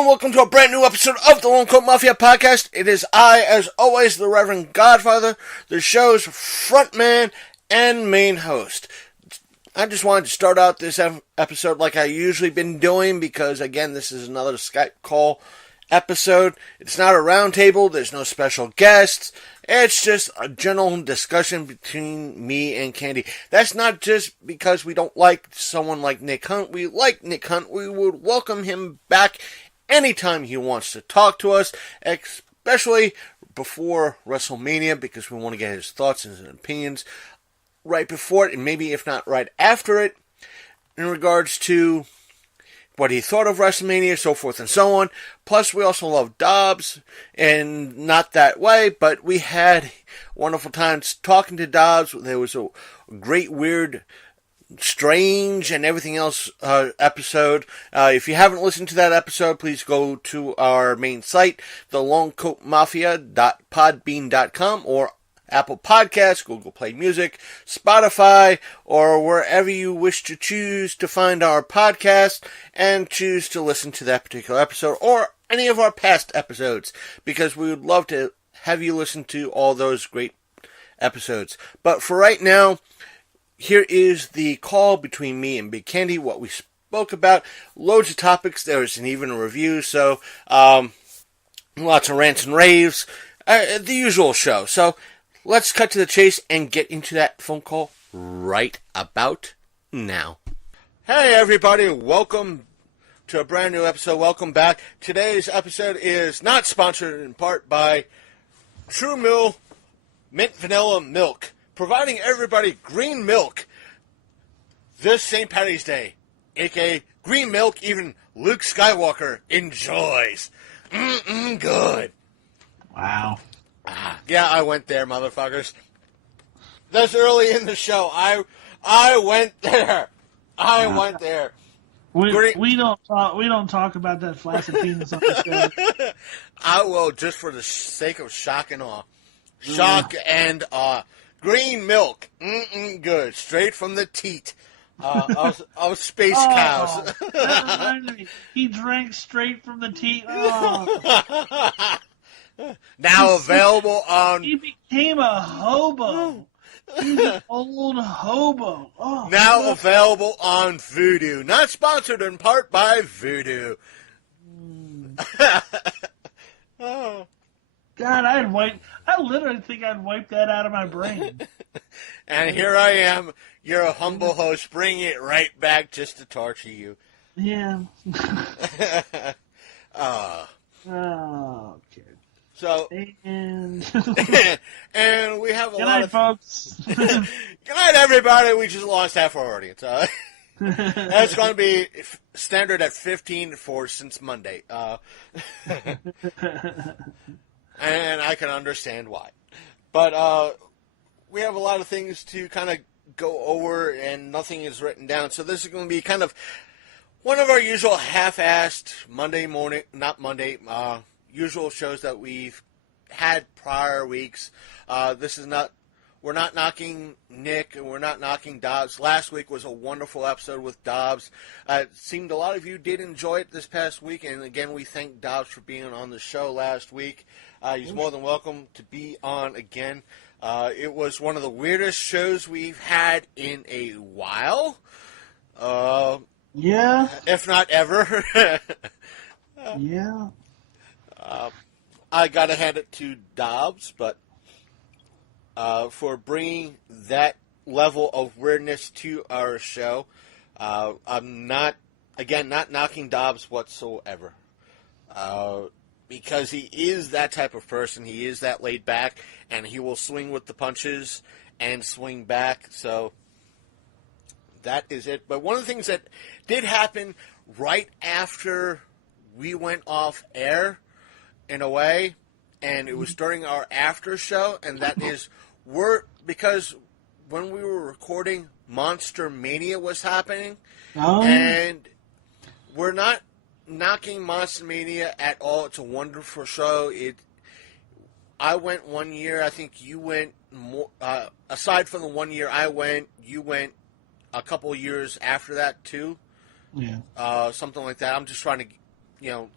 and welcome to a brand new episode of the Lone Coat Mafia podcast. It is I, as always, the Reverend Godfather, the show's frontman and main host. I just wanted to start out this episode like I usually been doing because, again, this is another Skype call episode. It's not a round table. There's no special guests. It's just a general discussion between me and Candy. That's not just because we don't like someone like Nick Hunt. We like Nick Hunt. We would welcome him back anytime he wants to talk to us, especially before WrestleMania, because we want to get his thoughts and his opinions right before it, and maybe if not right after it, in regards to what he thought of WrestleMania, so forth and so on. Plus, we also love Dobbs, and not that way, but we had wonderful times talking to Dobbs. There was a great, weird, strange, and everything else episode. If you haven't listened to that episode, please go to our main site, thelonecoatmafia.podbean.com, or Apple Podcasts, Google Play Music, Spotify, or wherever you wish to choose to find our podcast and choose to listen to that particular episode or any of our past episodes, because we would love to have you listen to all those great episodes. But for right now, here is the call between me and Big Candy, what we spoke about. Loads of topics. There was even a review, so lots of rants and raves. The usual show. So let's cut to the chase and get into that phone call right about now. Hey everybody, welcome to a brand new episode. Welcome back. Today's episode is not sponsored in part by True Mill Mint Vanilla Milk, providing everybody green milk this St. Paddy's Day, aka green milk even Luke Skywalker enjoys. Good. Wow. Yeah, I went there, motherfuckers. That's early in the show. I went there. I went there. We don't talk about that flaccid penis on the show. I will, just for the sake of shock and awe. Shock and awe. Green milk. Good. Straight from the teat of space cows. That reminded me. He drank straight from the teat. Oh. Now available on... He became a hobo. He's an old hobo. Oh, now God. available on Voodoo. Not sponsored in part by Voodoo. Oh. God, I literally think I'd wipe that out of my brain. And here I am, your humble host, bringing it right back just to torture you. Yeah. Oh, okay. So, and and we have a good lot night, of... folks. Good night, everybody. We just lost half our audience. That's going to be standard at 15 since Monday. And I can understand why. But we have a lot of things to kind of go over, and nothing is written down. So this is going to be kind of one of our usual half-assed Monday morning, not Monday, usual shows that we've had prior weeks. We're not knocking Nick, and we're not knocking Dobbs. Last week was a wonderful episode with Dobbs. It seemed a lot of you did enjoy it this past week, and again, we thank Dobbs for being on the show last week. He's more than welcome to be on again. It was one of the weirdest shows we've had in a while. Yeah. If not ever. Yeah. I gotta hand it to Dobbs, but for bringing that level of weirdness to our show, I'm not knocking Dobbs whatsoever, because he is that type of person. He is that laid back, and he will swing with the punches and swing back. So that is it. But one of the things that did happen right after we went off air, in a way, and it was during our after show, and that is because when we were recording, Monster Mania was happening, and we're not knocking Monster Mania at all. It's a wonderful show. I went 1 year. I think you went more. Aside from the 1 year I went, you went a couple years after that too. Yeah. Something like that. I'm just trying to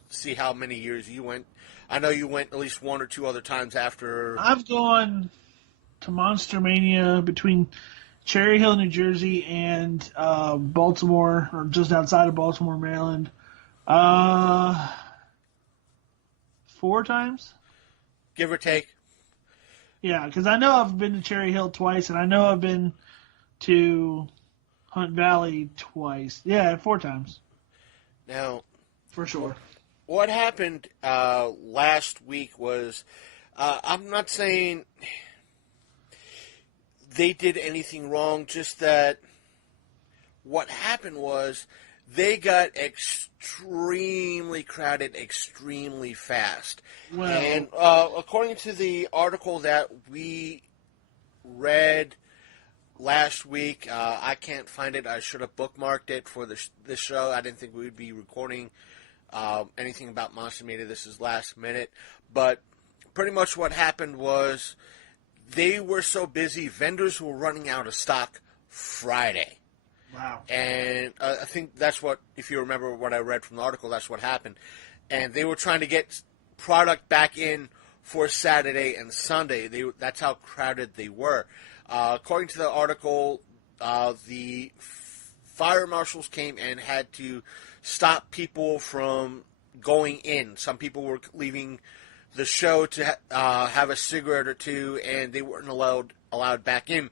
see how many years you went. I know you went at least one or two other times after. I've gone to Monster Mania between Cherry Hill, New Jersey, and Baltimore, or just outside of Baltimore, Maryland. 4 times, Give or take. Yeah, because I know I've been to Cherry Hill twice, and I know I've been to Hunt Valley twice. Yeah, 4 times. Now, for sure. What happened last week was, I'm not saying they did anything wrong, just that what happened was they got extremely crowded extremely fast. Well, and according to the article that we read last week, I can't find it. I should have bookmarked it for this show. I didn't think we would be recording anything about Monster Mania. This is last minute. But pretty much what happened was they were so busy, vendors were running out of stock Friday. Wow. And I think that's what, if you remember what I read from the article, that's what happened. And they were trying to get product back in for Saturday and Sunday. That's how crowded they were. According to the article, the fire marshals came and had to stop people from going in. Some people were leaving the show to have a cigarette or two, and they weren't allowed back in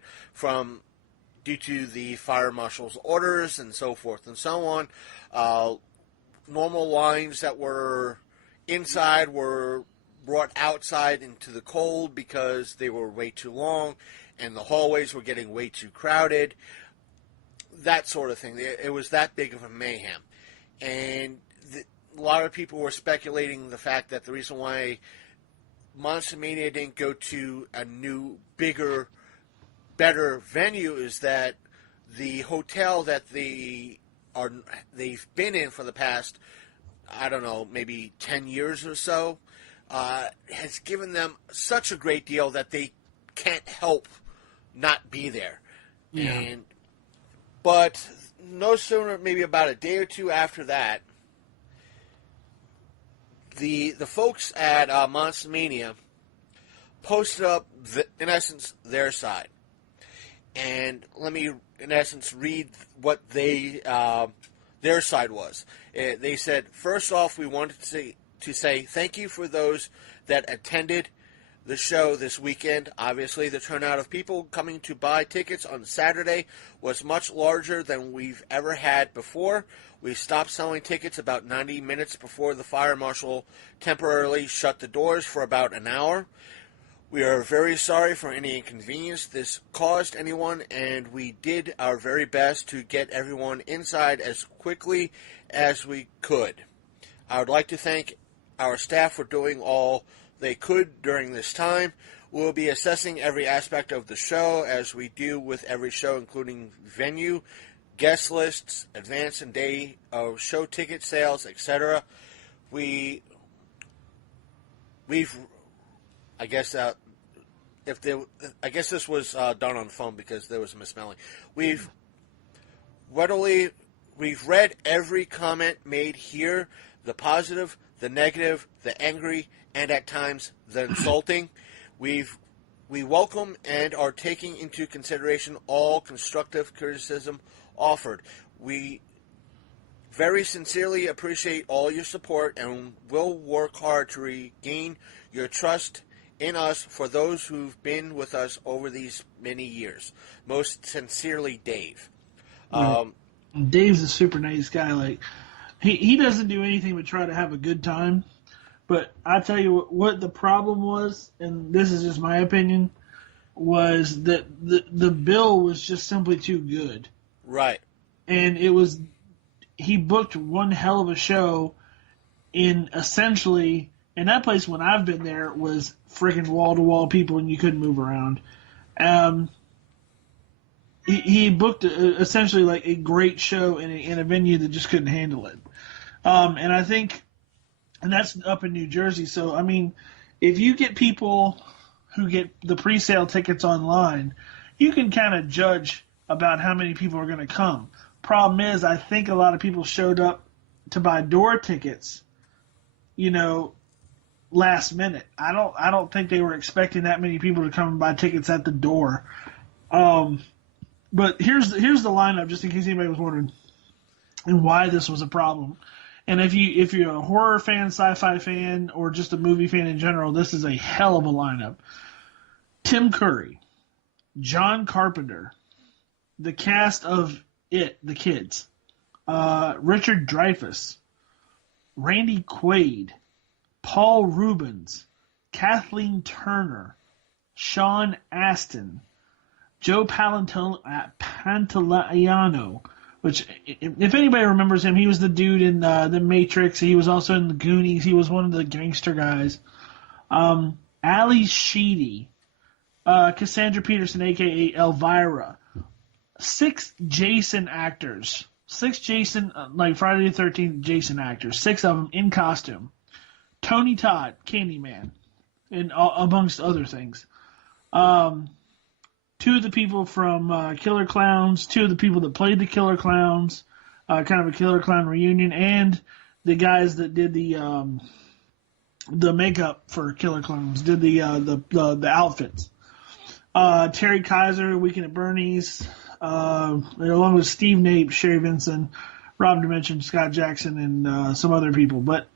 due to the fire marshal's orders and so forth and so on. Normal lines that were inside were brought outside into the cold because they were way too long and the hallways were getting way too crowded. That sort of thing. It was that big of a mayhem. And a lot of people were speculating the fact that the reason why Monster Mania didn't go to a new, bigger, better venue is that the hotel that they've been in for the past, I don't know, maybe 10 years or so, has given them such a great deal that they can't help not be there. Yeah. But no sooner, maybe about a day or two after that, the folks at Monster Mania posted up, in essence, their side. And let me, in essence, read what their side was. They said, first off, we wanted to say thank you for those that attended the show this weekend. Obviously, the turnout of people coming to buy tickets on Saturday was much larger than we've ever had before. We stopped selling tickets about 90 minutes before the fire marshal temporarily shut the doors for about an hour. We are very sorry for any inconvenience this caused anyone, and we did our very best to get everyone inside as quickly as we could. I would like to thank our staff for doing all they could during this time. We'll be assessing every aspect of the show as we do with every show, including venue, guest lists, advance and day of show ticket sales, etc. We've I guess this was done on the phone because there was a misspelling. We've read every comment made here, the positive, the negative, the angry, and at times the insulting. We welcome and are taking into consideration all constructive criticism offered. We very sincerely appreciate all your support and will work hard to regain your trust in us for those who've been with us over these many years. Most sincerely, Dave. Dave's a super nice guy. Like he doesn't do anything but try to have a good time. But I tell you what the problem was, and this is just my opinion, was that the bill was just simply too good. Right. And he booked one hell of a show in essentially, and that place when I've been there was freaking wall-to-wall people and you couldn't move around. He booked essentially like a great show in a venue that just couldn't handle it. And I think, and that's up in New Jersey. So, I mean, if you get people who get the pre-sale tickets online, you can kind of judge about how many people are going to come. Problem is, I think a lot of people showed up to buy door tickets last minute. I don't think they were expecting that many people to come and buy tickets at the door. But here's the lineup, just in case anybody was wondering, and why this was a problem. And if you're a horror fan, sci-fi fan, or just a movie fan in general, this is a hell of a lineup. Tim Curry, John Carpenter, the cast of It, the kids, Richard Dreyfuss, Randy Quaid, Paul Rubens, Kathleen Turner, Sean Astin, Joe Pantoliano, which, if anybody remembers him, he was the dude in The Matrix. He was also in The Goonies. He was one of the gangster guys. Ali Sheedy, Cassandra Peterson, a.k.a. Elvira. 6 Jason actors. 6 Jason, like Friday the 13th Jason actors. 6 of them in costume. Tony Todd, Candyman, and amongst other things. 2 of the people from Killer Clowns, 2 of the people that played the Killer Clowns, kind of a Killer Clown reunion, and the guys that did the makeup for Killer Clowns, did the outfits. Terry Kaiser, Weekend at Bernie's, along with Steve Nape, Sherry Vinson, Rob Dimension, Scott Jackson, and some other people. But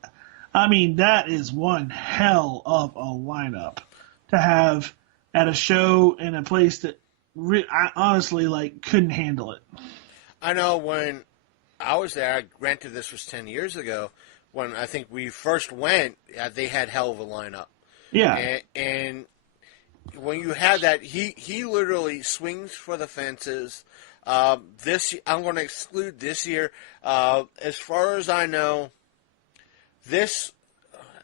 I mean, that is one hell of a lineup to have at a show in a place that I honestly couldn't handle it. I know when I was there, granted this was 10 years ago, when I think we first went, they had hell of a lineup. Yeah. And when you had that, he literally swings for the fences. I'm going to exclude this year. As far as I know,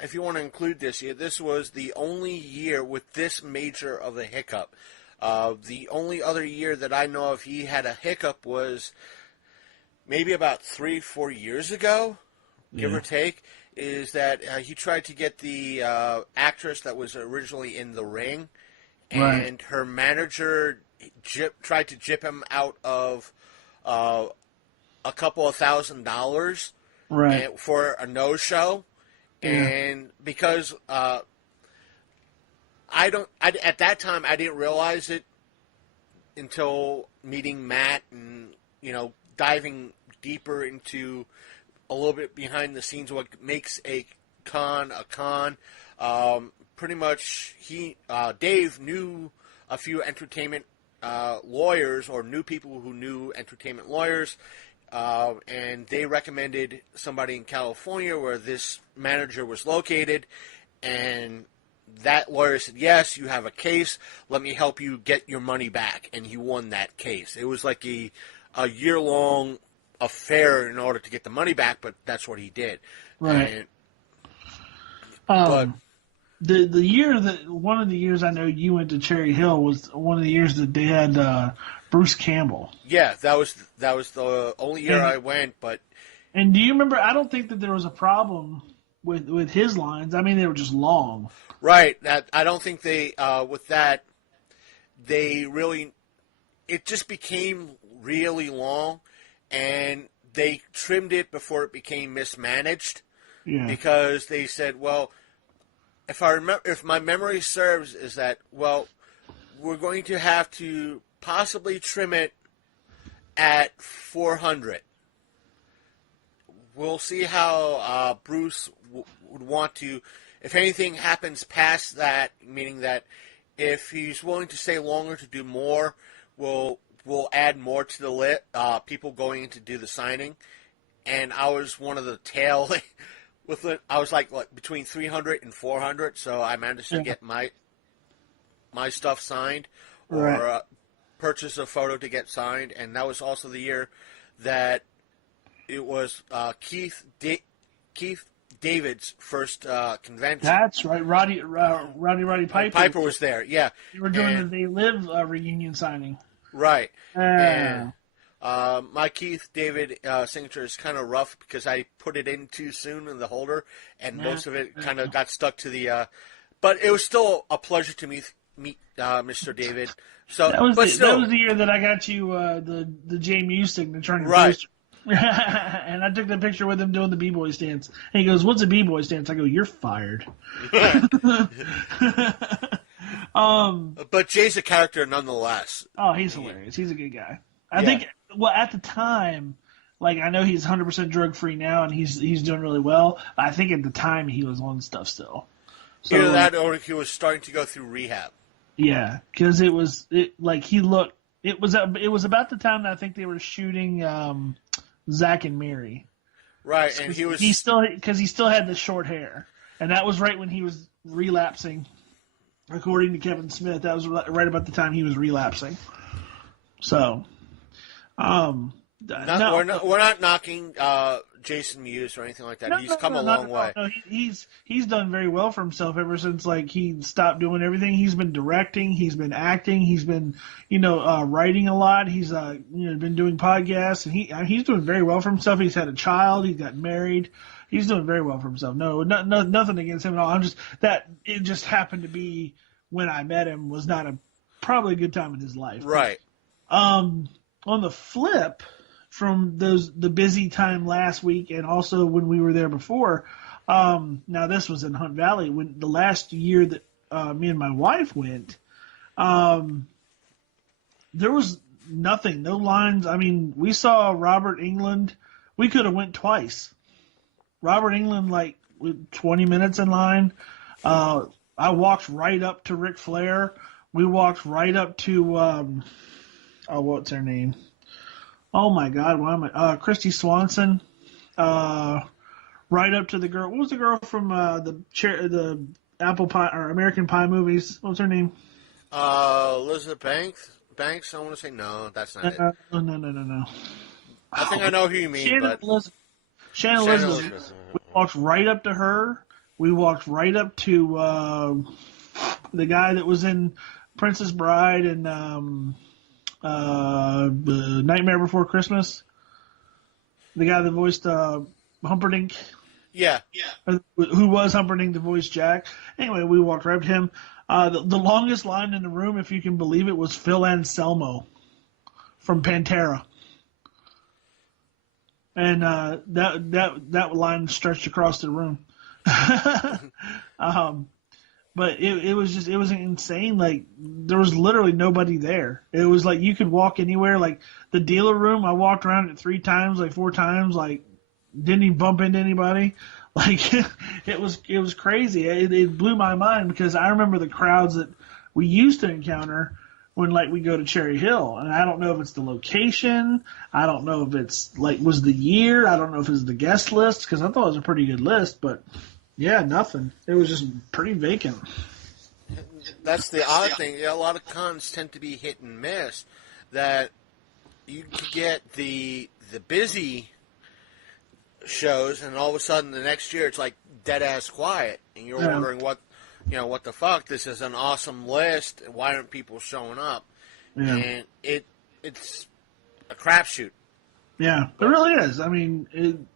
if you want to include this year, this was the only year with this major of a hiccup. The only other year that I know of he had a hiccup was maybe about 3-4 years ago, give or take, is that he tried to get the actress that was originally in The Ring, and her manager tried to gyp him out of a couple of $1,000 for a no-show. And because at that time I didn't realize it until meeting Matt and diving deeper into a little bit behind the scenes what makes a con a con. Pretty much Dave knew a few entertainment lawyers or knew people who knew entertainment lawyers. And they recommended somebody in California where this manager was located, and that lawyer said, yes, you have a case, let me help you get your money back, and he won that case. It was like a year-long affair in order to get the money back, but that's what he did. Right. And, the year that one of the years I know you went to Cherry Hill was one of the years that they had Bruce Campbell. Yeah, that was the only year I went. But do you remember? I don't think that there was a problem with his lines. I mean, they were just long. Right. I don't think they with that they really. It just became really long, and they trimmed it before it became mismanaged. Yeah. Because they said, well, if my memory serves, is that, well, we're going to have to possibly trim it at 400. We'll see how Bruce would want to. If anything happens past that, meaning that if he's willing to stay longer to do more, we'll add more to the list. People going in to do the signing, and I was one of the tail. With it, I was like between 300 and 400, so I managed to get my stuff signed or purchase a photo to get signed, and that was also the year that it was Keith David's first convention. That's right, Roddy Piper. Piper was there, yeah. You were doing the They Live reunion signing, right? And my Keith David signature is kind of rough because I put it in too soon in the holder, and most of it kind of got stuck to the. But it was still a pleasure to meet Mr. David. So that was the year that I got you the J Muse signature. Right. And I took the picture with him doing the b-boy stance. And he goes, "What's a b-boy stance?" I go, "You're fired." But Jay's a character nonetheless. Oh, he's hilarious. He's a good guy. I think, well, at the time, like, I know he's 100% drug-free now, and he's doing really well. I think at the time he was on stuff still. So, either that or he was starting to go through rehab. Yeah, because it was about the time that I think they were shooting Zack and Miri. Right, and he still had the short hair, and that was right when he was relapsing. According to Kevin Smith, that was right about the time he was relapsing. So, we're not knocking Jason Mewes or anything like that. He's come a long way. No, he's done very well for himself ever since he stopped doing everything. He's been directing, he's been acting, he's been writing a lot. He's been doing podcasts, and he's doing very well for himself. He's had a child, he's got married. He's doing very well for himself. No, nothing against him at all. It just happened to be when I met him was not probably a good time in his life. Right. On the flip, from the busy time last week, and also when we were there before. Now this was in Hunt Valley when the last year that me and my wife went. There was nothing, no lines. I mean, we saw Robert Englund. We could have went twice. Robert Englund, with 20 minutes in line. I walked right up to Ric Flair. We walked right up to what's her name? Oh my God, why am I? Christy Swanson. Right up to the girl. What was the girl from the Apple Pie or American Pie movies? What was her name? Elizabeth Banks. I want to say no. That's not it. No. I think I know who you mean. Shannon Elizabeth. We walked right up to her. We walked right up to the guy that was in Princess Bride and Nightmare Before Christmas. The guy that voiced Humperdinck. Yeah. Who was Humperdinck to voice Jack. Anyway, we walked right up to him. The longest line in the room, if you can believe it, was Phil Anselmo from Pantera. And that line stretched across the room. But it was insane. Like, there was literally nobody there. It was like you could walk anywhere. Like the dealer room, I walked around it 4 times. Like, didn't even bump into anybody. Like it was crazy. It blew my mind because I remember the crowds that we used to encounter when we go to Cherry Hill, and I don't know if it's the location. I don't know if it's was the year. I don't know if it's the guest list because I thought it was a pretty good list, but. Yeah, nothing. It was just pretty vacant. That's the odd thing. A lot of cons tend to be hit and miss. That you could get the busy shows, and all of a sudden the next year it's like dead ass quiet, and you're wondering what the fuck. This is an awesome list. Why aren't people showing up? Yeah. And it's a crapshoot. Yeah, it really is. I mean.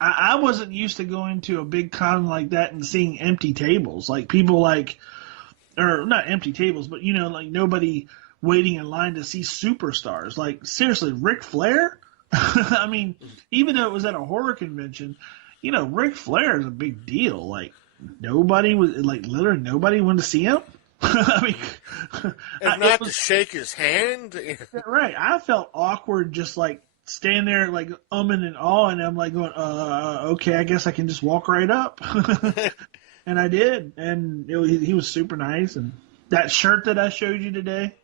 I wasn't used to going to a big con like that and seeing empty tables. Like people or not empty tables, but nobody waiting in line to see superstars. Like seriously, Ric Flair? I mean, even though it was at a horror convention, Ric Flair is a big deal. Like nobody was literally nobody wanted to see him. I mean, and not to shake his hand. Right. I felt awkward just stand there umming and awing, and I'm going, okay, I guess I can just walk right up. And I did, and he was super nice. And that shirt that I showed you today.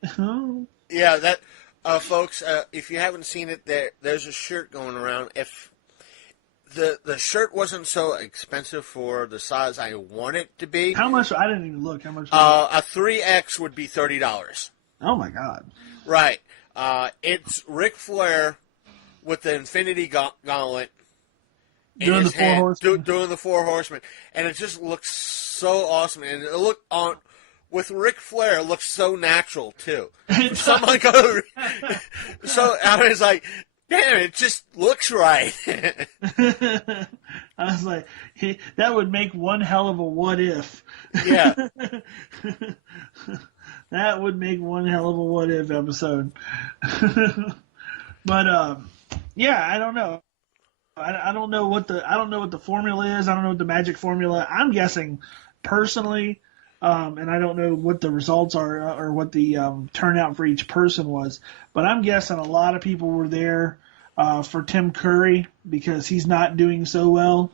Yeah, that, folks, if you haven't seen it, there's a shirt going around. If the shirt wasn't so expensive for the size I want it to be. How much? I didn't even look. How much? A 3X would be $30. Oh my God. Right. It's Ric Flair with the Infinity Gauntlet doing the Four Horsemen. Doing the Four Horsemen. And it just looks so awesome. And it with Ric Flair, it looks so natural, too. So I was like, damn, it just looks right. I was like, that would make one hell of a what if. Yeah. That would make one hell of a what if episode. But, yeah, I don't know. I don't know what the formula is. I don't know what the magic formula. I'm guessing personally, and I don't know what the results are or what the turnout for each person was. But I'm guessing a lot of people were there for Tim Curry because he's not doing so well.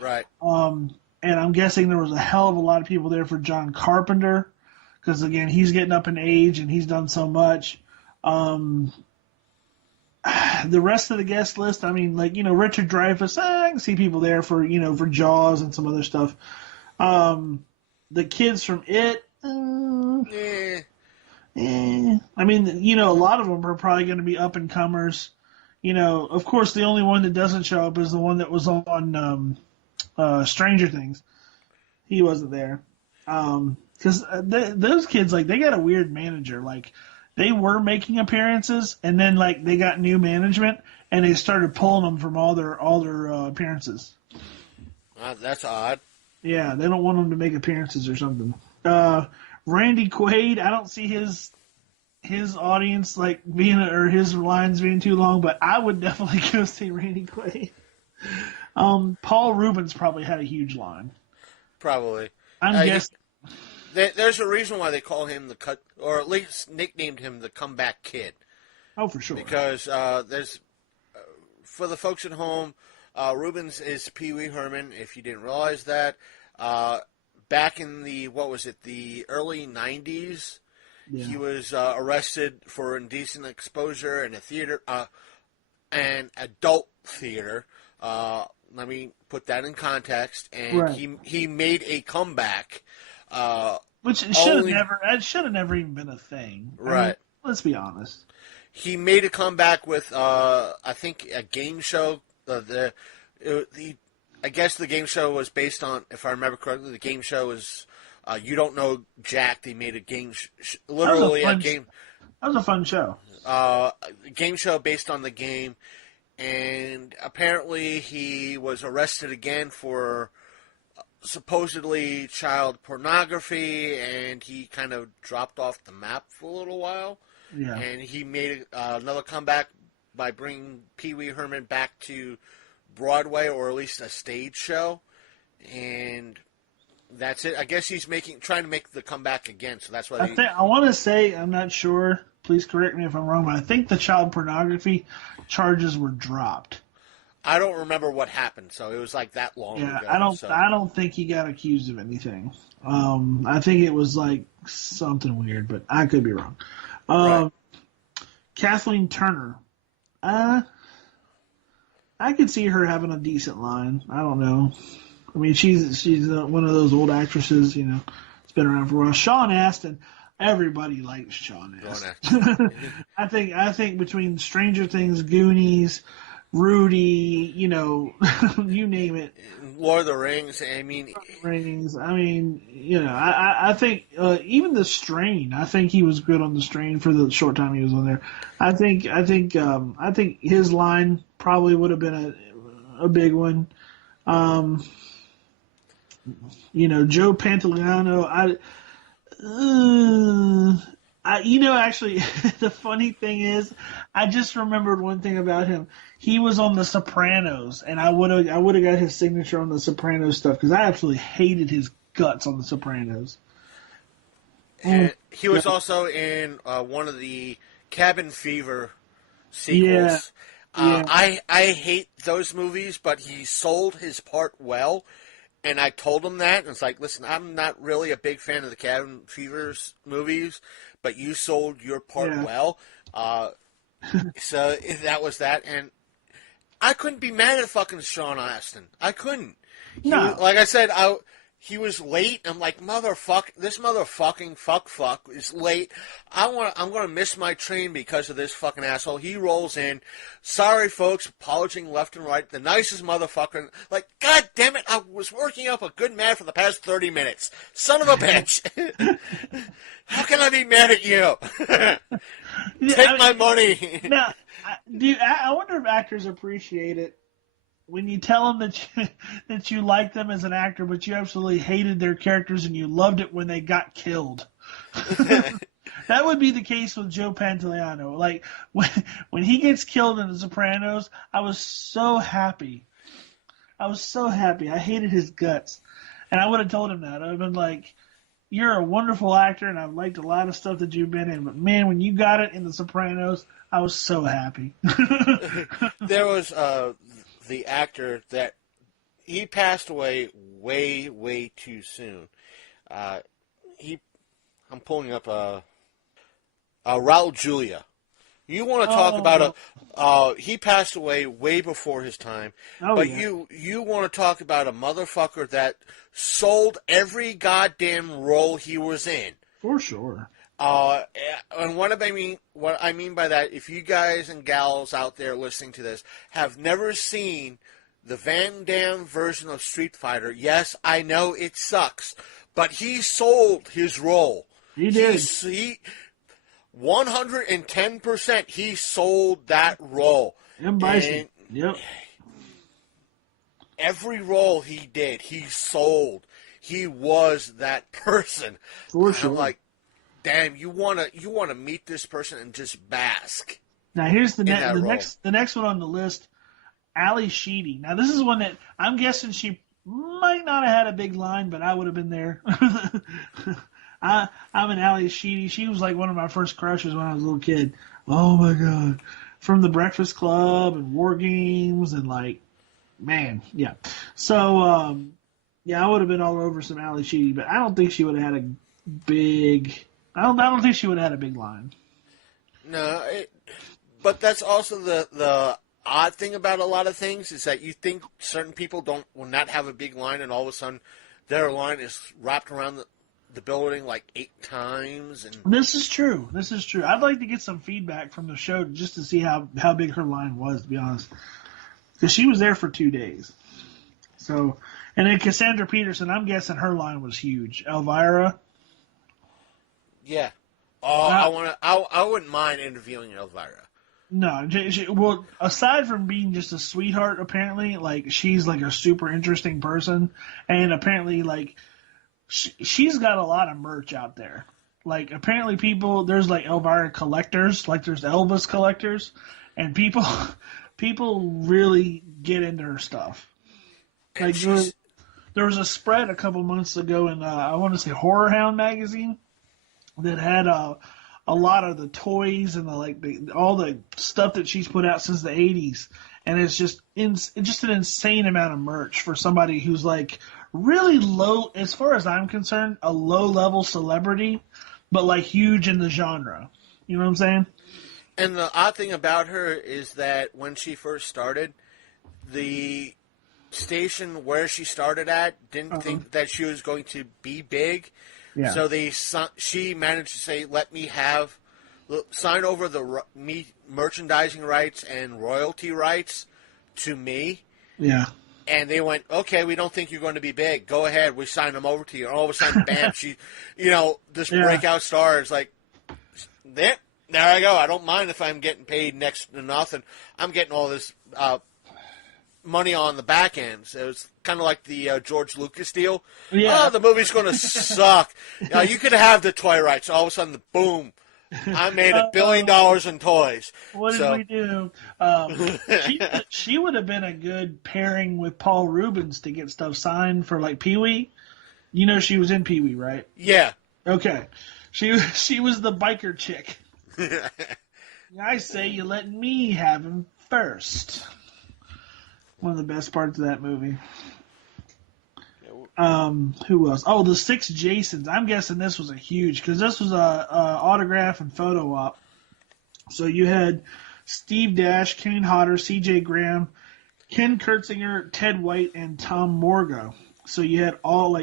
Right. And I'm guessing there was a hell of a lot of people there for John Carpenter because again he's getting up in age and he's done so much. The rest of the guest list, I mean, like, Richard Dreyfuss, I can see people there for, for Jaws and some other stuff. The kids from It, I mean, a lot of them are probably going to be up and comers. Of course, the only one that doesn't show up is the one that was on Stranger Things. He wasn't there. Because those kids, like, they got a weird manager. Like, they were making appearances, and then like they got new management, and they started pulling them from all their appearances. That's odd. Yeah, they don't want them to make appearances or something. Randy Quaid, I don't see his audience like being or his lines being too long, but I would definitely go see Randy Quaid. Paul Rubens probably had a huge line. Probably. I'm guessing. There's a reason why they call him or at least nicknamed him the Comeback Kid. Oh, for sure. Because there's, for the folks at home, Rubens is Pee Wee Herman. If you didn't realize that, back in the early '90s, he was arrested for indecent exposure in a theater, an adult theater. Let me put that in context. And right. he made a comeback. Which should have never even been a thing. Right. I mean, let's be honest. He made a comeback with, I think, a game show. I guess the game show was based on, if I remember correctly, the game show was You Don't Know Jack. They made a game, literally a game. That was a fun show. A game show based on the game, and apparently he was arrested again for supposedly child pornography, and he kind of dropped off the map for a little while. Yeah. And he made another comeback by bringing Pee Wee Herman back to Broadway, or at least a stage show. And that's it. I guess he's trying to make the comeback again, so that's why I want to say, I'm not sure, please correct me if I'm wrong, but I think the child pornography charges were dropped. I don't remember what happened, so it was like that long ago. I don't think he got accused of anything. I think it was like something weird, but I could be wrong. Right. Kathleen Turner. I could see her having a decent line. I don't know. I mean, she's one of those old actresses, it's been around for a while. Sean Astin. Everybody likes Sean Astin. I think between Stranger Things, Goonies, Rudy, you name it. Lord of the Rings. I think even The Strain. I think he was good on The Strain for the short time he was on there. I think his line probably would have been a big one. Joe Pantoliano. Actually, the funny thing is, I just remembered one thing about him. He was on The Sopranos, and I would have got his signature on The Sopranos stuff because I absolutely hated his guts on The Sopranos. And he was also in one of the Cabin Fever sequels. Yeah. I hate those movies, but he sold his part well. And I told him that, and it's like, listen, I'm not really a big fan of the Cabin Fever movies, but you sold your part well. So that was that, and I couldn't be mad at fucking Sean Astin. I couldn't. Like I said, he was late. I'm like, this motherfucking fuck is late. I'm gonna miss my train because of this fucking asshole. He rolls in. Sorry, folks, apologizing left and right. The nicest motherfucker. Like, god damn it, I was working up a good man for the past 30 minutes. Son of a bitch. How can I be mad at you? Take my money. Now, I wonder if actors appreciate it when you tell them that you like them as an actor, but you absolutely hated their characters and you loved it when they got killed. That would be the case with Joe Pantoliano. Like when he gets killed in The Sopranos, I was so happy. I was so happy. I hated his guts, and I would have told him that. I'd have been like, "You're a wonderful actor, and I've liked a lot of stuff that you've been in, but man, when you got it in The Sopranos, I was so happy." There was the actor that he passed away way too soon. I'm pulling up Raul Julia. You want to talk about he passed away way before his time. But yeah. you want to talk about a motherfucker that sold every goddamn role he was in. For sure. And what I mean by that, if you guys and gals out there listening to this have never seen the Van Damme version of Street Fighter, yes, I know it sucks, but he sold his role. He did. 110%, he sold that role. M. Bison. Yep. Every role he did, he sold. He was that person. For sure. I'm like, damn, you wanna meet this person and just bask. Now here's the next one on the list, Ali Sheedy. Now this is one that I'm guessing she might not have had a big line, but I would have been there. I'm an Ali Sheedy. She was like one of my first crushes when I was a little kid. Oh my god, from The Breakfast Club and War Games and like, man, yeah. So yeah, I would have been all over some Ali Sheedy, but I don't think she would have had a big. I don't think she would have had a big line. No, but that's also the odd thing about a lot of things is that you think certain people will not have a big line, and all of a sudden their line is wrapped around the building like 8 times. And this is true. I'd like to get some feedback from the show just to see how big her line was, to be honest, because she was there for 2 days. So, and then Cassandra Peterson, I'm guessing her line was huge. Elvira. Yeah. Oh, I wouldn't mind interviewing Elvira. No, well, aside from being just a sweetheart, apparently, like, she's, like, a super interesting person, and apparently, like, she's got a lot of merch out there. Like, apparently there's, like, Elvira collectors, like, there's Elvis collectors, and people really get into her stuff. Like, there was a spread a couple months ago in, I want to say, Horror Hound magazine, that had a lot of the toys and all the stuff that she's put out since the 80s, and it's just an insane amount of merch for somebody who's like really low, as far as I'm concerned, a low level celebrity, but like huge in the genre. You know what I'm saying? And the odd thing about her is that when she first started, the station where she started at didn't think that she was going to be big. Yeah. So she managed to say, "Let me sign over the merchandising rights and royalty rights to me." Yeah. And they went, "Okay, we don't think you're going to be big. Go ahead, we sign them over to you." And all of a sudden, bam! She, this breakout star is like, there I go. I don't mind if I'm getting paid next to nothing. I'm getting all this money on the back end. So it was kind of like the George Lucas deal. Yeah. Oh, the movie's going to suck. You could have the toy rights. All of a sudden, boom, I made $1 billion in toys. What did we do? She would have been a good pairing with Paul Rubens to get stuff signed for like Pee-wee. You know she was in Pee-wee, right? Yeah. Okay. She was the biker chick. I say you let me have him first. One of the best parts of that movie. Who else? Oh, the 6 Jasons. I'm guessing this was a huge, because this was a autograph and photo op. So you had Steve Dash, Kane Hodder, C.J. Graham, Ken Kurtzinger, Ted White, and Tom Morgo. So you had all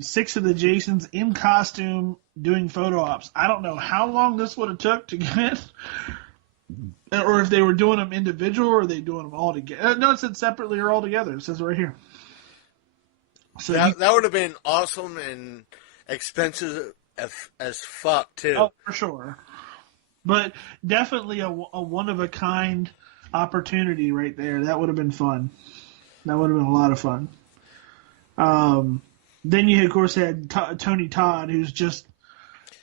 6 of the Jasons in costume doing photo ops. I don't know how long this would have took to get. Or if they were doing them individual, or they doing them all together. No, it said separately or all together. It says right here. So that would have been awesome and expensive as fuck, too. Oh, for sure. But definitely a one-of-a-kind opportunity right there. That would have been fun. That would have been a lot of fun. Then you, of course, had Tony Todd, who's just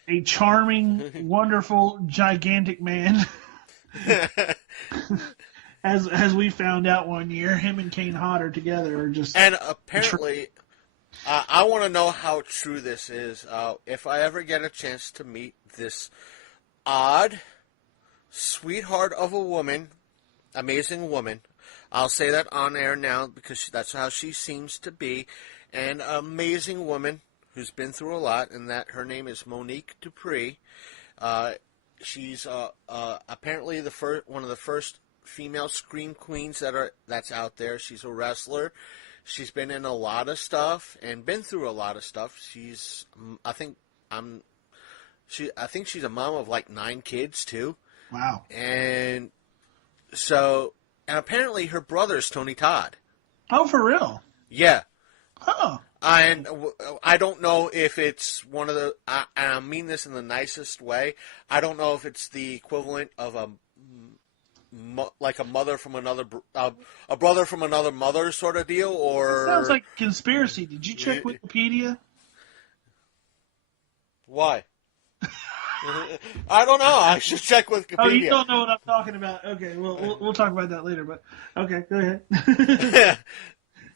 a charming, wonderful, gigantic man. As we found out one year, him and Kane Hodder together are just... And apparently, I want to know how true this is. If I ever get a chance to meet this odd sweetheart of a woman, amazing woman, I'll say that on air now because that's how she seems to be, an amazing woman who's been through a lot, and that her name is Monique Dupree. She's apparently one of the first female scream queens that's out there. She's a wrestler. She's been in a lot of stuff and been through a lot of stuff. I think she's a mom of like 9 kids too. Wow. And apparently her brother's Tony Todd. Oh, for real? Yeah. Oh. And I don't know if it's one of the, and I mean this in the nicest way, I don't know if it's the equivalent of a mother from another, a brother from another mother sort of deal, or... It sounds like conspiracy. Did you check Wikipedia? Why? I don't know. I should check Wikipedia. Oh, you don't know what I'm talking about. Okay, well, we'll talk about that later, but okay, go ahead.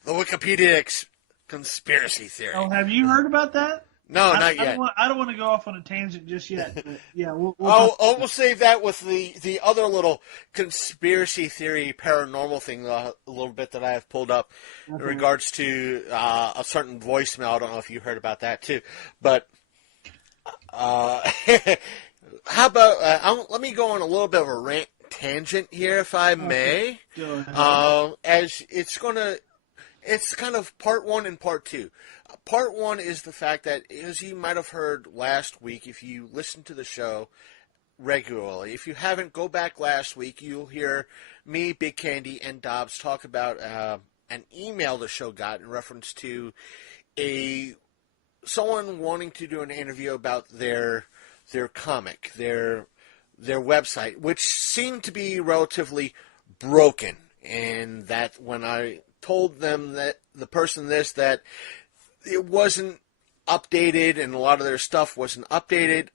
The Wikipedia conspiracy theory. Oh, have you heard about that? No, not yet. I don't want to go off on a tangent just yet. But yeah, we'll save that with the other little conspiracy theory paranormal thing a little bit that I have pulled up in regards to a certain voicemail. I don't know if you heard about that too, but how about let me go on a little bit of a rant tangent here, if I may. As it's kind of part 1 and part 2. Part 1 is the fact that, as you might have heard last week, if you listen to the show regularly, if you haven't, go back last week, you'll hear me, Big Candy, and Dobbs talk about an email the show got in reference to someone wanting to do an interview about their comic, their website, which seemed to be relatively broken, and that when I told them that the person that it wasn't updated and a lot of their stuff wasn't updated,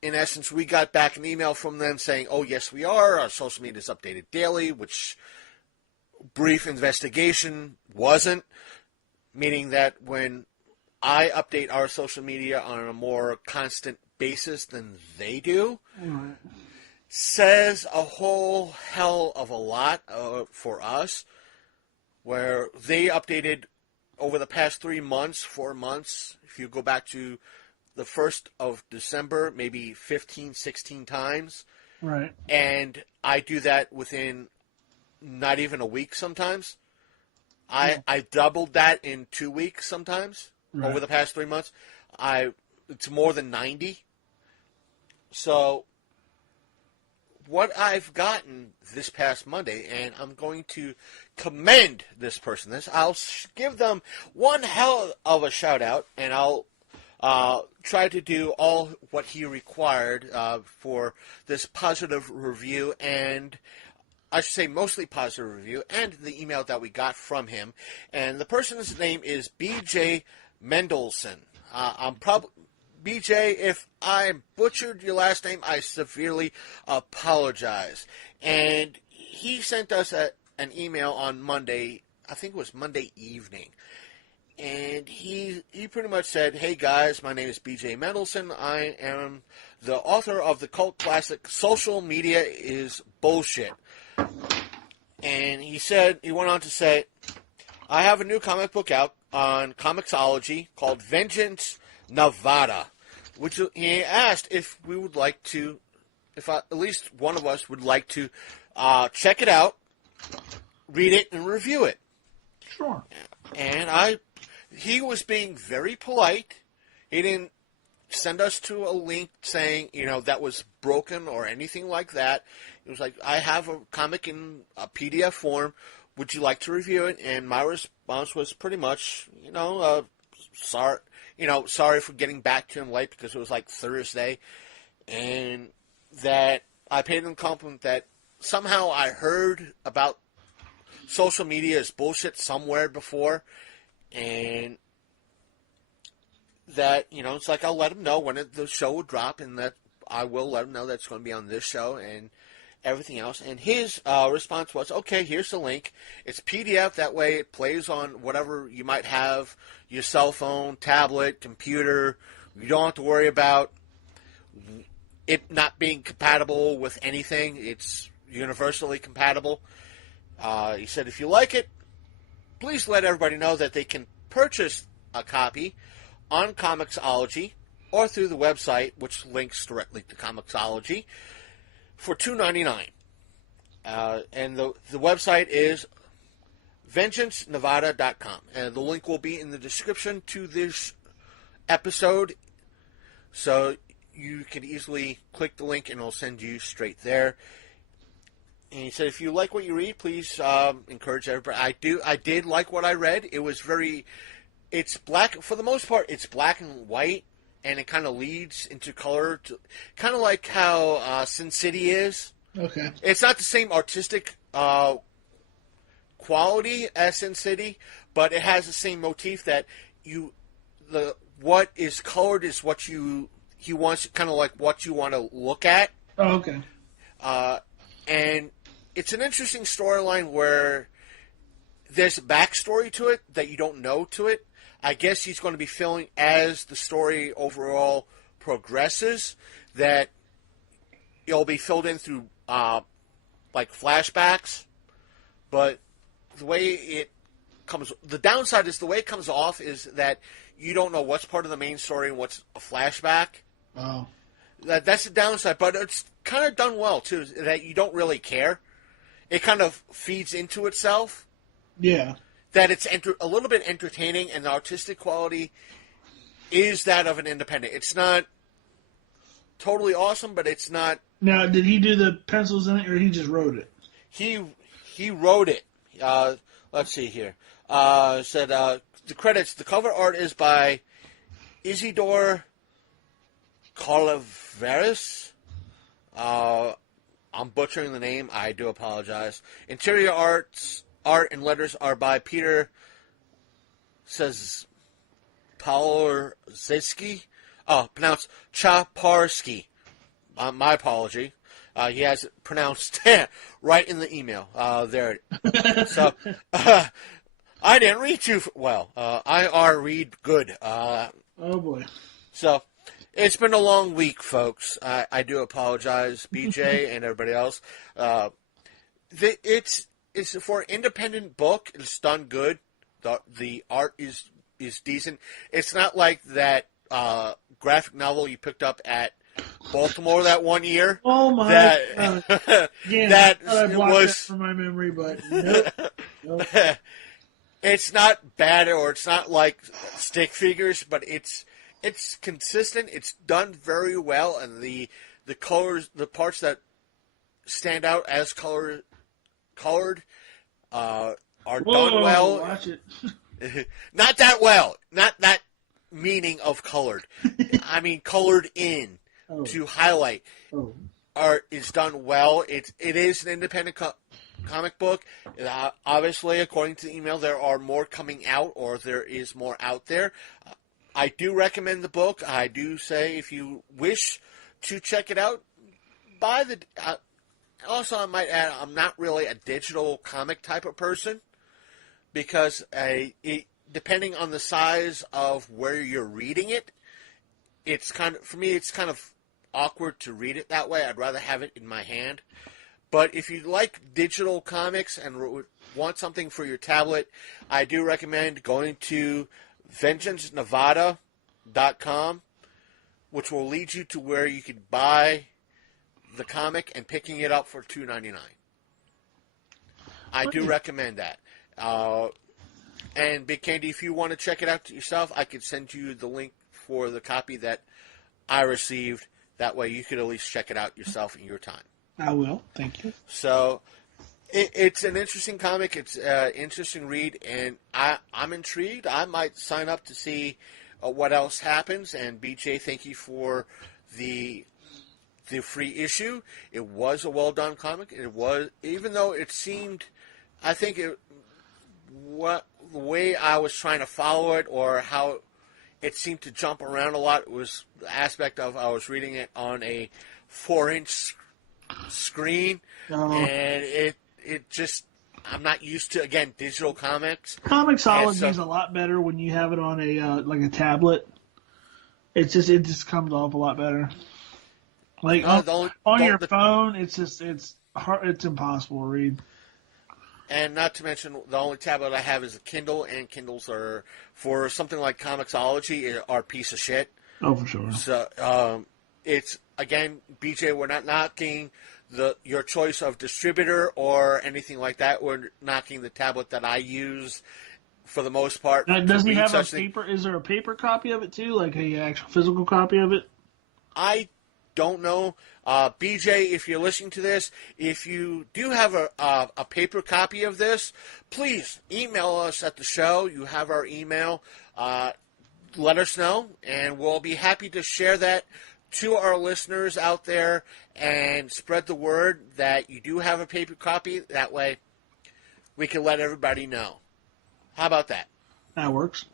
in essence, we got back an email from them saying, oh, yes, we are. Our social media is updated daily, which brief investigation wasn't, meaning that when I update our social media on a more constant basis than they do, says a whole hell of a lot for us, where they updated over the past 3 months, 4 months, if you go back to the 1st of December, maybe 15, 16 times. Right. And I do that within not even a week sometimes. I doubled that in 2 weeks sometimes over the past 3 months. It's more than 90. So what I've gotten this past Monday, and I'm going to commend this person. I'll give them one hell of a shout out, and I'll try to do all what he required for this positive review, and I should say mostly positive review, and the email that we got from him. And the person's name is B.J. Mendelson. BJ, if I butchered your last name, I severely apologize. And he sent us an email on Monday, I think it was Monday evening. And he pretty much said, hey guys, my name is BJ Mendelson. I am the author of the cult classic Social Media is Bullshit. And he went on to say, I have a new comic book out on Comixology called Vengeance Nevada, which he asked if we would like to, at least one of us would like to check it out, read it, and review it. Sure. And he was being very polite. He didn't send us to a link saying, that was broken or anything like that. It was like, I have a comic in a PDF form. Would you like to review it? And my response was pretty much, sorry for getting back to him late because it was like Thursday, and that I paid him a compliment that somehow I heard about social media is bullshit somewhere before, and that, it's like I'll let him know when the show will drop, and that I will let him know that it's going to be on this show and everything else. And his response was, okay, here's the link. It's PDF. That way it plays on whatever you might have, your cell phone, tablet, computer. You don't have to worry about it not being compatible with anything. It's universally compatible. He said, if you like it, please let everybody know that they can purchase a copy on Comixology or through the website, which links directly to Comixology, for $2.99. And the website is vengeancenevada.com. And the link will be in the description to this episode. So you can easily click the link and it'll send you straight there. And he said, if you like what you read, please encourage everybody. I did like what I read. It was it's black, for the most part, it's black and white, and it kind of leads into color, kind of like how Sin City is. Okay. It's not the same artistic quality as Sin City, but it has the same motif that what is colored is what he wants, kind of like what you want to look at. Oh, okay. And it's an interesting storyline where there's a backstory to it that you don't know to it. I guess he's going to be feeling as the story overall progresses that it'll be filled in through like flashbacks. But the way the downside is the way it comes off is that you don't know what's part of the main story and what's a flashback. Oh. That's the downside, but it's kind of done well too. That you don't really care. It kind of feeds into itself. Yeah. That it's a little bit entertaining, and the artistic quality is that of an independent. It's not totally awesome, but it's not. Now, did he do the pencils in it, or he just wrote it? He wrote it. Let's see here. Said the credits. The cover art is by Isidore Calaveras. I'm butchering the name. I do apologize. Interior art and letters are by Peter Paulorzeski. Oh, pronounced Chaparsky. My apology. He has it pronounced right in the email. There. So, I didn't read too well. I read good. Oh, boy. So, it's been a long week, folks. I do apologize, BJ and everybody else. It's for an independent book. It's done good. The art is decent. It's not like that graphic novel you picked up at Baltimore that one year. Oh my! Yeah, that I blocked was that from my memory, but nope. It's not bad, or it's not like stick figures, but it's consistent. It's done very well, and the colors, the parts that stand out as colored are done well. Watch it. Not that well. Not that meaning of colored. I mean colored in to highlight. Art is done well. It is an independent comic book. Obviously, according to the email, there are more coming out, or there is more out there. I do recommend the book. I do say if you wish to check it out, buy the... also, I might add, I'm not really a digital comic type of person, because depending on the size of where you're reading it, for me, it's kind of awkward to read it that way. I'd rather have it in my hand. But if you like digital comics and want something for your tablet, I do recommend going to vengeancenevada.com, which will lead you to where you could buy the comic and picking it up for $2.99. I do recommend that. And Big Candy, if you want to check it out yourself, I could send you the link for the copy that I received. That way you could at least check it out yourself in your time. I will. Thank you. So it's an interesting comic. It's an interesting read, and I'm intrigued. I might sign up to see what else happens. And BJ, thank you for the free issue. It was a well-done comic. It was, even though it seemed, I think the way I was trying to follow it, or how it seemed to jump around a lot. It was the aspect of I was reading it on a 4-inch screen, and it just, I'm not used to, again, digital comics. Comicsology is a lot better when you have it on a like a tablet. It just comes off a lot better. Like on your phone, it's hard, it's impossible to read. And not to mention, the only tablet I have is a Kindle, and Kindles are, for something like Comixology, are a piece of shit. Oh, for sure. So, it's, again, BJ, we're not knocking your choice of distributor or anything like that. We're knocking the tablet that I use for the most part. Now, does he have a paper? Is there a paper copy of it too, like a actual physical copy of it? I don't know. BJ, if you're listening to this, if you do have a paper copy of this, please email us at the show. You have our email. Let us know, and we'll be happy to share that to our listeners out there and spread the word that you do have a paper copy. That way we can let everybody know. How about that? That works.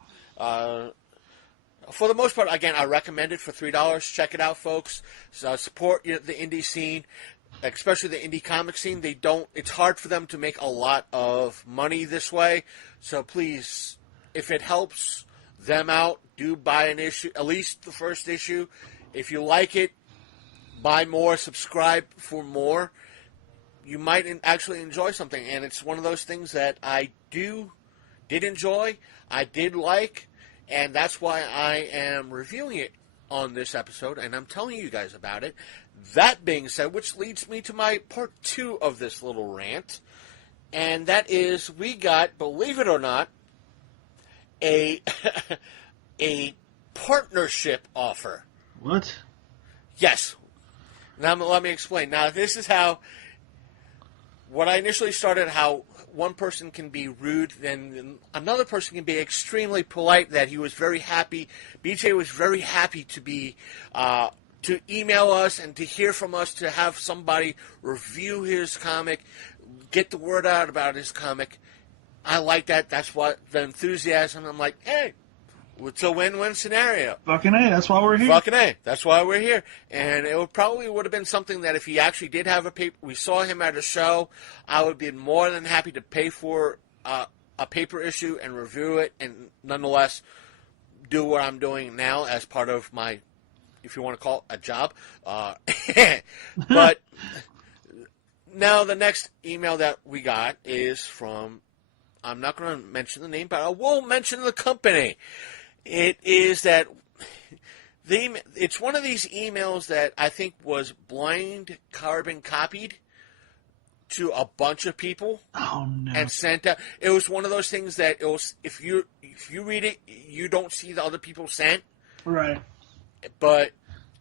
For the most part, again, I recommend it for $3. Check it out, folks. So support the indie scene, especially the indie comic scene. It's hard for them to make a lot of money this way. So please, if it helps them out, do buy an issue, at least the first issue. If you like it, buy more, subscribe for more. You might actually enjoy something. And it's one of those things that I did enjoy, I did like, and that's why I am reviewing it on this episode, and I'm telling you guys about it. That being said, which leads me to my part 2 of this little rant, and that is, we got, believe it or not, a partnership offer. What? Yes. Now let me explain. Now this is how, what I initially started, how one person can be rude, then another person can be extremely polite, that he was very happy. BJ was very happy to be, to email us and to hear from us, to have somebody review his comic, get the word out about his comic. I like that. That's what the enthusiasm. I'm like, hey, it's a win-win scenario. Fucking A, that's why we're here. Fucking A, that's why we're here. And it would have been something that if he actually did have a paper, we saw him at a show, I would be more than happy to pay for a paper issue and review it, and nonetheless do what I'm doing now as part of my, if you want to call it a job. But now the next email that we got is from, I'm not going to mention the name, but I will mention the company. It is that it's one of these emails that I think was blind carbon copied to a bunch of people. Oh no! And sent out. It was one of those things that it was, if you read it, you don't see the other people sent. Right. But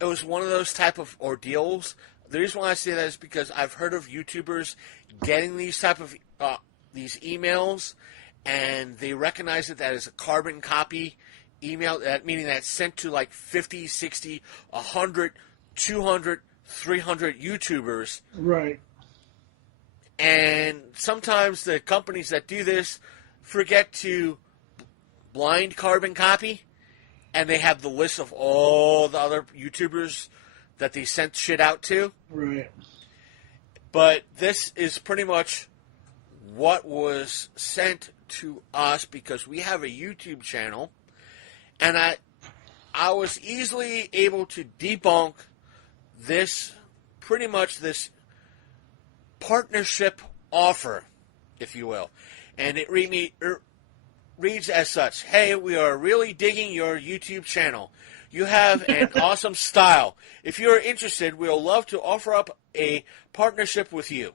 it was one of those type of ordeals. The reason why I say that is because I've heard of YouTubers getting these type of these emails, and they recognize it that as a carbon copy email, that meaning that it's sent to like 50, 60, 100, 200, 300 YouTubers. Right. And sometimes the companies that do this forget to blind carbon copy, and they have the list of all the other YouTubers that they sent shit out to. Right. But this is pretty much what was sent to us, because we have a YouTube channel, and I was easily able to debunk this, pretty much this partnership offer, if you will. And it reads as such: hey, we are really digging your YouTube channel. You have an awesome style. If you are interested, we will love to offer up a partnership with you.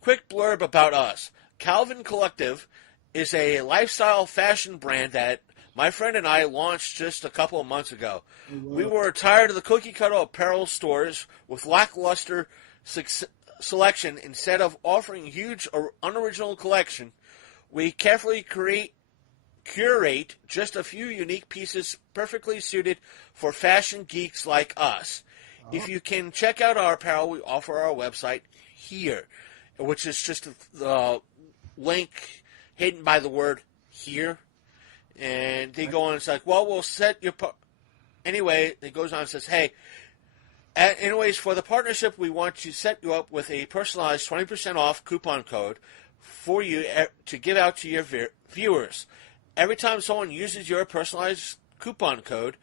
Quick blurb about us. Calvin Collective is a lifestyle fashion brand that my friend and I launched just a couple of months ago. We were tired of the cookie-cutter apparel stores with lackluster selection. Instead of offering huge or unoriginal collection, we carefully curate just a few unique pieces perfectly suited for fashion geeks like us. If you can check out our apparel, we offer our website here, which is just the link hidden by the word here. And they go on and it's like, well, we'll set your... Anyway, it goes on and says, hey, anyways, for the partnership, we want to set you up with a personalized 20% off coupon code for you to give out to your viewers. Every time someone uses your personalized coupon code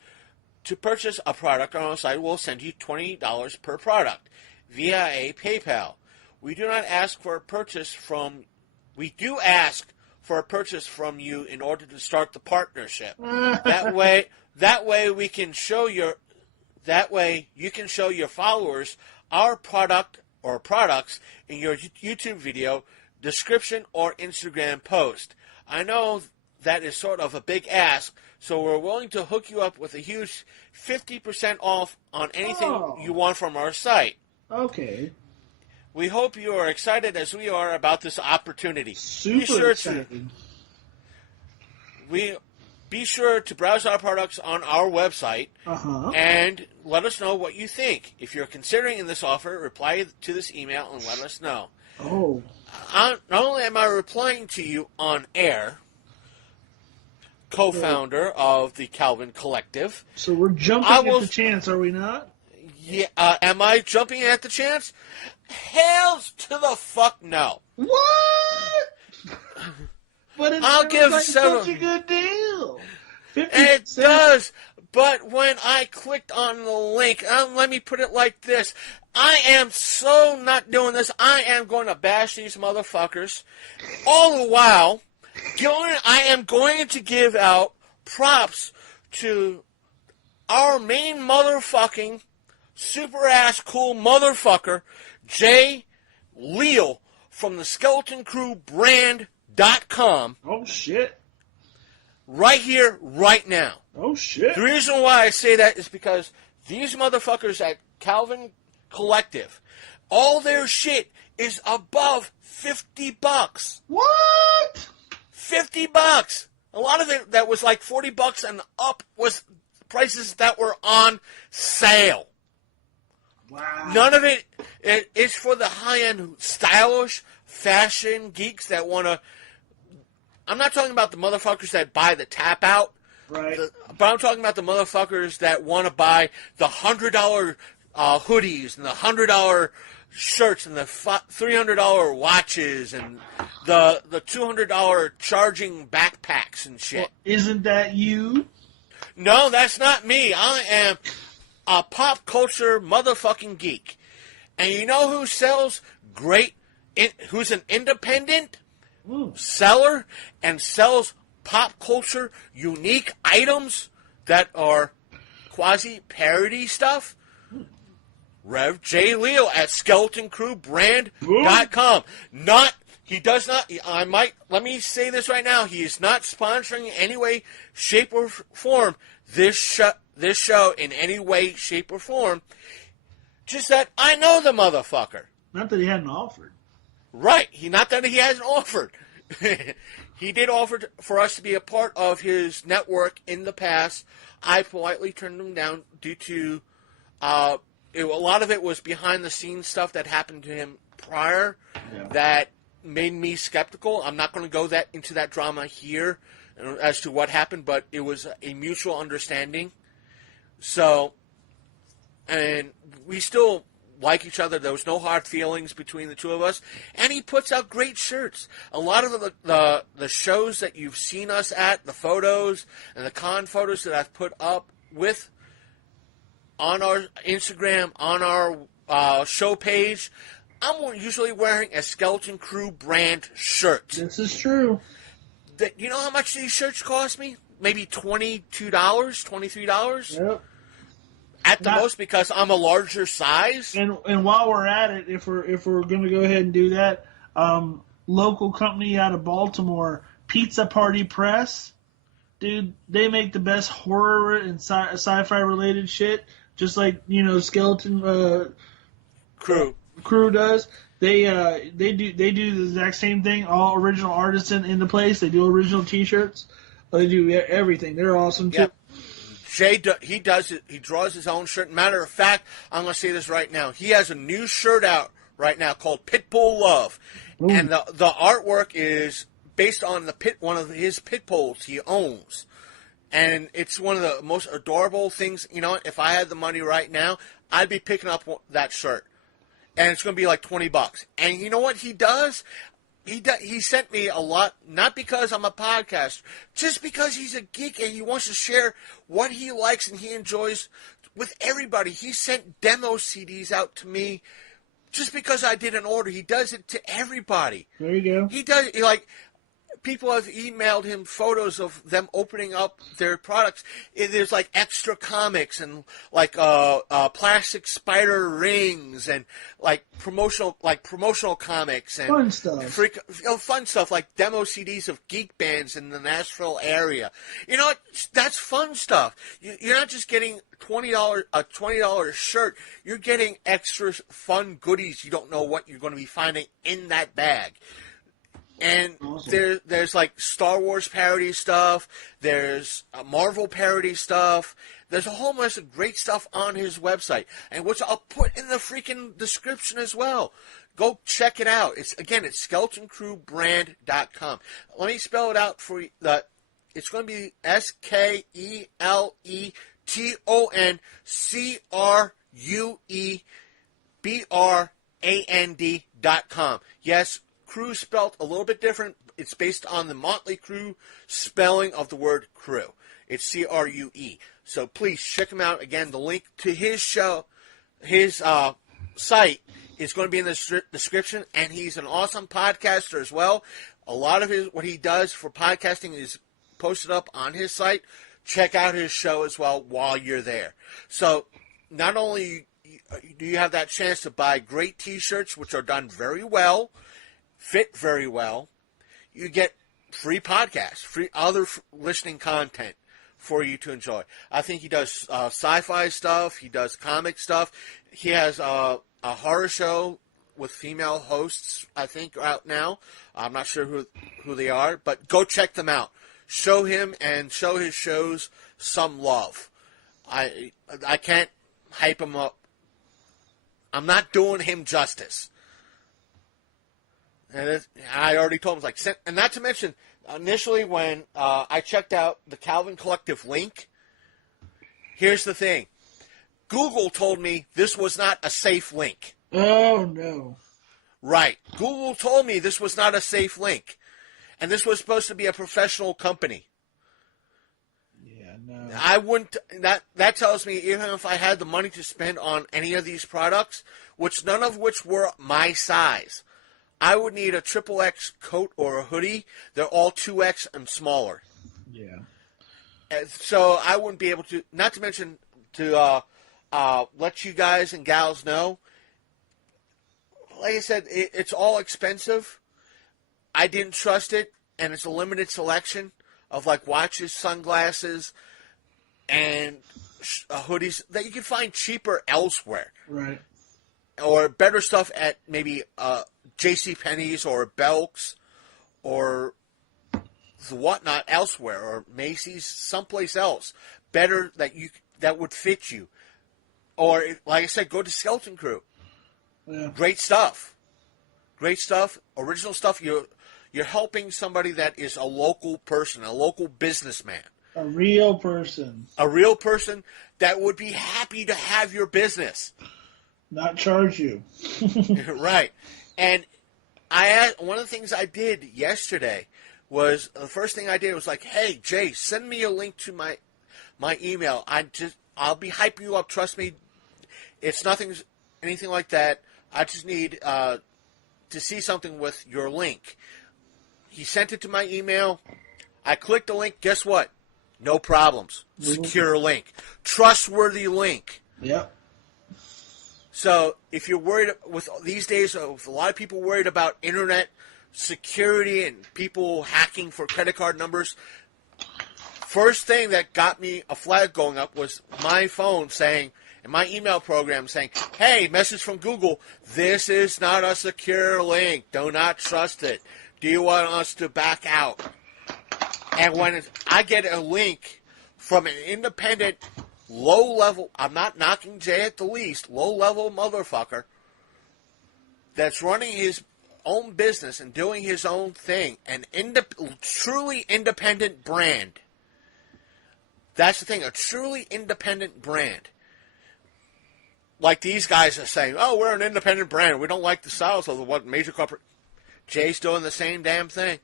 to purchase a product on our site, we'll send you $20 per product via a PayPal. We do ask for a purchase from you in order to start the partnership. That way you can show your followers our product or products in your YouTube video description or Instagram post. I know that is sort of a big ask, so we're willing to hook you up with a huge 50% off on anything you want from our site. Okay. We hope you are excited as we are about this opportunity. Super excited. Be sure to browse our products on our website and let us know what you think. If you're considering this offer, reply to this email and let us know. Oh. Not only am I replying to you on air, co-founder of the Calvin Collective. So we're jumping at the chance, are we not? Yeah. Am I jumping at the chance? Hells to the fuck no. What? But I'll give like several. Such a good deal. 50%. It does. But when I clicked on the link, let me put it like this. I am so not doing this. I am going to bash these motherfuckers. All the while, I am going to give out props to our main motherfucking super ass cool motherfucker, Jay Leal from the SkeletonCrewBrand.com. Oh shit. Right here, right now. Oh shit. The reason why I say that is because these motherfuckers at Calvin Collective, all their shit is above $50. What? $50. A lot of it that was like $40 and up was prices that were on sale. Wow. None of it is for the high-end, stylish fashion geeks that want to... I'm not talking about the motherfuckers that buy the tap out. Right. But I'm talking about the motherfuckers that want to buy the $100 hoodies and the $100 shirts and the $300 watches and the $200 charging backpacks and shit. Well, isn't that you? No, that's not me. I am a pop culture motherfucking geek. And you know who sells who's an independent seller and sells pop culture unique items that are quasi-parody stuff? Rev J. Leo at SkeletonCrewBrand.com. Let me say this right now. He is not sponsoring in any way, shape, or form this show in any way, shape, or form. Just that I know the motherfucker. Not that he hadn't offered. Right. Not that he hasn't offered. He did offer for us to be a part of his network in the past. I politely turned him down due to a lot of it was behind the scenes stuff that happened to him prior that made me skeptical. I'm not going to go into that drama here as to what happened, but it was a mutual understanding. So, and we still like each other. There was no hard feelings between the two of us. And he puts out great shirts. A lot of the shows that you've seen us at, the photos and the con photos that I've put up on our Instagram, on our show page, I'm usually wearing a Skeleton Crew brand shirt. This is true. You know how much these shirts cost me? Maybe $22, $23? Yep. At the most, because I'm a larger size. And while we're at it, if we're going to go ahead and do that, local company out of Baltimore, Pizza Party Press, dude, they make the best horror and sci-fi related shit, just like Skeleton Crew does. They do the exact same thing. All original artists in the place. They do original T-shirts. They do everything. They're awesome too. Yep. Jay, he does it. He draws his own shirt. Matter of fact, I'm going to say this right now. He has a new shirt out right now called Pitbull Love, and the artwork is based on one of his pit bulls he owns. And it's one of the most adorable things. You know, if I had the money right now, I'd be picking up that shirt. And it's going to be like $20. And you know what he does? He sent me a lot, not because I'm a podcaster, just because he's a geek and he wants to share what he likes and he enjoys with everybody. He sent demo CDs out to me just because I did an order. He does it to everybody. There you go. He does, like, people have emailed him photos of them opening up their products. There's like extra comics and like plastic spider rings and like promotional comics and fun stuff. Fun stuff like demo CDs of geek bands in the Nashville area. You know, that's fun stuff. You're not just getting a $20 shirt. You're getting extra fun goodies. You don't know what you're going to be finding in that bag. And awesome. There's like Star Wars parody stuff. There's Marvel parody stuff. There's a whole bunch of great stuff on his website, and which I'll put in the freaking description as well. Go check it out. It's SkeletonCrewBrand.com. Let me spell it out for you. It's going to be SkeletonCrewBrand.com. Yes. Crew spelled a little bit different. It's based on the Motley Crue spelling of the word crew. It's CRUE. So please check him out. Again, the link to his show, his site is going to be in the description. And he's an awesome podcaster as well. A lot of what he does for podcasting is posted up on his site. Check out his show as well while you're there. So not only do you have that chance to buy great T-shirts, which are done very well, fit very well, you get free podcasts, free other listening content for you to enjoy. I think he does sci-fi stuff. He does comic stuff. He has a horror show with female hosts, I think, out now. I'm not sure who they are, but go check them out. Show him and show his shows some love. I can't hype him up. I'm not doing him justice. And I already told him, and not to mention, initially when I checked out the Calvin Collective link, here's the thing. Google told me this was not a safe link. Oh, no. Right. Google told me this was not a safe link. And this was supposed to be a professional company. Yeah, no. I wouldn't, that tells me even if I had the money to spend on any of these products, none of which were my size, I would need a XXX coat or a hoodie. They're all 2X and smaller. Yeah. And so I wouldn't be able to, not to mention to let you guys and gals know, like I said, it's all expensive. I didn't trust it, and it's a limited selection of like watches, sunglasses, and hoodies that you can find cheaper elsewhere. Right. Or better stuff at maybe JCPenney's or Belk's or the whatnot elsewhere, or Macy's, someplace else. Better that would fit you. Or, like I said, go to Skeleton Crew. Yeah. Great stuff. Great stuff. Original stuff. You're helping somebody that is a local person, a local businessman. A real person. A real person that would be happy to have your business. Not charge you. Right. And one of the things I did yesterday was, the first thing I did was like, hey, Jay, send me a link to my email. I'll be hyping you up. Trust me. It's anything like that. I just need to see something with your link. He sent it to my email. I clicked the link. Guess what? No problems. Secure link. Trustworthy link. Yep. So if you're worried with these days, with a lot of people worried about internet security and people hacking for credit card numbers, first thing that got me a flag going up was my phone saying, and my email program saying, hey, message from Google, this is not a secure link. Do not trust it. Do you want us to back out? And when I get a link from an independent, low-level, I'm not knocking Jay at the least, low-level motherfucker that's running his own business and doing his own thing, an truly independent brand. That's the thing, a truly independent brand. Like these guys are saying, oh, we're an independent brand. We don't like the styles of what major corporate. Jay's doing the same damn thing.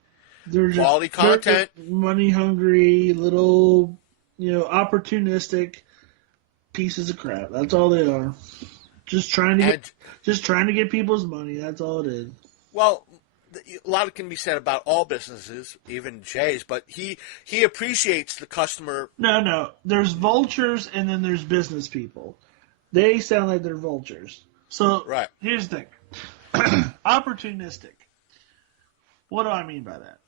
They're just Quality content. Money hungry, little, opportunistic pieces of crap. That's all they are. Just trying to get people's money. That's all it is. Well, a lot can be said about all businesses, even Jay's, but he appreciates the customer. No. There's vultures and then there's business people. They sound like they're vultures. So right. Here's the thing. Opportunistic. What do I mean by that?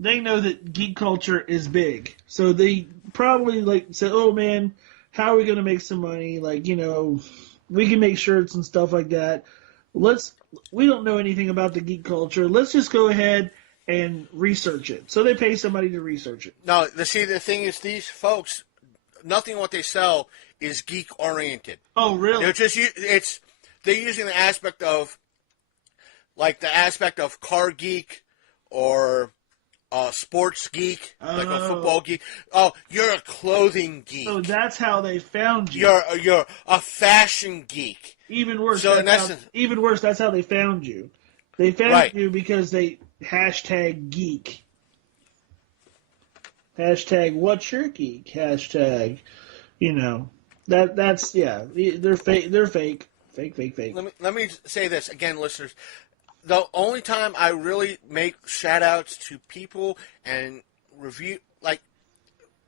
They know that geek culture is big. So they probably say, oh man, how are we going to make some money? We can make shirts and stuff like that. We don't know anything about the geek culture. Let's just go ahead and research it. So they pay somebody to research it. No, the thing is, these folks, nothing what they sell is geek oriented. Oh, really? They're using the aspect of car geek or sports geek, like a football geek. Oh, you're a clothing geek. So that's how they found you. You're a fashion geek. Even worse. So that's how they found you. They found you because they # geek. # what's your geek? #, that's they're fake. They're fake. Fake. Let me say this again, listeners. The only time I really make shout-outs to people and review,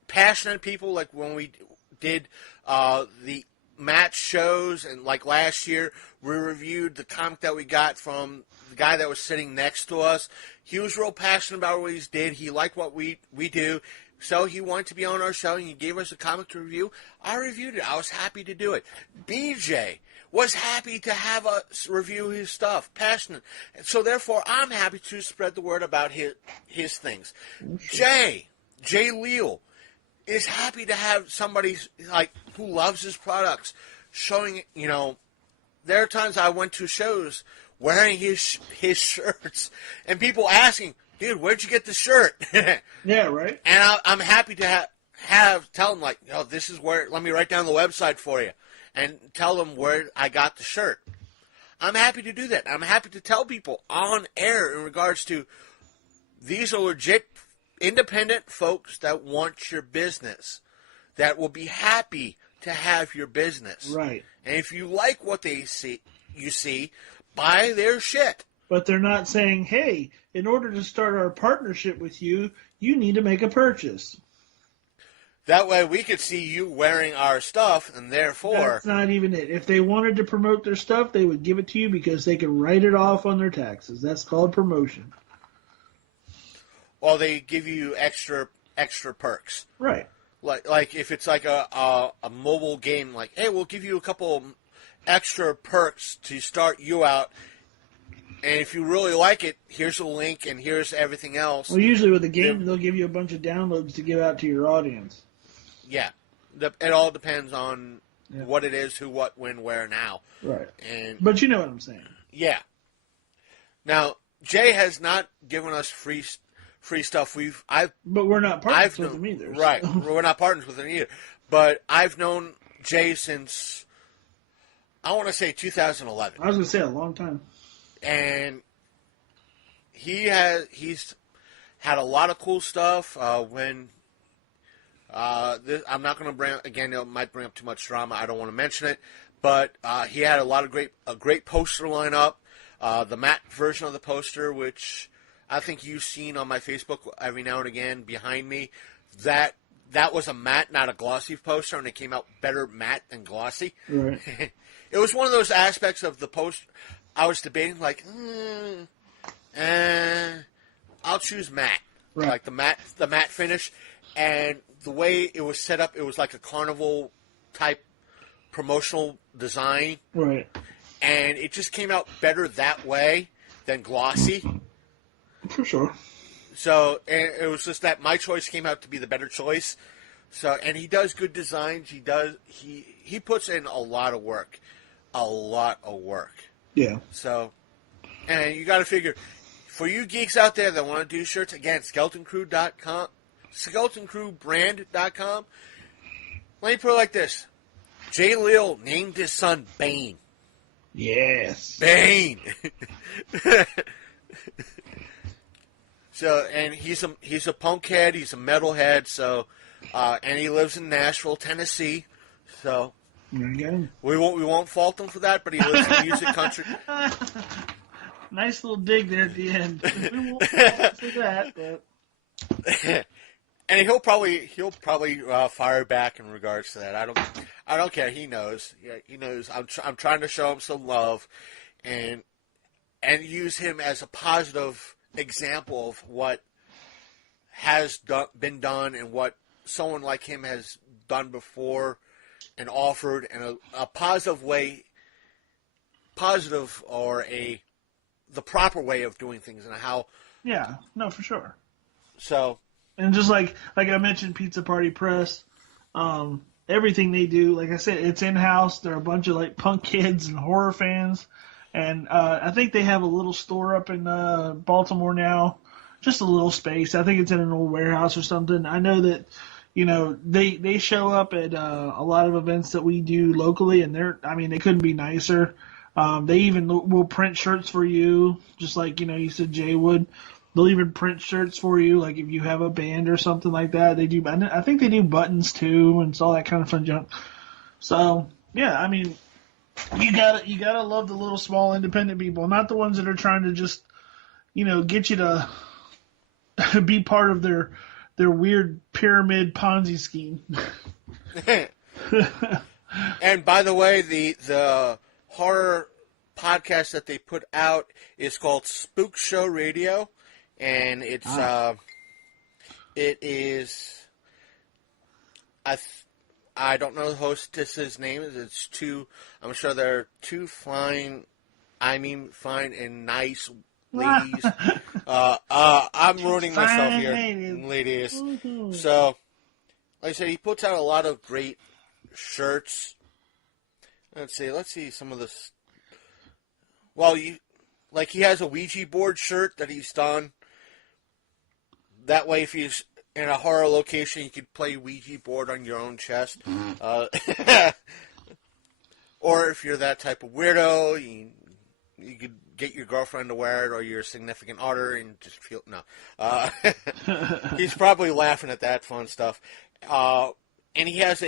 passionate people, like when we did the match shows, and last year, we reviewed the comic that we got from the guy that was sitting next to us. He was real passionate about what he did. He liked what we do. So he wanted to be on our show, and he gave us a comic to review. I reviewed it. I was happy to do it. BJ was happy to have us review his stuff, passionate. So therefore, I'm happy to spread the word about his things. Jay Leal, is happy to have somebody who loves his products showing. There are times I went to shows wearing his shirts, and people asking, dude, where'd you get the shirt? Yeah, right. And I'm happy to tell them, this is where, let me write down the website for you, and tell them where I got the shirt. I'm happy to do that. I'm happy to tell people on air in regards to, these are legit independent folks that want your business, that will be happy to have your business. Right. And if you like what you see, buy their shit. But they're not saying, hey, in order to start our partnership with you, you need to make a purchase. That way we could see you wearing our stuff, and therefore... That's not even it. If they wanted to promote their stuff, they would give it to you because they could write it off on their taxes. That's called promotion. Well, they give you extra perks. Right. Like if it's a mobile game, hey, we'll give you a couple extra perks to start you out. And if you really like it, here's a link and here's everything else. Well, usually with the game, they'll give you a bunch of downloads to give out to your audience. Yeah. It all depends on what it is, who, what, when, where, now. Right. But you know what I'm saying. Yeah. Now, Jay has not given us free stuff. But we're not partners with him either. Right. We're not partners with him either. But I've known Jay since, I want to say 2011. I was going to say a long time. And he's had a lot of cool stuff. I'm not going to bring, again, it might bring up too much drama. I don't want to mention it. But he had a great poster lineup. The matte version of the poster, which I think you've seen on my Facebook every now and again behind me, that was a matte, not a glossy poster, and it came out better matte than glossy. Right. It was one of those aspects of the poster I was debating, I'll choose matte. Right. Like the matte finish, and the way it was set up, it was like a carnival type promotional design. Right. And it just came out better that way than glossy. For sure. So, and it was just that my choice came out to be the better choice. So, and he does good designs. He puts in a lot of work. A lot of work. Yeah. So, And you got to figure, for you geeks out there that want to do shirts, again, SkeletonCrew.com, SkeletonCrewBrand.com. Let me put it like this. Jay Lil named his son Bane. Yes. Bane! So, and he's a punk head, he's a metal head, so, and he lives in Nashville, Tennessee, so. There you go. We won't fault him for that, but he lives in music country. Nice little dig there at the end. We won't fault for that, but. And he'll probably fire back in regards to that. I don't care. He knows. Yeah, he knows. I'm trying to show him some love, and use him as a positive example of what has been done and what someone like him has done before and offered, and a positive way, the proper way of doing things, and how. Yeah, no, for sure. So. And just like I mentioned, Pizza Party Press, everything they do, like I said, it's in-house. They're a bunch of like punk kids and horror fans. And I think they have a little store up in Baltimore now, just a little space. I think it's in an old warehouse or something. I know that, they show up at a lot of events that we do locally, and they couldn't be nicer. They even will print shirts for you, just like, you said Jay would. They'll even print shirts for you, like if you have a band or something like that. They do. I think they do buttons too, and all that kind of fun junk. So yeah, you gotta love the little small independent people, not the ones that are trying to just, get you to be part of their weird pyramid Ponzi scheme. And by the way, the horror podcast that they put out is called Spook Show Radio. And it's it is I don't know the hostess's name. I'm sure they're two fine and nice ladies. I'm ruining myself here, ladies. Mm-hmm. So, like I said, he puts out a lot of great shirts. Let's see some of this. Well, he has a Ouija board shirt that he's done. That way, if he's in a horror location, you could play Ouija board on your own chest. Or if you're that type of weirdo, you could get your girlfriend to wear it or your significant other and just feel... No. He's probably laughing at that fun stuff. And he has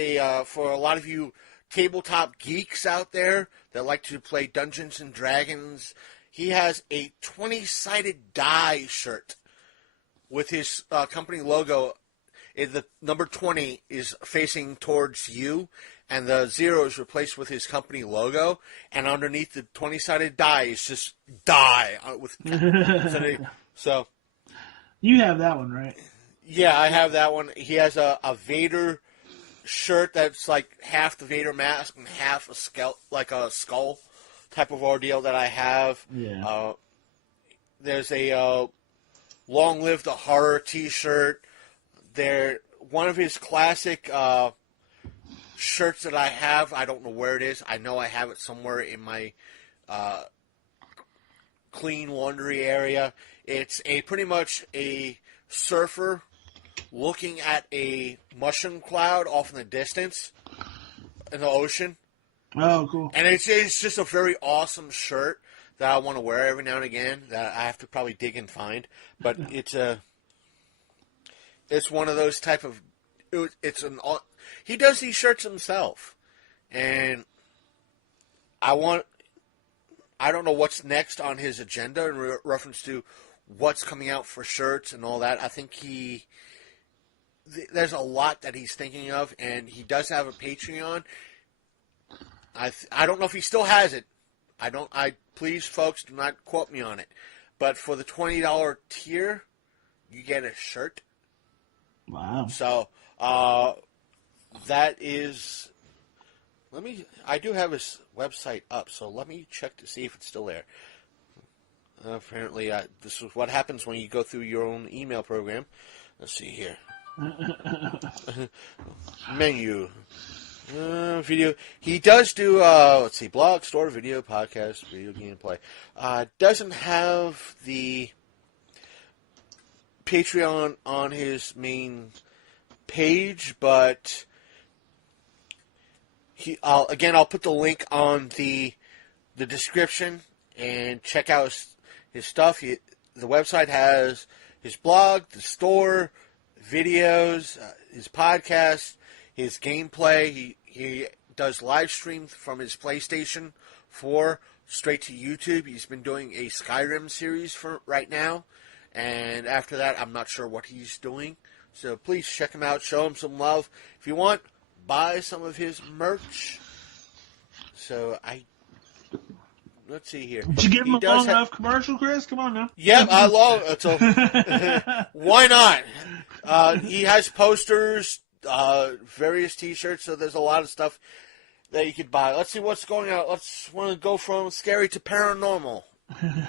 for a lot of you tabletop geeks out there that like to play Dungeons and Dragons, he has a 20-sided die shirt with his company logo. The number 20 is facing towards you, and the 0 is replaced with his company logo, and underneath the 20-sided die is just die. So, you have that one, right? Yeah, I have that one. He has a Vader shirt that's like half the Vader mask and half a skull type of ordeal that I have. Yeah. There's a Long Live the Horror t-shirt. One of his classic shirts that I have, I don't know where it is. I know I have it somewhere in my clean laundry area. It's pretty much a surfer looking at a mushroom cloud off in the distance in the ocean. Oh, cool. And it's just a very awesome shirt that I want to wear every now and again that I have to probably dig and find. But it's one of those type of... He does these shirts himself. And I don't know what's next on his agenda in reference to what's coming out for shirts and all that. I think there's a lot that he's thinking of, and he does have a Patreon. I don't know if he still has it. Please, folks, do not quote me on it. But for the $20 tier, you get a shirt. Wow. So, that is... I do have his website up, so let me check to see if it's still there. Apparently, this is what happens when you go through your own email program. Let's see here. Menu. Video. He does do, let's see, blog, store, video, podcast, video gameplay. Doesn't have the Patreon on his main page, but I'll put the link on the description and check out his stuff. The website has his blog, the store, videos, his podcast, his gameplay. He does live stream from his PlayStation 4 straight to YouTube. He's been doing a Skyrim series for right now, and after that, I'm not sure what he's doing. So please check him out, show him some love. If you want, buy some of his merch. So let's see here. Did you give him a long enough commercial, Chris? Come on now. Yeah, I love it. So why not? He has posters, various T-shirts. So there's a lot of stuff that you could buy. Let's see what's going on. Let's want to go from scary to paranormal.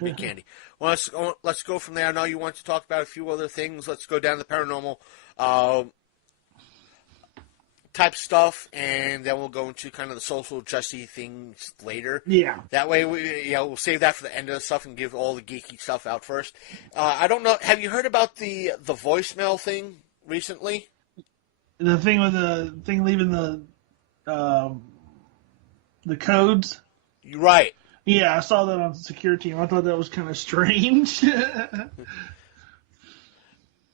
Big Candy. Well, let's go from there. I know you want to talk about a few other things. Let's go down the paranormal type stuff, and then we'll go into kind of the social justice things later. Yeah. That way, we'll save that for the end of the stuff and give all the geeky stuff out first. I don't know. Have you heard about the voicemail thing recently? The thing with the thing leaving the codes. You're right. Yeah, I saw that on security, and I thought that was kind of strange.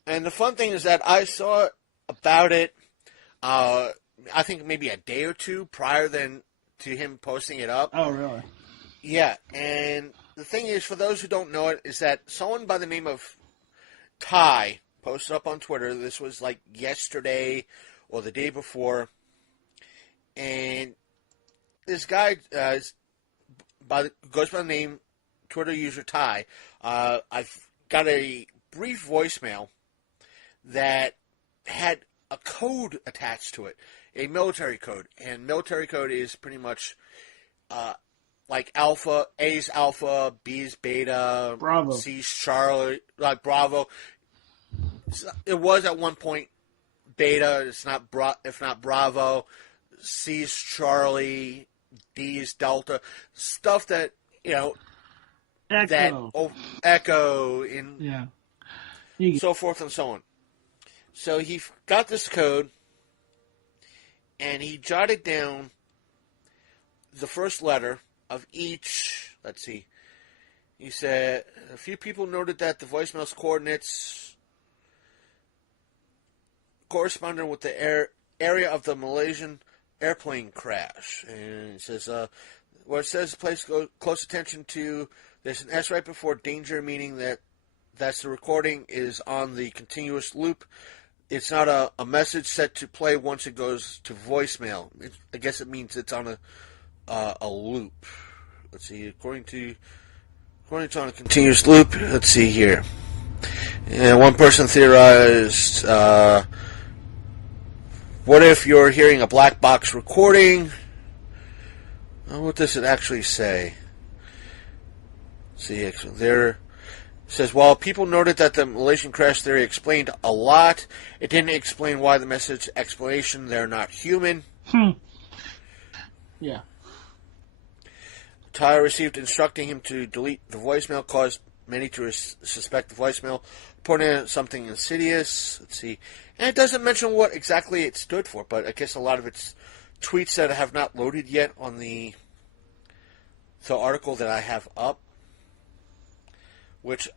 And the fun thing is that I saw about it, I think maybe a day or two prior to him posting it up. Oh, really? Yeah, and the thing is, for those who don't know it, is that someone by the name of Ty posted up on Twitter. This was like yesterday or the day before, and this guy goes by the name Twitter user Ty. I've got a brief voicemail that had a code attached to it, a military code, and military code is pretty much like alpha. A's alpha, B's beta, Bravo, C's Charlie, like Bravo. It was at one point beta. It's not if not Bravo. C's Charlie, D's Delta, stuff that Echo. Echo in Yeah. So forth and so on. So he got this code, and he jotted down the first letter of each. Let's see. He said, a few people noted that the voicemail's coordinates corresponded with the area of the Malaysian airplane crash. And it says, where it says place close attention to, there's an S right before danger, meaning that's the recording is on the continuous loop. It's not a message set to play once it goes to voicemail. I guess it means it's on a loop. Let's see. According to on a continuous loop. Let's see here. And one person theorized, what if you're hearing a black box recording? What does it actually say? Let's see. There. Says, while people noted that the Malaysian crash theory explained a lot, it didn't explain why the message explanation they're not human. Yeah. Ty received instructing him to delete the voicemail, caused many to suspect the voicemail, pointing at something insidious. Let's see. And it doesn't mention what exactly it stood for, but I guess a lot of it's tweets that have not loaded yet on the article that I have up, which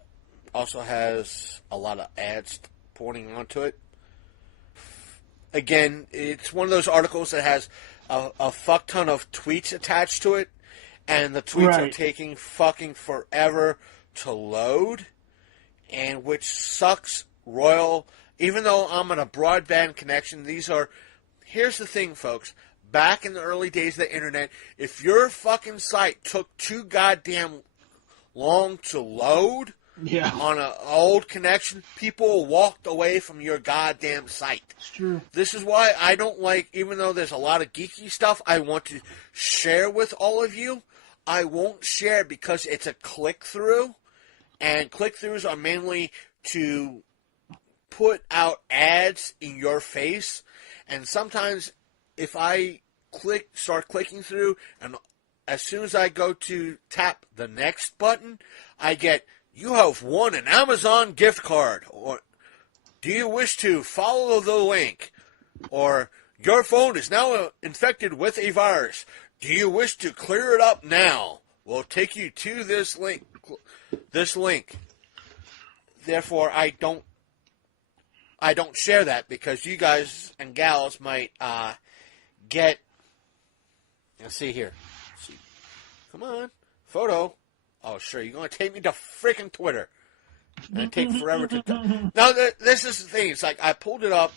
also has a lot of ads pointing onto it. Again, it's one of those articles that has a fuck ton of tweets attached to it, and the tweets are taking fucking forever to load, and which sucks royal. Even though I'm on a broadband connection, here's the thing, folks. Back in the early days of the internet, if your fucking site took too goddamn long to load on an old connection, people walked away from your goddamn site. It's true. This is why I don't like, even though there's a lot of geeky stuff I want to share with all of you, I won't share because it's a click-through, and click-throughs are mainly to put out ads in your face, and sometimes if I start clicking through, and as soon as I go to tap the next button, I get, you have won an Amazon gift card, or do you wish to follow the link, or your phone is now infected with a virus. Do you wish to clear it up now? We'll take you to this link. Therefore, I don't share that because you guys and gals might get. Let's see here. Come on, photo. Oh, sure. You're going to take me to freaking Twitter. And it take forever to. Now, this is the thing. It's like I pulled it up,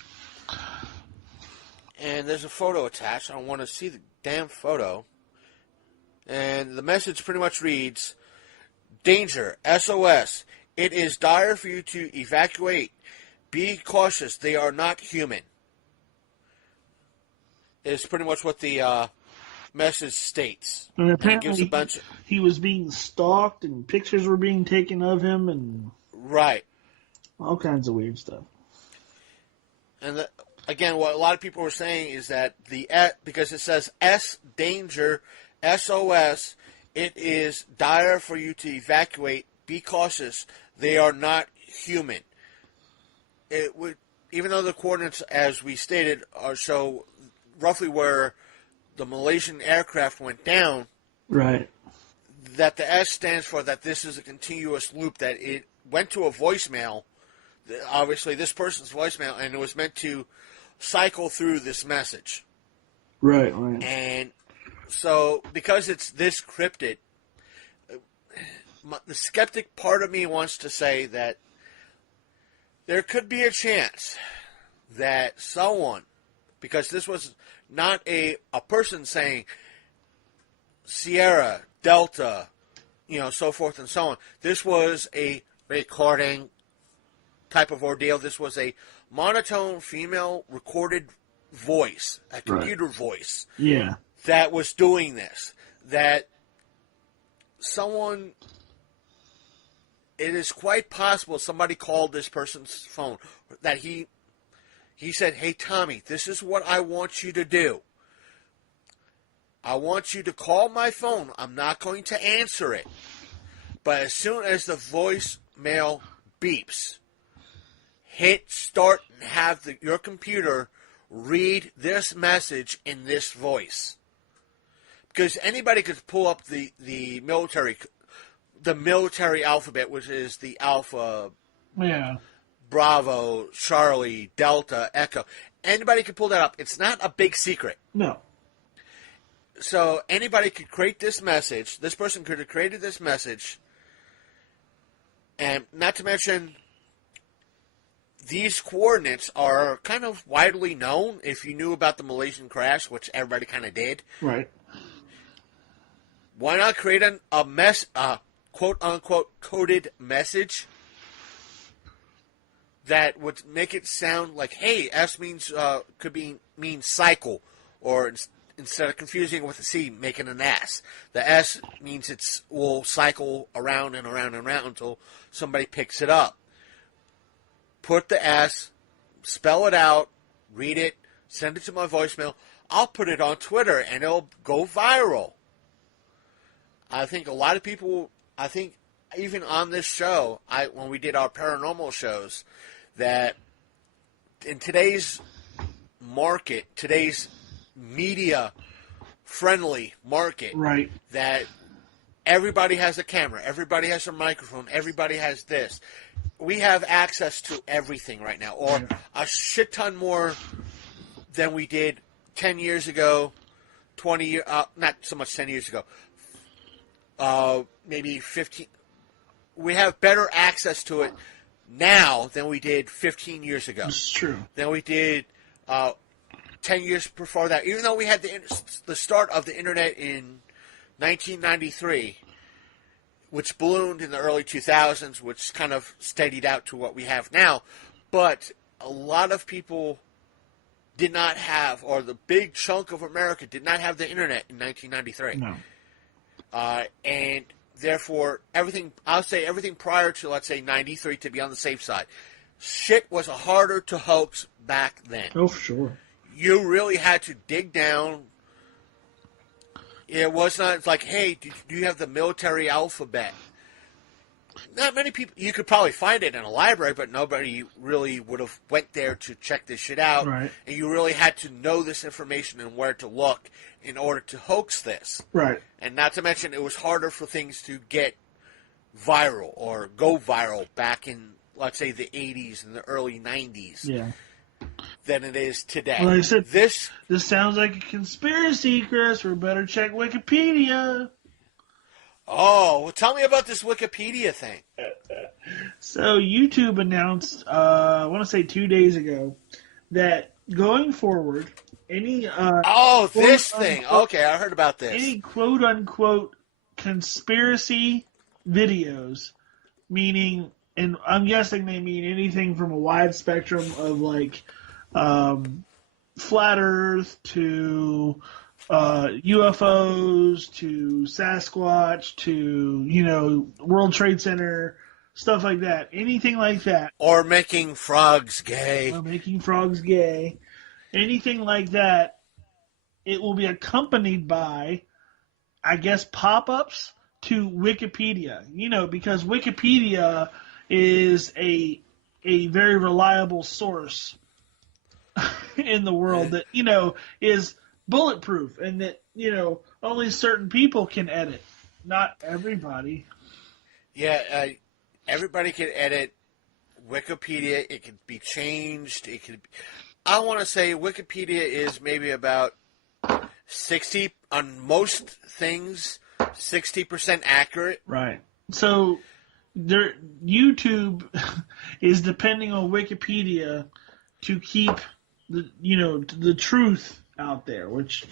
and there's a photo attached. I want to see the damn photo. And the message pretty much reads, Danger, SOS. It is dire for you to evacuate. Be cautious. They are not human. Is pretty much what the message states. And apparently and he was being stalked and pictures were being taken of him and right, all kinds of weird stuff. And again, what a lot of people were saying is that because it says S danger SOS, it is dire for you to evacuate. Be cautious. They are not human. It would, even though the coordinates, as we stated, are show roughly where the Malaysian aircraft went down. Right. That the S stands for that this is a continuous loop, that it went to a voicemail, obviously this person's voicemail, and it was meant to cycle through this message. Right. And so, because it's this cryptic, the skeptic part of me wants to say that there could be a chance that someone, because this was not a person saying Sierra, Delta, so forth and so on. This was a recording type of ordeal. This was a monotone female recorded voice, a computer voice. Yeah. That was doing this. That someone, it is quite possible somebody called this person's phone, that he said, hey, Tommy, this is what I want you to do. I want you to call my phone. I'm not going to answer it. But as soon as the voicemail beeps, hit start and have your computer read this message in this voice. Because anybody could pull up the military alphabet, which is the Alpha, Bravo, Charlie, Delta, Echo. Anybody could pull that up. It's not a big secret. No. So anybody could create this message. This person could have created this message. And not to mention, these coordinates are kind of widely known if you knew about the Malaysian crash, which everybody kind of did. Right. Why not create a quote-unquote coded message that would make it sound like, hey, S means mean cycle, or instead of confusing it with a C, making an S. The S means will cycle around and around and around until somebody picks it up. Put the S, spell it out, read it, send it to my voicemail. I'll put it on Twitter and it'll go viral. I think a lot of people, even on this show, when we did our paranormal shows, that in today's market, today's media-friendly market, right, that everybody has a camera, everybody has a microphone, everybody has this. We have access to everything right now, or a shit ton more than we did 10 years ago, 20 years, not so much 10 years ago, maybe 15. We have better access to it now than we did 15 years ago. This is true. Than we did 10 years before that. Even though we had the start of the internet in 1993, which ballooned in the early 2000s, which kind of steadied out to what we have now. But a lot of people did not have, or the big chunk of America did not have the internet in 1993. No. And therefore, everything prior to, let's say, 93, to be on the safe side, shit was harder to hoax back then. Oh, for sure. You really had to dig down, It was not. It's like, hey, do you have the military alphabet? Not many people. You could probably find it in a library, but nobody really would have went there to check this shit out. Right. And you really had to know this information and where to look in order to hoax this. Right. And not to mention, it was harder for things to get viral or go viral back in, let's say, the 80s and the early 90s. Yeah. Than it is today. Well, like I said, this sounds like a conspiracy, Chris. We better check Wikipedia. Oh, well, tell me about this Wikipedia thing. So YouTube announced, I want to say 2 days ago, that going forward, any this thing. Okay, I heard about this. Any quote unquote conspiracy videos, meaning, and I'm guessing they mean anything from a wide spectrum of like flat Earth to UFOs to Sasquatch to World Trade Center, stuff like that. Anything like that. Or making frogs gay. Anything like that. It will be accompanied by, I guess, pop-ups to Wikipedia. Because Wikipedia is a very reliable source in the world that, is bulletproof and that, only certain people can edit. Not everybody. Yeah, everybody can edit Wikipedia. It can be changed. I want to say Wikipedia is maybe about 60, on most things, 60% accurate. Right. So YouTube is depending on Wikipedia to keep the truth out there, which,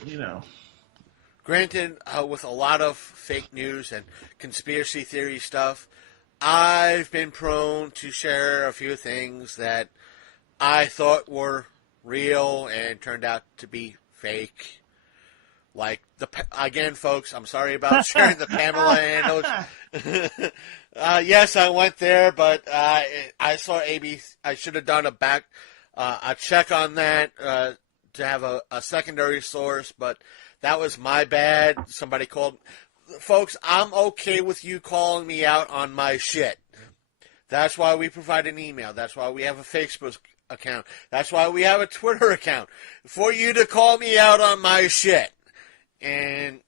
Granted, with a lot of fake news and conspiracy theory stuff, I've been prone to share a few things that I thought were real and turned out to be fake. Like, again, folks, I'm sorry about sharing the Pamela handles. Yes, I went there, but I saw ABC. I should have done a check on that to have a secondary source, but that was my bad. Somebody called. Folks, I'm okay with you calling me out on my shit. That's why we provide an email. That's why we have a Facebook account. That's why we have a Twitter account. For you to call me out on my shit. And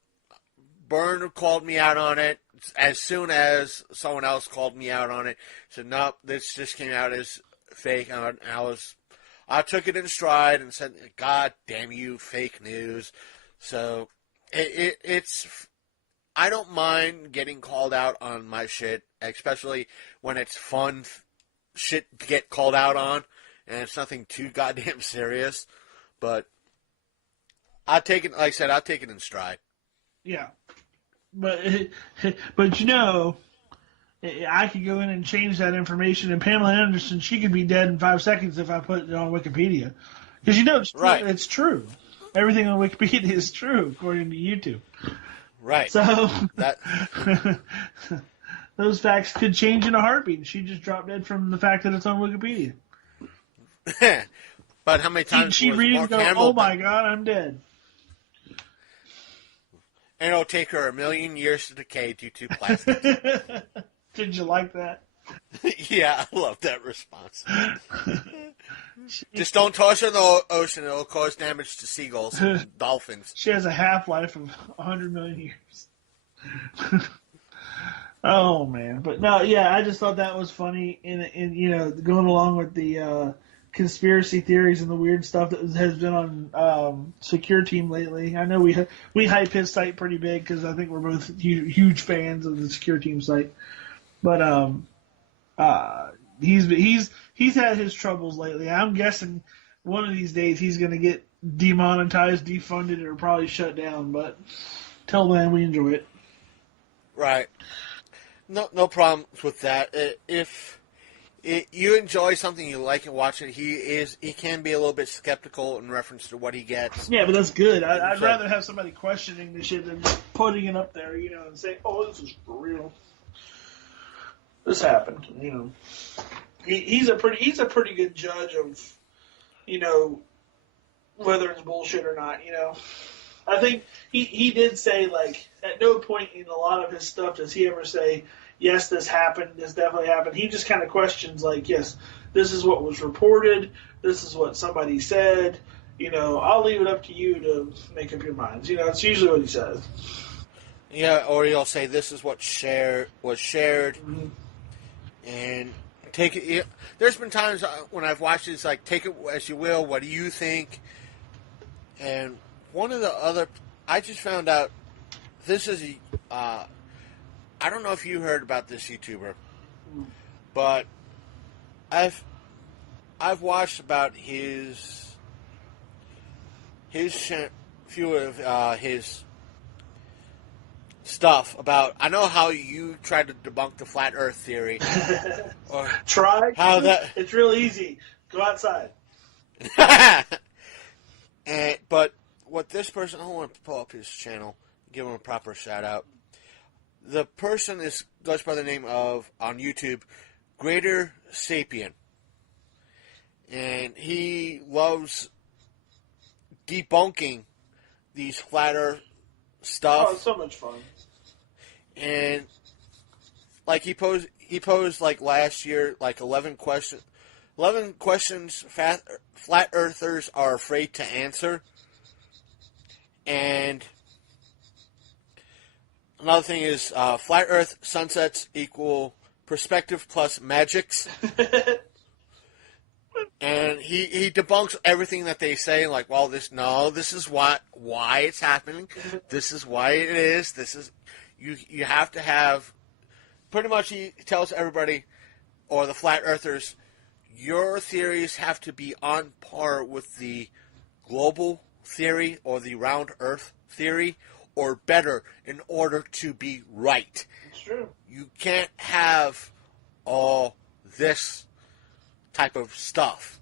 Byrne called me out on it as soon as someone else called me out on it. Said, nope, this just came out as fake. I took it in stride and said, God damn you, fake news. So it's I don't mind getting called out on my shit, especially when it's fun shit to get called out on, and it's nothing too goddamn serious. But I take it, like I said, I'll take it in stride. Yeah, but I could go in and change that information, and Pamela Anderson, she could be dead in 5 seconds if I put it on Wikipedia, because it's true. Right. It's true. Everything on Wikipedia is true according to YouTube. Right. So those facts could change in a heartbeat. She just dropped dead from the fact that it's on Wikipedia. But how many times she read and go, oh my God, I'm dead. And it'll take her 1 million years to decay due to plastic. Did you like that? Yeah, I love that response. Just don't toss her in the ocean. It'll cause damage to seagulls and dolphins. She has a half-life of 100 million years. Oh, man. But no, yeah, I just thought that was funny. And going along with the conspiracy theories and the weird stuff that has been on Secure Team lately. I know we hype his site pretty big because I think we're both huge fans of the Secure Team site. But he's had his troubles lately. I'm guessing one of these days he's going to get demonetized, defunded, or probably shut down. But till then, we enjoy it. Right. No problems with that. If you enjoy something, you like and watch it, he can be a little bit skeptical in reference to what he gets. Yeah, but that's good. I'd rather have somebody questioning the shit than just putting it up there, and say, "Oh, this is for real. This happened." He's a pretty good judge of, whether it's bullshit or not. I think he did say, like, at no point in a lot of his stuff does he ever say, yes, this happened, this definitely happened. He just kind of questions, like, yes, this is what was reported, this is what somebody said, I'll leave it up to you to make up your minds. It's usually what he says. Yeah, or he'll say this is what was shared, Mm-hmm. and take it. There's been times when I've watched it, it's like, take it as you will, what do you think? And one of the other, I just found out, this is, I don't know if you heard about this YouTuber, but I've watched about his few of his stuff about. I know how you tried to debunk the flat Earth theory. Or Try. how that? It's real easy. Go outside. But what this person, I want to pull up his channel, give him a proper shout out. The person goes by the name of, on YouTube, Greater Sapien. And he loves debunking these flat Earth stuff. Oh, it's so much fun. And like he posed like last year, like 11 questions flat earthers are afraid to answer. And another thing is flat earth sunsets equal perspective plus magics. And he debunks everything that they say, like, well, this is why it's happening. This is why it is. This is you have to have, pretty much he tells everybody, or the flat earthers, your theories have to be on par with the global theory or the round earth theory, or better, in order to be right. It's true. You can't have all this type of stuff.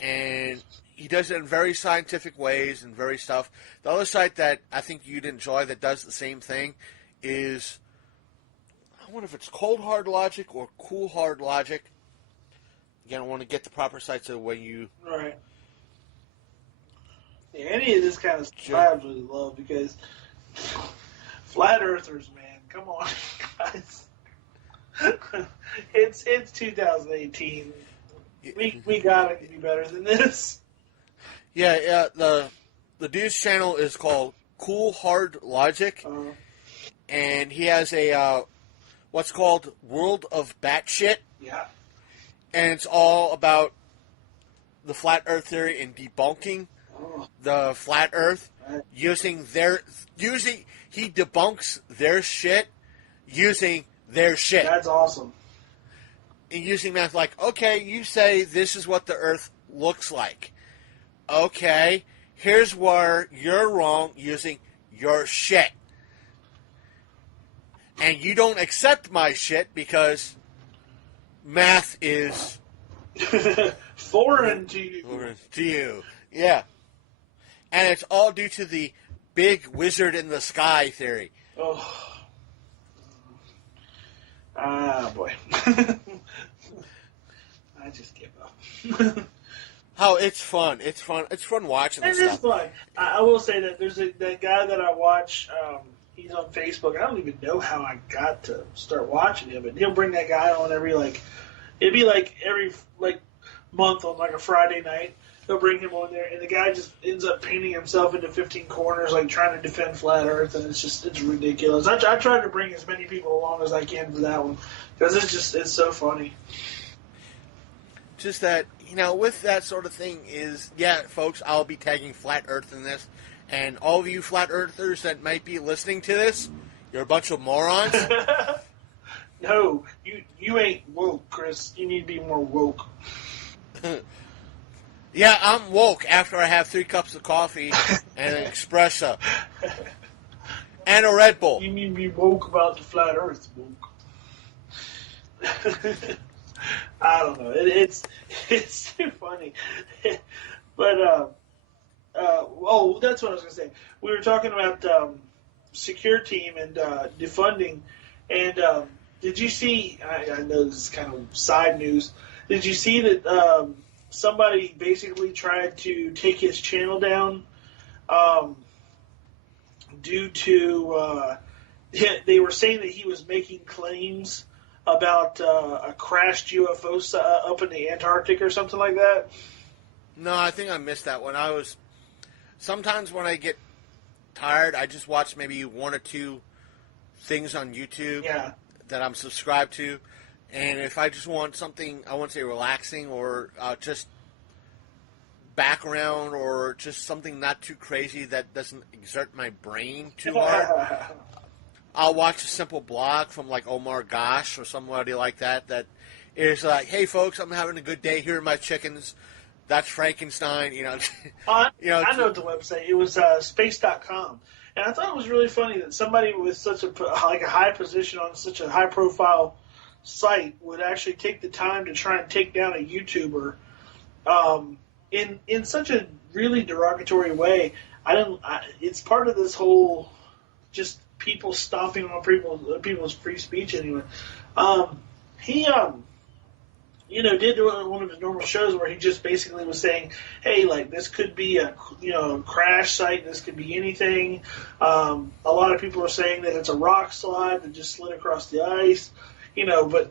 And he does it in very scientific ways and very stuff. The other site that I think you'd enjoy that does the same thing is, I wonder if it's Cold Hard Logic or Cool Hard Logic. Again, I want to get the proper sites so when you... Right. Yeah, any of this kind of stuff I absolutely love, because flat earthers, man, come on, guys. It's 2018. We gotta be better than this. Yeah. The dude's channel is called Cool Hard Logic, and he has a what's called World of Batshit. Yeah. And it's all about the flat Earth theory and debunking the flat Earth he debunks their shit using their shit. That's awesome. And using math, like, okay, you say this is what the Earth looks like. Okay, here's where you're wrong using your shit. And you don't accept my shit because math is foreign to you. Foreign to you, yeah. And it's all due to the big wizard in the sky theory. Oh. Ah, boy. I just give up. Oh, it's fun. It's fun. It's fun watching this stuff. It is fun. I will say that there's that guy that I watch. He's on Facebook. I don't even know how I got to start watching him, but he'll bring that guy on every it'd be every month on a Friday night. They'll bring him on there, and the guy just ends up painting himself into 15 corners, trying to defend flat Earth, and it's ridiculous. I tried to bring as many people along as I can for that one, because it's so funny. Just that, with that sort of thing is, yeah, folks, I'll be tagging flat Earth in this, and all of you flat Earthers that might be listening to this, you're a bunch of morons. No, you ain't woke, Chris. You need to be more woke. Yeah, I'm woke after I have 3 cups of coffee and an espresso. And a Red Bull. You need to be woke about the flat Earth, woke. I don't know. It's too funny. But, that's what I was going to say. We were talking about Secure Team and defunding. And did you see, I know this is kind of side news, did you see that somebody basically tried to take his channel down due to they were saying that he was making claims about a crashed UFO up in the Antarctic or something like that. No, I think I missed that one. Sometimes when I get tired, I just watch maybe one or two things on YouTube that I'm subscribed to. And if I just want something, I won't say relaxing or just background or just something not too crazy that doesn't exert my brain too hard, I'll watch a simple blog from like Omar Gosh or somebody like that is like, hey folks, I'm having a good day. Here are my chickens. That's Frankenstein. I know the website. It was space.com. And I thought it was really funny that somebody with such a high position on such a high profile site would actually take the time to try and take down a YouTuber in such a really derogatory way. It's part of this whole just people stomping on people's free speech anyway. He did one of his normal shows where he just basically was saying, hey, like this could be a crash site, this could be anything. A lot of people are saying that it's a rock slide that just slid across the ice. But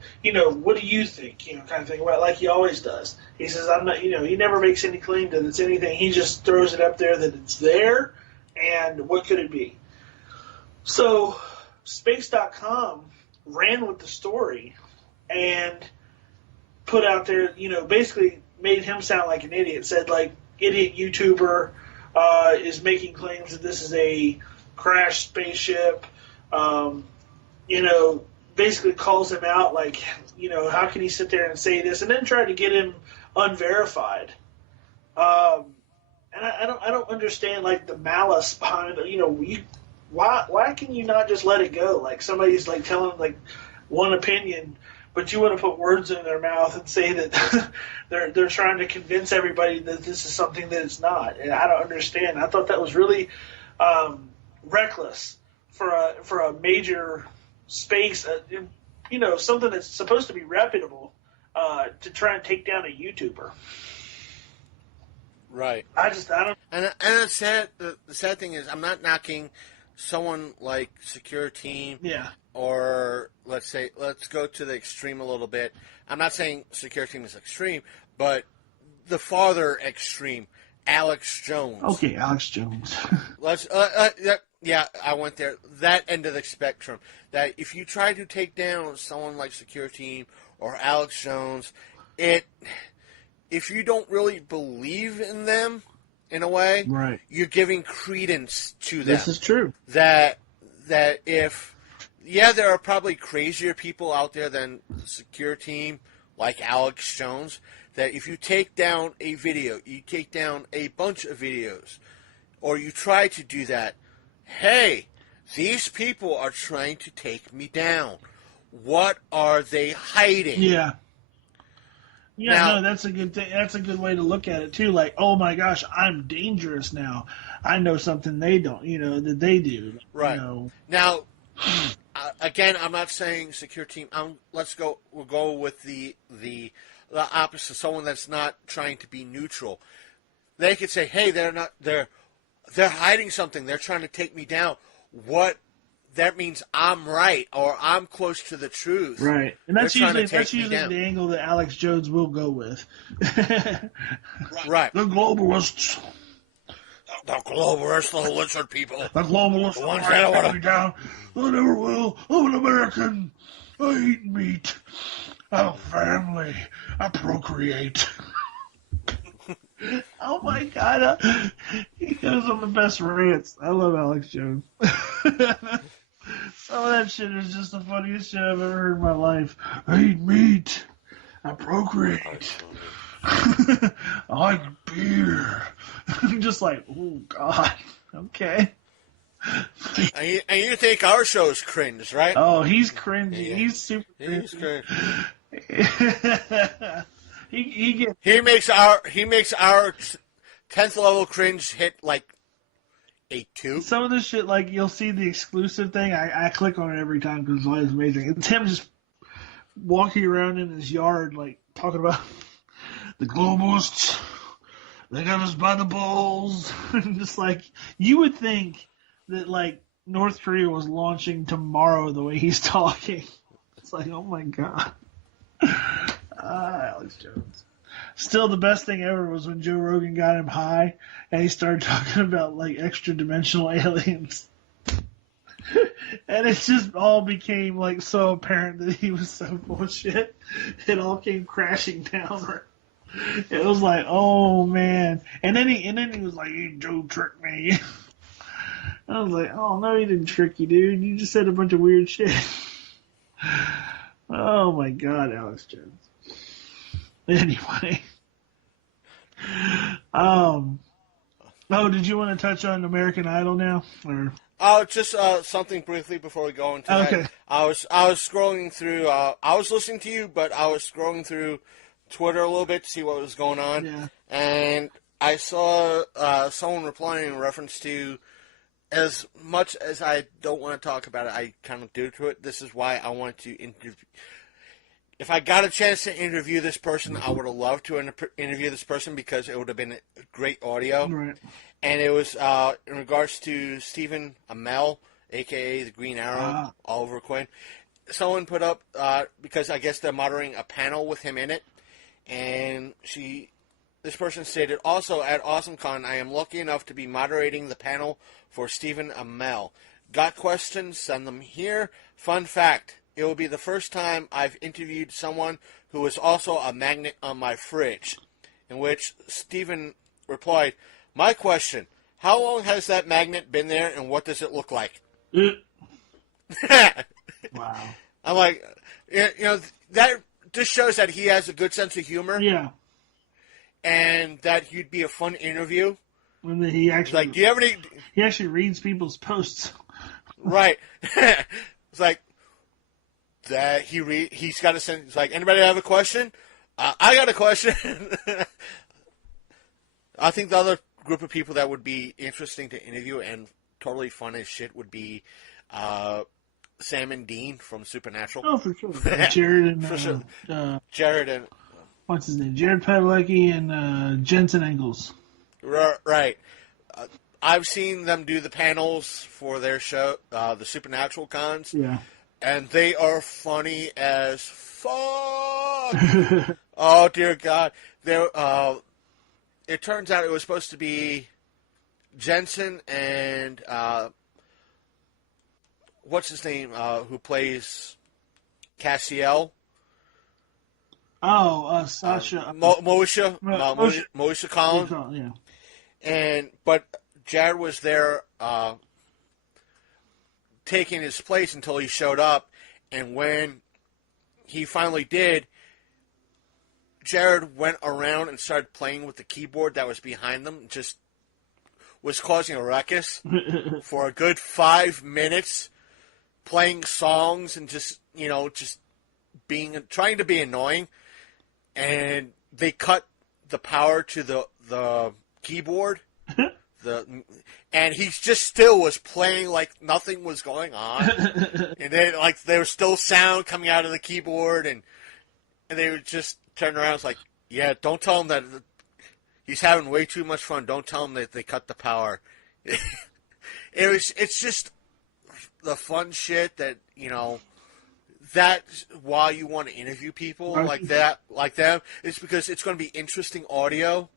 what do you think? Kind of thing, like he always does. He says, I'm not, he never makes any claim that it's anything. He just throws it up there that it's there, and what could it be? So, Space.com ran with the story and put out there, basically made him sound like an idiot. Said, like, idiot YouTuber is making claims that this is a crashed spaceship. Basically calls him out, like, how can he sit there and say this? And then tried to get him unverified. And I don't understand, like, the malice behind it. Why can you not just let it go? Like, somebody's, like, telling, like, one opinion, but you want to put words in their mouth and say that they're trying to convince everybody that this is something that it's not. And I don't understand. I thought that was really reckless for a major space, something that's supposed to be reputable, to try and take down a YouTuber. Right. I don't. And the sad thing is, I'm not knocking someone like Secure Team. Yeah. Or let's go to the extreme a little bit. I'm not saying Secure Team is extreme, but the farther extreme, Alex Jones. Okay, Alex Jones. Yeah, I went there. That end of the spectrum. That if you try to take down someone like Secure Team or Alex Jones, if you don't really believe in them, in a way, right, you're giving credence to them. This is true. That if, there are probably crazier people out there than the Secure Team, like Alex Jones, that if you take down a video, you take down a bunch of videos, or you try to do that, hey, these people are trying to take me down. What are they hiding? Yeah. Yeah, now, that's a good thing. That's a good way to look at it too. Like, oh my gosh, I'm dangerous now. I know something they don't, that they do. Right. Now, again, I'm not saying Secure Team. We'll go with the opposite. Someone that's not trying to be neutral. They could say, hey, they're hiding something. They're trying to take me down. What? That means I'm right, or I'm close to the truth. Right, and that's usually the angle that Alex Jones will go with. Right. The globalists. The globalists, the lizard people. The globalists, the ones that want me down. I never will. I'm an American. I eat meat. I have a family. I procreate. Oh my God, he goes on the best rants. I love Alex Jones. Some of that shit is just the funniest shit I've ever heard in my life. I eat meat. I procreate. I like beer. I'm just like, oh God, okay. And you think our show's cringe, right? Oh, he's cringy. Yeah. He's super cringy. He's cringy. He makes our 10th level cringe hit like a 2. Some of this shit, like, you'll see the exclusive thing. I click on it every time because it's always amazing. It's him just walking around in his yard, like, talking about the globalists. They got us by the balls. Just like, you would think that like North Korea was launching tomorrow the way he's talking. It's like, oh my god. Alex Jones. Still, the best thing ever was when Joe Rogan got him high and he started talking about like extra dimensional aliens. And it just all became like so apparent that he was so bullshit. It all came crashing down. It was like, oh man. And then he was like, hey, Joe tricked me. I was like, oh no, he didn't trick you, dude. You just said a bunch of weird shit. Oh my god, Alex Jones. Anyway. Oh, did you want to touch on American Idol now? Or Just something briefly before we go into okay. that. I was scrolling through. I was listening to you, but I was scrolling through Twitter a little bit to see what was going on, Yeah. and I saw someone replying in reference to, as much as I don't want to talk about it, I kind of do to it. This is why I want to interview. If I got a chance to interview this person, I would have loved to interview this person because it would have been great audio. Right. And it was in regards to Stephen Amell, a.k.a. the Green Arrow, Oliver Queen. Someone put up, because I guess they're moderating a panel with him in it, and this person stated, also at AwesomeCon, I am lucky enough to be moderating the panel for Stephen Amell. Got questions? Send them here. Fun fact, it will be the first time I've interviewed someone who is also a magnet on my fridge. In which Stephen replied, my question, how long has that magnet been there and what does it look like? Wow. I'm like, that just shows that he has a good sense of humor. Yeah. And that he'd be a fun interview. And then he actually like, do you have any? He actually reads people's posts. Right. It's like that he's got a sense. It's like, anybody have a question? I got a question. I think the other group of people that would be interesting to interview and totally fun as shit would be Sam and Dean from Supernatural. Oh, for sure. Jared and for sure. Jared and what's his name? Jared Padalecki and Jensen Ackles. Right. I've seen them do the panels for their show, the Supernatural cons. Yeah. And they are funny as fuck. Oh, dear God. It turns out it was supposed to be Jensen and what's his name, who plays Cassiel. Oh, Sasha. Moesha Collins. Yeah. But Jared was there taking his place until he showed up, and when he finally did, Jared went around and started playing with the keyboard that was behind them, just was causing a ruckus for a good 5 minutes, playing songs and just trying to be annoying, and they cut the power to the keyboard. And he just still was playing like nothing was going on. And then like there was still sound coming out of the keyboard, and they would just turn around and was like, yeah, don't tell him that he's having way too much fun. Don't tell him that they cut the power. It's just the fun shit that, that's why you want to interview people like them. It's because it's going to be interesting audio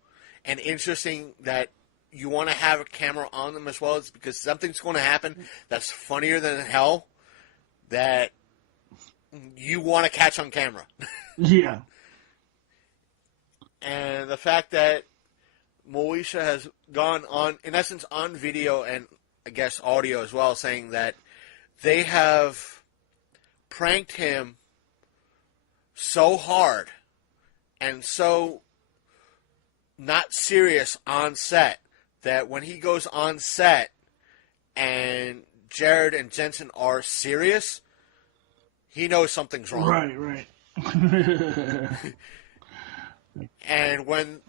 and interesting that you want to have a camera on them as well. It's because something's going to happen that's funnier than hell that you want to catch on camera. Yeah. And the fact that Moesha has gone on, in essence, on video and I guess audio as well, saying that they have pranked him so hard and so not serious on set that when he goes on set and Jared and Jensen are serious, he knows something's wrong. Right. And when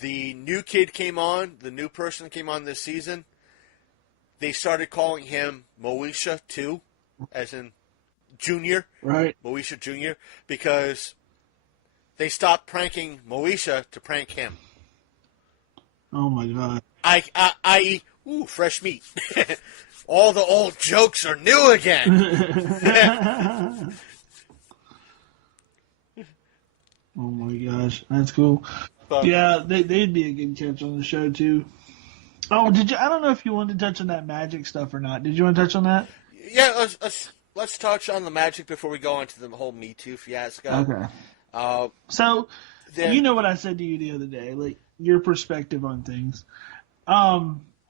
the new kid came on, the new person came on this season, they started calling him Moesha too, as in Junior. Right. Moesha Junior, because they stopped pranking Moesha to prank him. Oh my God. I.e., fresh meat. All the old jokes are new again. Oh my gosh, that's cool. But, Yeah, they'd be a good catch on the show too. Oh, did you? I don't know if you wanted to touch on that magic stuff or not. Did you want to touch on that? yeah, let's touch on the magic before we go into the whole Me Too fiasco. Okay. So, you know what I said to you the other day, like your perspective on things.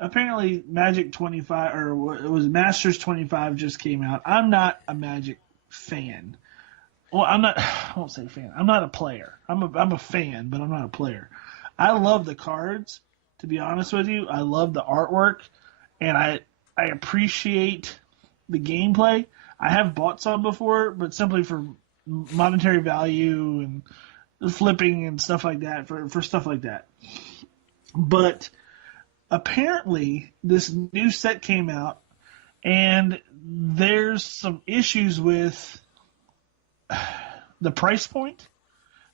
Apparently, Magic 25 or it was Masters 25 just came out. I'm not a Magic fan. Well, I'm not. I won't say fan. I'm not a player. I'm a fan, but I'm not a player. I love the cards. To be honest with you, I love the artwork, and I appreciate the gameplay. I have bought some before, but simply for monetary value and flipping and stuff like that. For stuff like that. But apparently, this new set came out, and there's some issues with the price point.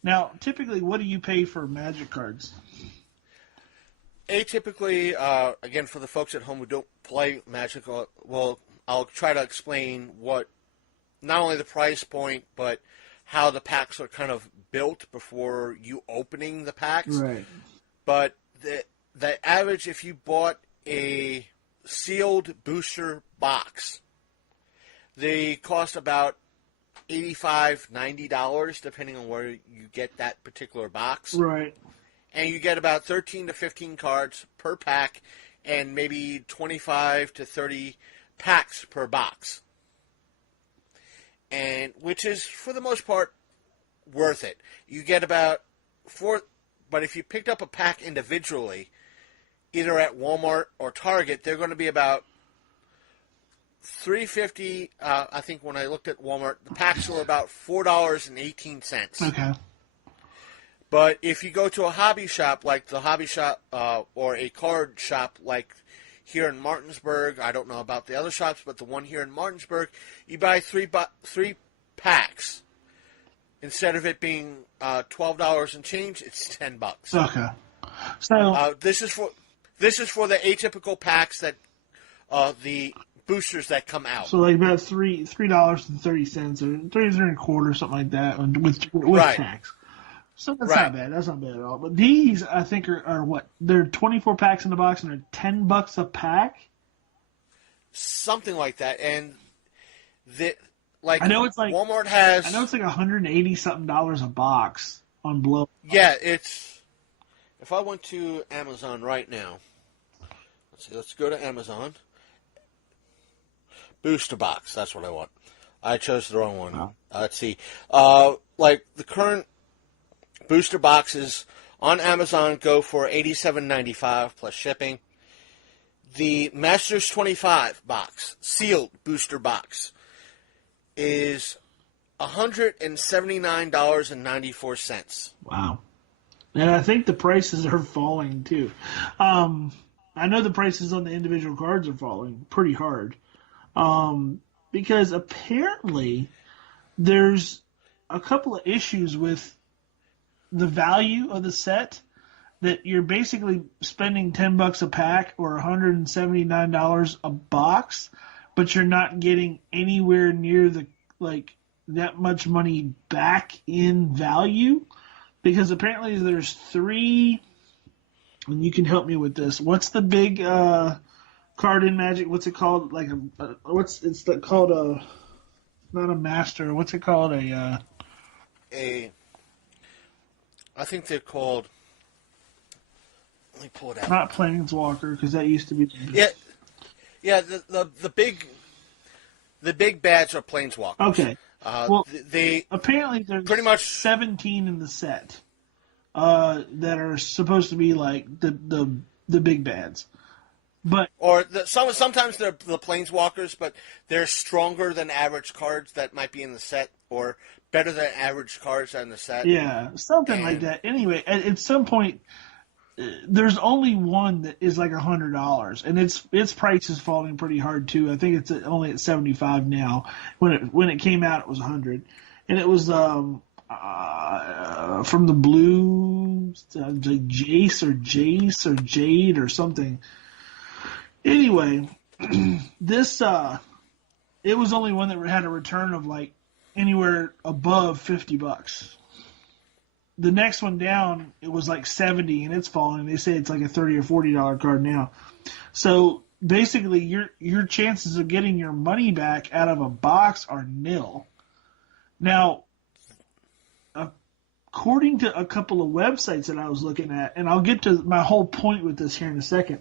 Now, typically, what do you pay for Magic cards? Atypically, again, for the folks at home who don't play Magic, well, I'll try to explain what, not only the price point, but how the packs are kind of built before you opening the packs. Right. But the average, if you bought a sealed booster box, they cost about $85, $90, depending on where you get that particular box. Right. And you get about 13 to 15 cards per pack and maybe 25 to 30 packs per box. And which is, for the most part, worth it. You get about but if you picked up a pack individually, either at Walmart or Target, they're going to be about $3.50. I think when I looked at Walmart, the packs were about $4.18. Okay. But if you go to a hobby shop like the hobby shop or a card shop like here in Martinsburg, I don't know about the other shops, but the one here in Martinsburg, you buy three packs. Instead of it being $12 and change, it's $10. Okay. So this is for the atypical packs that the boosters that come out. So like about $3.30 or 3.25 something like that with Right. tax. So that's not bad. That's not bad at all. But these, I think, are what? They're 24 packs in the box and they're $10 a pack. Something like that, and I know it's like Walmart has. I know it's like $180 something a box on Blow. Yeah, it's. If I went to Amazon right now, let's see. Let's go to Amazon. Booster box. That's what I want. I chose the wrong one. Let's see. Like the current booster boxes on Amazon go for $87.95 plus shipping. The Masters 25 box, sealed booster box, is $179.94. Wow. And I think the prices are falling too. I know the prices on the individual cards are falling pretty hard. Because apparently there's a couple of issues with the value of the set, that you're basically spending $10 a pack or $179 a box, but you're not getting anywhere near that much money back in value, because apparently there's three, and you can help me with this. What's the big card in Magic? What's it called? Like called a, not a master. What's it called? I think they're called. Let me pull it out. Not Planeswalker, because that used to be. Yeah. The big bads are Planeswalkers. Okay. Well, they apparently there's pretty much 17 in the set that are supposed to be like the big bads, but sometimes they're the Planeswalkers, but they're stronger than average cards that might be in the set, or better than average cards that are in the set. Yeah, something like that. Anyway, at some point, there's only one that is like $100, and its price is falling pretty hard too. I think it's only at $75 now. When it came out, it was $100, and it was from the blue Jace or Jade or something. Anyway, this it was only one that had a return of like anywhere above $50. The next one down, it was like 70, and it's falling. They say it's like a $30 or $40 card now. So basically, your chances of getting your money back out of a box are nil. Now, according to a couple of websites that I was looking at, and I'll get to my whole point with this here in a second.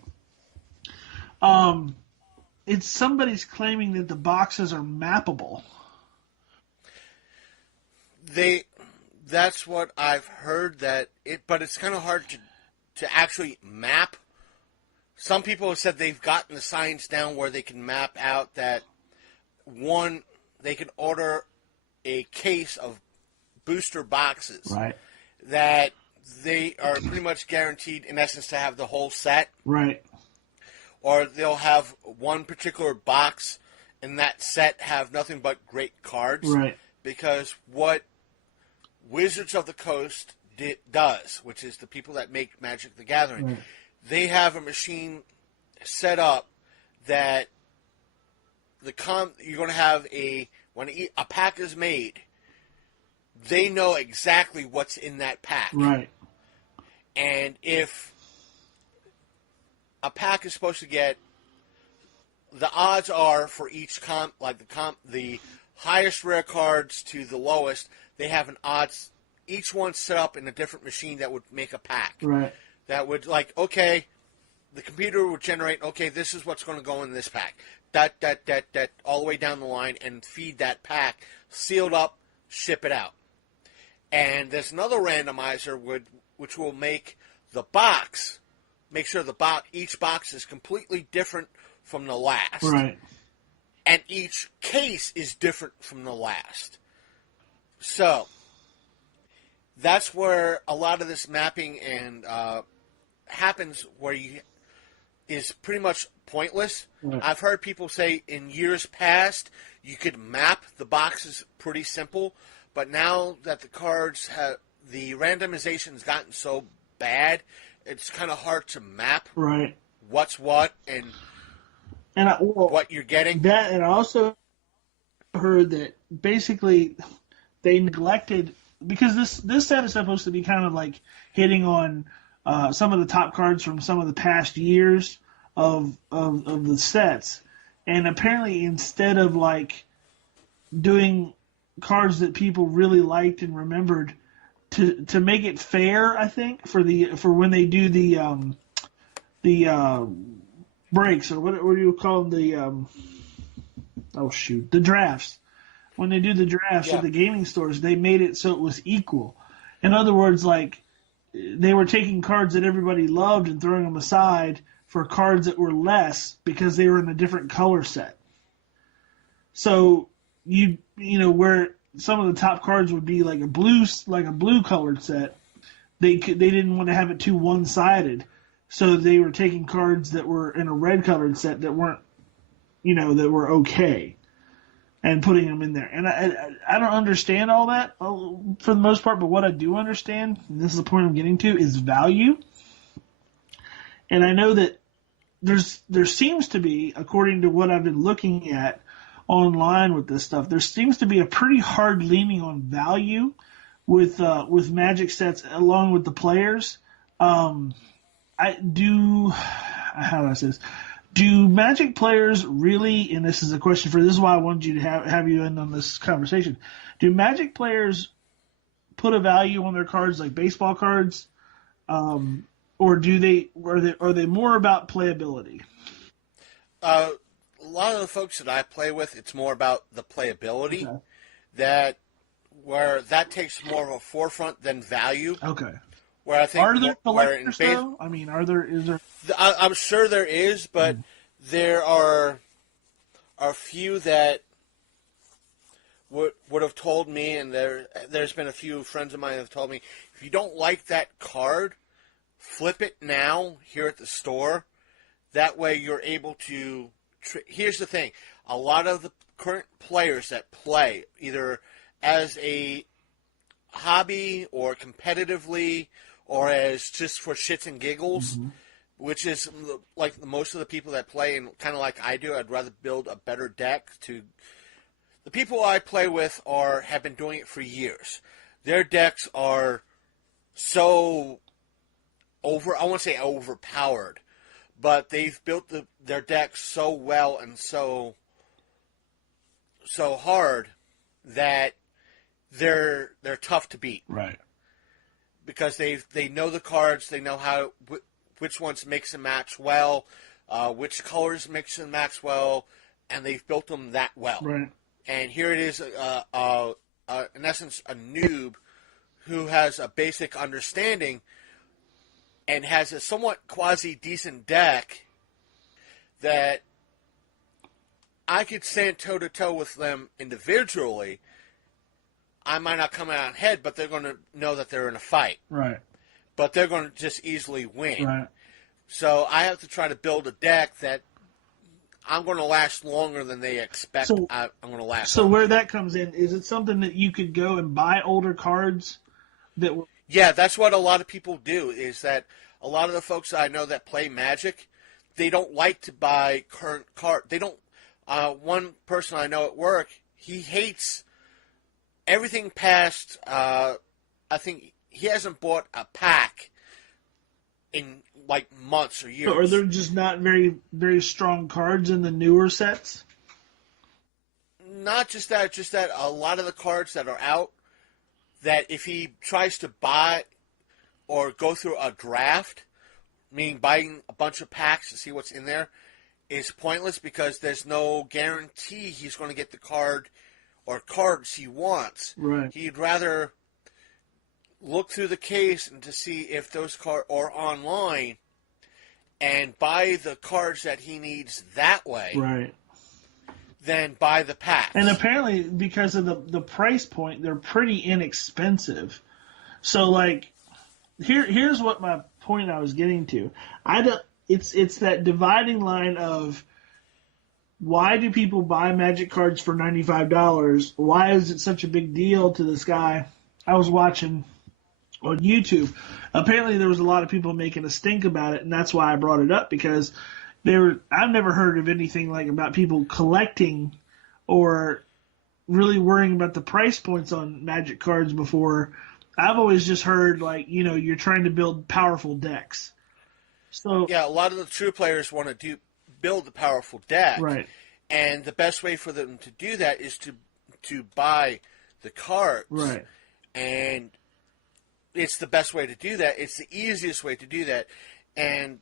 It's somebody's claiming that the boxes are mappable. That's what I've heard, but it's kind of hard to actually map. Some people have said they've gotten the science down where they can map out that one, they can order a case of booster boxes. Right. That they are pretty much guaranteed, in essence, to have the whole set. Right. Or they'll have one particular box and that set have nothing but great cards. Right. Because what Wizards of the Coast does, which is the people that make Magic the Gathering, right. They have a machine set up that you're going to have when a pack is made, they know exactly what's in that pack. Right. And if a pack is supposed to get, the odds are for each the highest rare cards to the lowest, they have an odds, each one set up in a different machine that would make a pack. Right. That would, the computer would generate, this is what's going to go in this pack. That, all the way down the line, and feed that pack, sealed up, ship it out. And there's another randomizer which will make the box, make sure each box is completely different from the last. Right. And each case is different from the last. So, that's where a lot of this mapping and happens, where is pretty much pointless. Right. I've heard people say in years past you could map the boxes pretty simple, but now that the randomization's gotten so bad, it's kind of hard to map right. what's what and what you're getting. That, and I also heard that basically they neglected, because this set is supposed to be kind of like hitting on some of the top cards from some of the past years of the sets, and apparently instead of doing cards that people really liked and remembered, to make it fair, I think for when they do the breaks, or what do you call them, the drafts. When they do the drafts at the gaming stores, they made it so it was equal. In other words, they were taking cards that everybody loved and throwing them aside for cards that were less because they were in a different color set. So where some of the top cards would be like a blue colored set, they didn't want to have it too one-sided. So they were taking cards that were in a red colored set that weren't, that were okay, and putting them in there. And I don't understand all that for the most part, but what I do understand, and this is the point I'm getting to, is value. And I know that there seems to be, according to what I've been looking at online with this stuff, there seems to be a pretty hard leaning on value with Magic sets along with the players. How do I say this? Do Magic players really, and this is why I wanted you to have you in on this conversation, do Magic players put a value on their cards like baseball cards, or are they more about playability? A lot of the folks that I play with, it's more about the playability, okay. That takes more of a forefront than value. Okay. Where I think are there collectors though? I mean, is there? I'm sure there is, but there are a few that would have told me, and there's been a few friends of mine that have told me, if you don't like that card, flip it now here at the store. That way you're able to. Here's the thing: a lot of the current players that play either as a hobby or competitively, or as just for shits and giggles, which is like most of the people that play, and kind of like I do, I'd rather build a better deck. The people I play with have been doing it for years. Their decks are so I won't say overpowered, but they've built their decks so well and so hard that they're tough to beat. Right. Because they know the cards, they know which ones mix and match well, which colors mix and match well, and they've built them that well. Right. And here it is, in essence, a noob who has a basic understanding and has a somewhat quasi-decent deck that I could stand toe-to-toe with them individually. I might not come out ahead, but they're going to know that they're in a fight. Right. But they're going to just easily win. Right. So I have to try to build a deck that I'm going to last longer than they expect I'm going to last. So where that comes in, is it something that you could go and buy older cards that were... Yeah, that's what a lot of people do, is that a lot of the folks I know that play Magic, they don't like to buy current cards. They don't... one person I know at work, he hates everything past... I think he hasn't bought a pack in like months or years. So are there just not very, very strong cards in the newer sets? Not just that, a lot of the cards that are out, that if he tries to buy or go through a draft, meaning buying a bunch of packs to see what's in there, is pointless because there's no guarantee he's going to get the card or cards he wants. Right. He'd rather look through the case and to see if those cards are online and buy the cards that he needs that way. Right. Than buy the packs. And apparently, because of the price point, they're pretty inexpensive. So, like, here's what my point I was getting to. It's that dividing line of why do people buy Magic cards for $95? Why is it such a big deal to this guy? I was watching on YouTube. Apparently, there was a lot of people making a stink about it, and that's why I brought it up, because I've never heard of anything like about people collecting or really worrying about the price points on Magic cards before. I've always just heard, like, you're trying to build powerful decks. So yeah, a lot of the true players want to build the powerful deck. Right. And the best way for them to do that is to buy the cards. Right. And it's the best way to do that. It's the easiest way to do that. And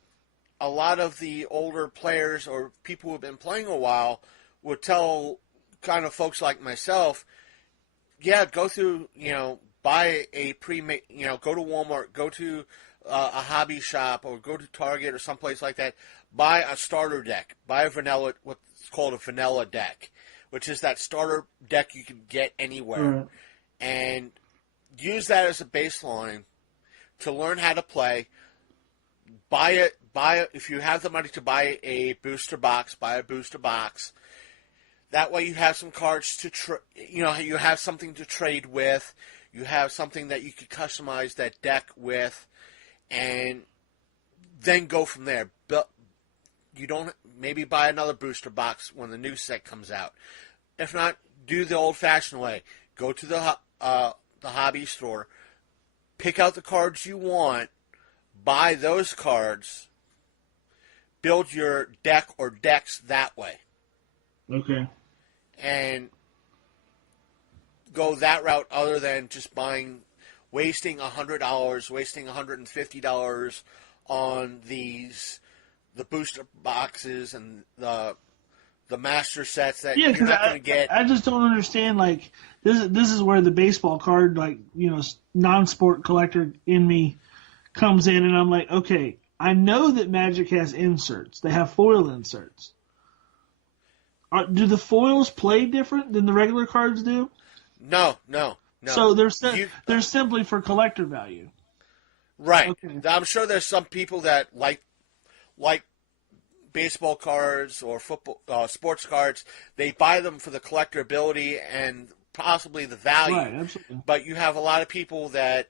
a lot of the older players or people who have been playing a while would tell kind of folks like myself, yeah, go through, buy a pre-made, go to Walmart, go to a hobby shop, or go to Target or someplace like that, buy a starter deck, buy what's called a vanilla deck, which is that starter deck you can get anywhere, Right. and use that as a baseline to learn how to play. Buy it. If you have the money to buy a booster box, buy a booster box. That way you have some cards to you have something to trade with. You have something that you could customize that deck with, and then go from there. But you don't maybe buy another booster box when the new set comes out. If not, do the old-fashioned way. Go to the hobby store, pick out the cards you want, buy those cards, build your deck or decks that way. Okay. And go that route other than just wasting $100, wasting $150 on the booster boxes and the master sets that you're not going to get. I just don't understand, like, this is where the baseball card, like, non-sport collector in me comes in, and I'm like, okay, I know that Magic has inserts. They have foil inserts. Do the foils play different than the regular cards do? No. So they're simply for collector value. Right. Okay. I'm sure there's some people that like baseball cards or football sports cards. They buy them for the collectability and possibly the value. Right, absolutely. But you have a lot of people that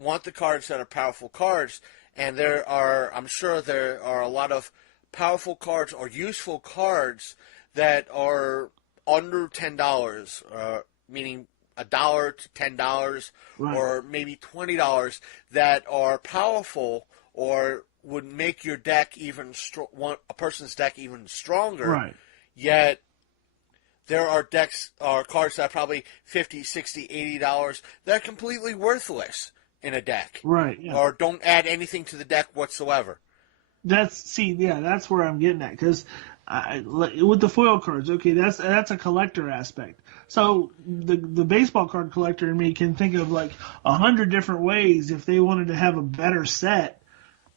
want the cards that are powerful cards, and I'm sure there are a lot of powerful cards or useful cards that are under $10, meaning $1 to $10, Right. or maybe $20 that are powerful or would make your deck a person's deck even stronger. Right. Yet there are cards that are probably $50, $60, $80 that are completely worthless in a deck, Right. Yeah. or don't add anything to the deck whatsoever. That's where I'm getting at, because with the foil cards, okay, that's a collector aspect. So the baseball card collector in me can think of like 100 different ways if they wanted to have a better set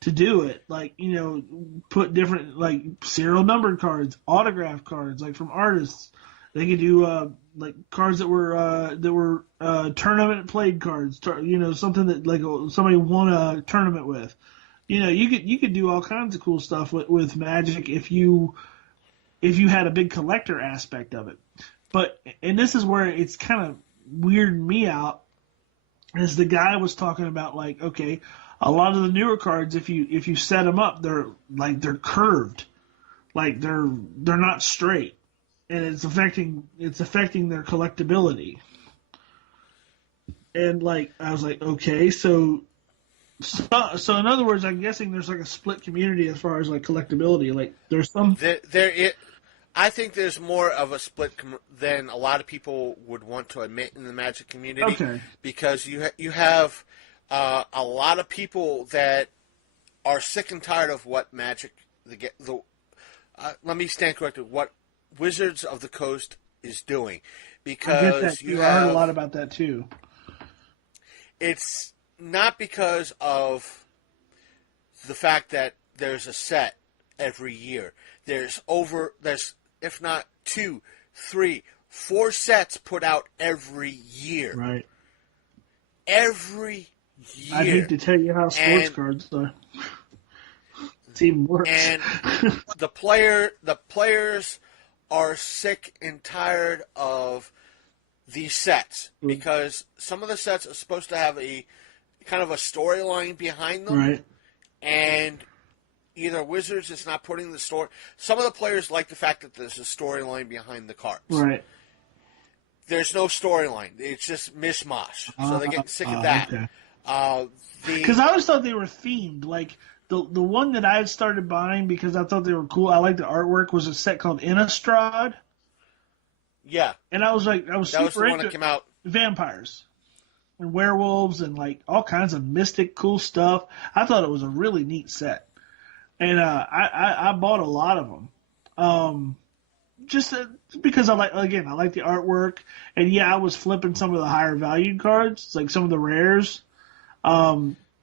to do it. Like, put different, like, serial numbered cards, autograph cards, like from artists. They could do like cards that were tournament played cards. Something that like somebody won a tournament with. You could do all kinds of cool stuff with Magic if you had a big collector aspect of it. And this is where it's kind of weirding me out, as the guy was talking about, like, okay, a lot of the newer cards, if you set them up, they're curved, like they're not straight, and it's affecting their collectability. And like, I was like, okay, so in other words, I'm guessing there's like a split community as far as like collectability. Like, there's some I think there's more of a split than a lot of people would want to admit in the Magic community. Okay. Because you have a lot of people that are sick and tired of what Magic let me stand corrected, what Wizards of the Coast is doing, because I heard a lot about that too. It's not because of the fact that there's a set every year. There's if not 2, 3, 4 sets put out every year. Right. Every year. I hate to tell you how sports cards are. It's even worse. And the players are sick and tired of these sets, because some of the sets are supposed to have a kind of a storyline behind them. Right. And either Wizards is not putting the story. Some of the players like the fact that there's a storyline behind the cards. Right. There's no storyline. It's just mishmash. So they get sick of that. Okay. Because I always thought they were themed. Like, the one that I started buying because I thought they were cool, I liked the artwork, was a set called Innistrad. Yeah. And I was like, that was the one that came out. Vampires and werewolves and like all kinds of mystic cool stuff. I thought it was a really neat set. And I bought a lot of them. Just because I like the artwork. And yeah, I was flipping some of the higher valued cards, like some of the rares,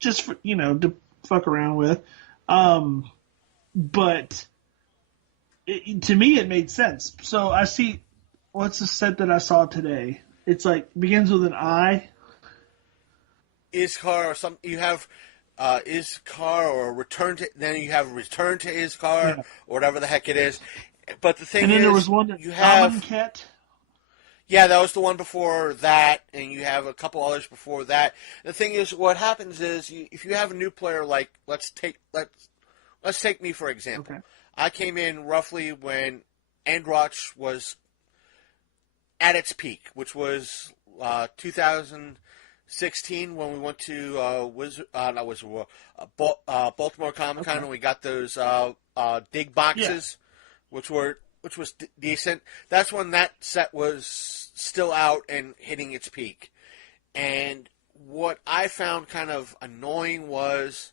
just for, to fuck around with. But to me, it made sense. So I see, what's the set that I saw today? It's like, begins with an I. Iskar, or some, you have Iskar, or return to, then you have return to Iskar, or whatever the heck it is. But the thing is, and then there was one that you have Amonkhet. Yeah, that was the one before that, and you have a couple others before that. The thing is, what happens is, if you have a new player, like let's take me for example. Okay. I came in roughly when Androch was at its peak, which was 2016 when we went to Baltimore Comic Con, and we got those dig boxes, which was decent. That's when that set was still out and hitting its peak. And what I found kind of annoying was,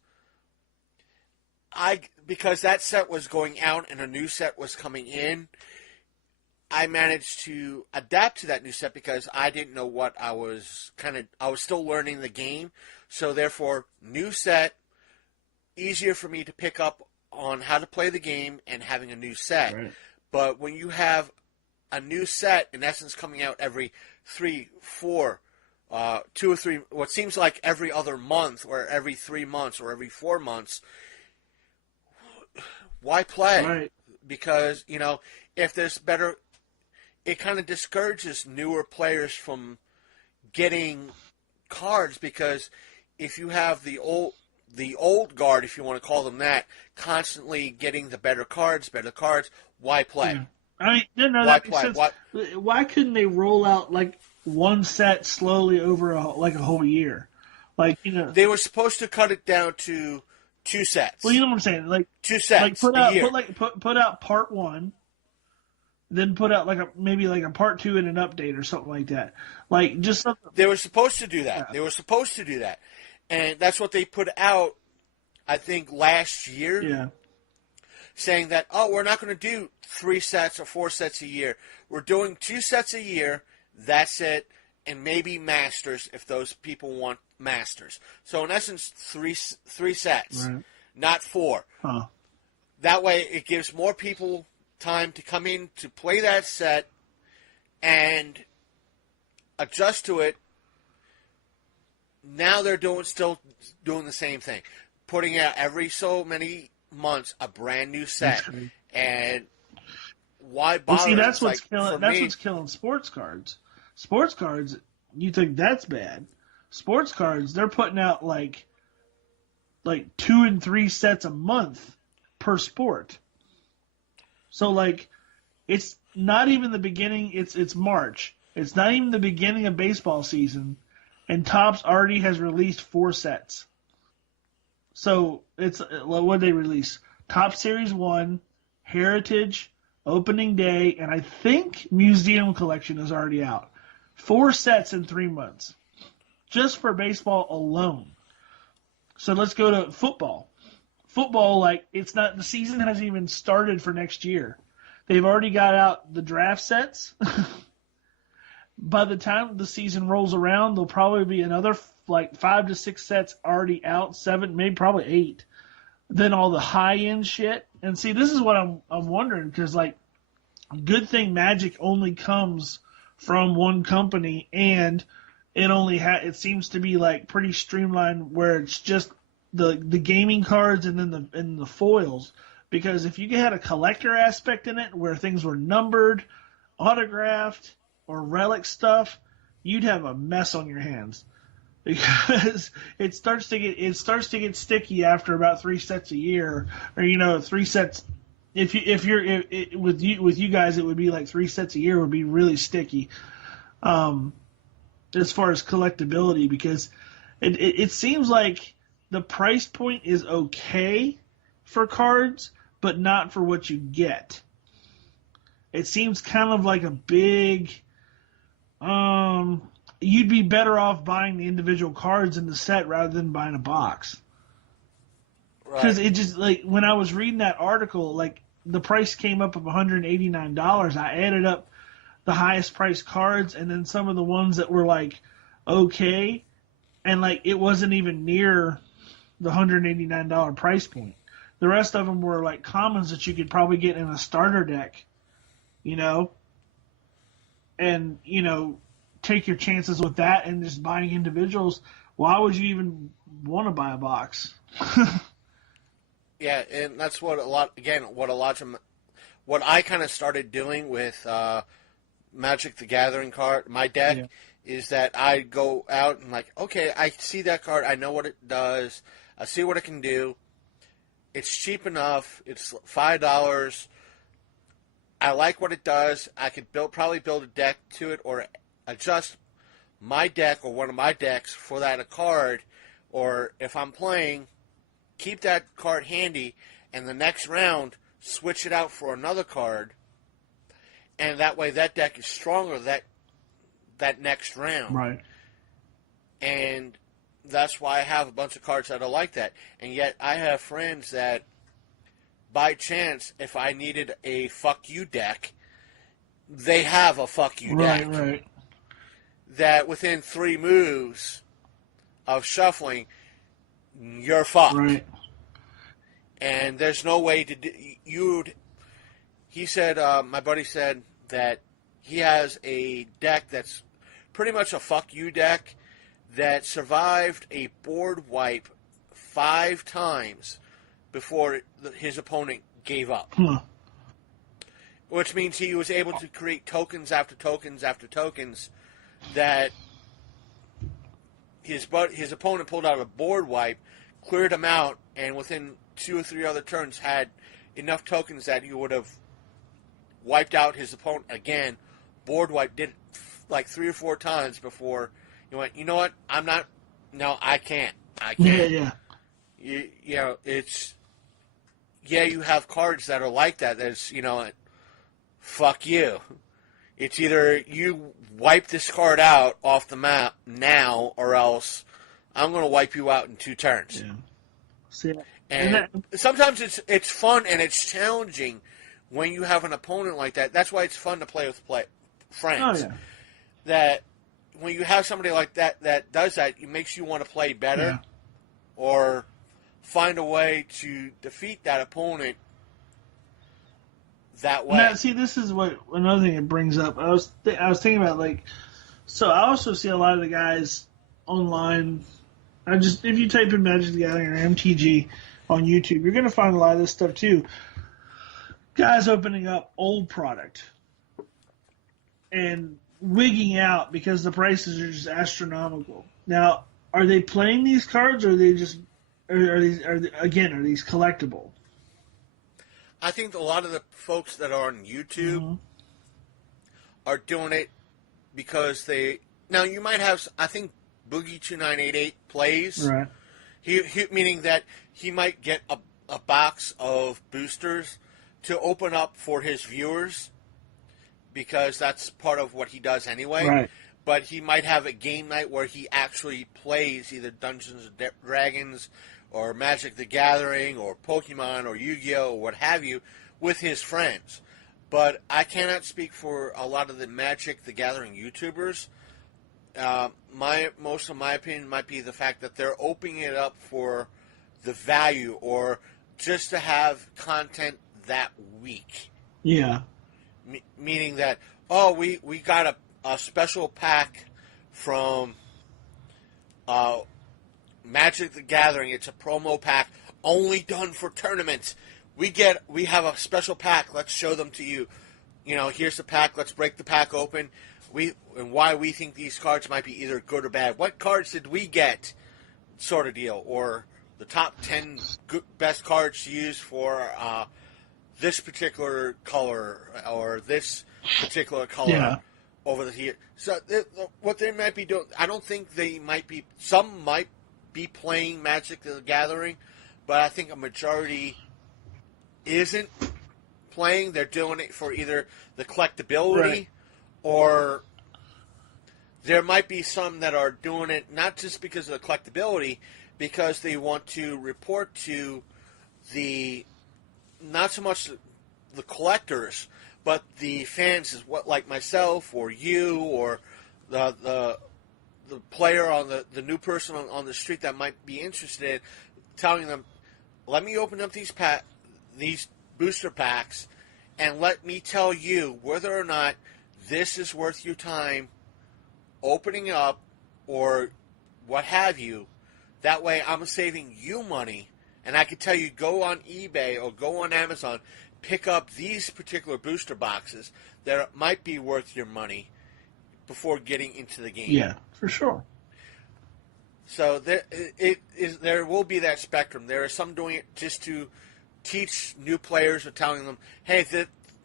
because that set was going out and a new set was coming in, I managed to adapt to that new set because I didn't know what I was still learning the game. So therefore, new set, easier for me to pick up on how to play the game and having a new set. Right. But when you have a new set, in essence, coming out every 3, 4, 2 or 3, what seems like every other month, or every 3 months, or every 4 months, why play? Right. Because, if there's better, it kind of discourages newer players from getting cards, because if you have the the old guard, if you want to call them that, constantly getting the better cards. Why play? Yeah. I mean, no, Why that makes play? sense. Why couldn't they roll out like one set slowly over a whole year? Like, They were supposed to cut it down to 2 sets. Well, you know what I'm saying? Like 2 sets like put a out year. put out part 1, then put out maybe a part 2 and an update or something like that. Like just something. They were supposed to do that. Yeah. They were supposed to do that. And that's what they put out, I think, last year. Yeah. Saying that, we're not going to do 3 sets or 4 sets a year. We're doing 2 sets a year. That's it. And maybe masters if those people want masters. So in essence, three sets, Right. not 4. Huh. That way, it gives more people time to come in to play that set and adjust to it. Now they're still doing the same thing, putting out every so many months a brand new set. And why bother? Well, see, that's It's what's killing. What's killing sports cards. Sports cards, you think that's bad? Sports cards, they're putting out like 2 and 3 sets a month per sport. So it's not even the beginning. It's March. It's not even the beginning of baseball season, and Topps already has released 4 sets. So it's what did they release? Top Series 1, Heritage, Opening Day, and I think Museum Collection is already out. 4 sets in 3 months, just for baseball alone. So let's go to football. Football, it's not, the season hasn't even started for next year. They've already got out the draft sets. By the time the season rolls around, there'll probably be another 5 to 6 sets already out, 7, maybe probably 8. Then all the high end shit. And see, this is what I'm wondering, because good thing Magic only comes from one company, and it seems to be pretty streamlined, where it's just the gaming cards and then the foils. Because if you had a collector aspect in it where things were numbered, autographed, or relic stuff, you'd have a mess on your hands. Because it starts to get sticky after about 3 sets a year, or 3 sets. With you guys, it would be 3 sets a year would be really sticky, as far as collectability, because it seems like the price point is okay for cards, but not for what you get. It seems kind of like a big. You'd be better off buying the individual cards in the set rather than buying a box. Because it just, when I was reading that article, the price came up of $189. I added up the highest priced cards and then some of the ones that were okay, and it wasn't even near the $189 price point. The rest of them were commons that you could probably get in a starter deck, and take your chances with that and just buying individuals. Why would you even want to buy a box? Yeah, and that's what I kind of started doing with Magic the Gathering card, my deck, is that I go out and okay, I see that card, I know what it does, I see what it can do. It's cheap enough. It's $5. I like what it does. I could probably build a deck to it, or adjust my deck or one of my decks for that card, or if I'm playing, keep that card handy, and the next round switch it out for another card, and that way that deck is stronger that next round. Right. And that's why I have a bunch of cards that are like that. And yet I have friends that, by chance, if I needed a fuck you deck, they have a fuck you deck. Right. That within 3 moves of shuffling, you're fucked. Right. And there's no way to he said, my buddy said that he has a deck that's pretty much a fuck you deck that survived a board wipe 5 times before his opponent gave up. Which means he was able to create tokens after tokens after tokens that his opponent pulled out a board wipe, cleared him out, and within 2 or 3 other turns had enough tokens that he would have wiped out his opponent again. Board wipe, did it like 3 or 4 times before he went, you know what, I can't. Yeah. You know, it's, yeah, you have cards that are like that. There's, you know, fuck you. It's either you wipe this card out off the map now, or else I'm going to wipe you out in 2 turns. Yeah. See, and sometimes it's fun and it's challenging when you have an opponent like that. That's why it's fun to play with friends. Oh, yeah. That when you have somebody like that that does that, it makes you want to play better, or find a way to defeat that opponent that way. Now, see, this is what another thing it brings up. I was thinking about, like, so I also see a lot of the guys online. If you type in Magic the Gathering or MTG on YouTube, you're going to find a lot of this stuff too. Guys opening up old product and wigging out because the prices are just astronomical. Now, are they playing these cards, or are they just are these collectible? I think a lot of the folks that are on YouTube are doing it because they... Now, you might have... I think Boogie2988 plays. Right. He meaning that he might get a box of boosters to open up for his viewers, because that's part of what he does anyway. Right. But he might have a game night where he actually plays either Dungeons and Dragons or Magic the Gathering or Pokemon or Yu-Gi-Oh! Or what have you with his friends. But I cannot speak for a lot of the Magic the Gathering YouTubers. Most of my opinion might be the fact that they're opening it up for the value, or just to have content that week. Yeah. Meaning that, oh, we got a special pack from Magic the Gathering. It's a promo pack only done for tournaments. We have a special pack. Let's show them to you. You know, here's the pack. Let's break the pack open. And why we think these cards might be either good or bad. What cards did we get? Sort of deal. Or the top 10 best cards to use for this particular color, or this particular color over the year. So what they might be doing, I don't think they might be. Some might be playing Magic the Gathering, but I think a majority isn't playing. They're doing it for either the collectability, or there might be some that are doing it not just because of the collectability, because they want to report to the, not so much the collectors, but the fans, is what, like myself or you or the player on the new person on the street that might be interested, telling them, let me open up these booster packs, and let me tell you whether or not this is worth your time opening up or what have you. That way I'm saving you money, and I can tell you, go on eBay or go on Amazon, pick up these particular booster boxes that might be worth your money before getting into the game. Yeah, for sure. So there will be that spectrum. There are some doing it just to teach new players, or telling them, hey,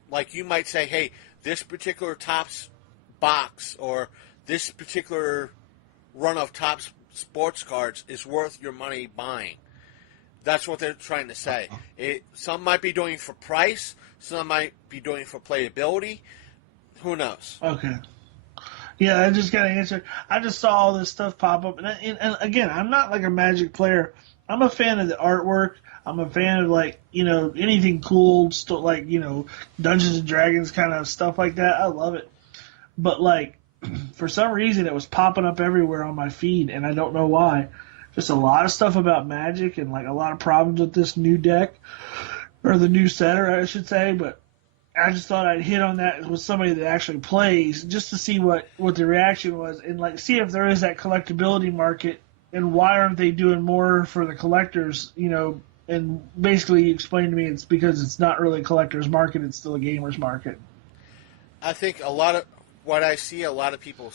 like you might say, hey, this particular Topps box or this particular run of Topps sports cards is worth your money buying. That's what they're trying to say. Some might be doing it for price. Some might be doing it for playability. Who knows? Okay. Yeah, I just got to answer. I just saw all this stuff pop up. And again, I'm not like a Magic player. I'm a fan of the artwork. I'm a fan of, like, you know, anything cool, like, you know, Dungeons and Dragons kind of stuff like that. I love it. But, like, for some reason, it was popping up everywhere on my feed, and I don't know why. Just a lot of stuff about Magic and, like, a lot of problems with this new deck, or the new setter, I should say. But I just thought I'd hit on that with somebody that actually plays, just to see what the reaction was, and, like, see if there is that collectability market, and why aren't they doing more for the collectors, you know. And basically explain to me it's because it's not really a collector's market, it's still a gamer's market. I think a lot of what I see a lot of people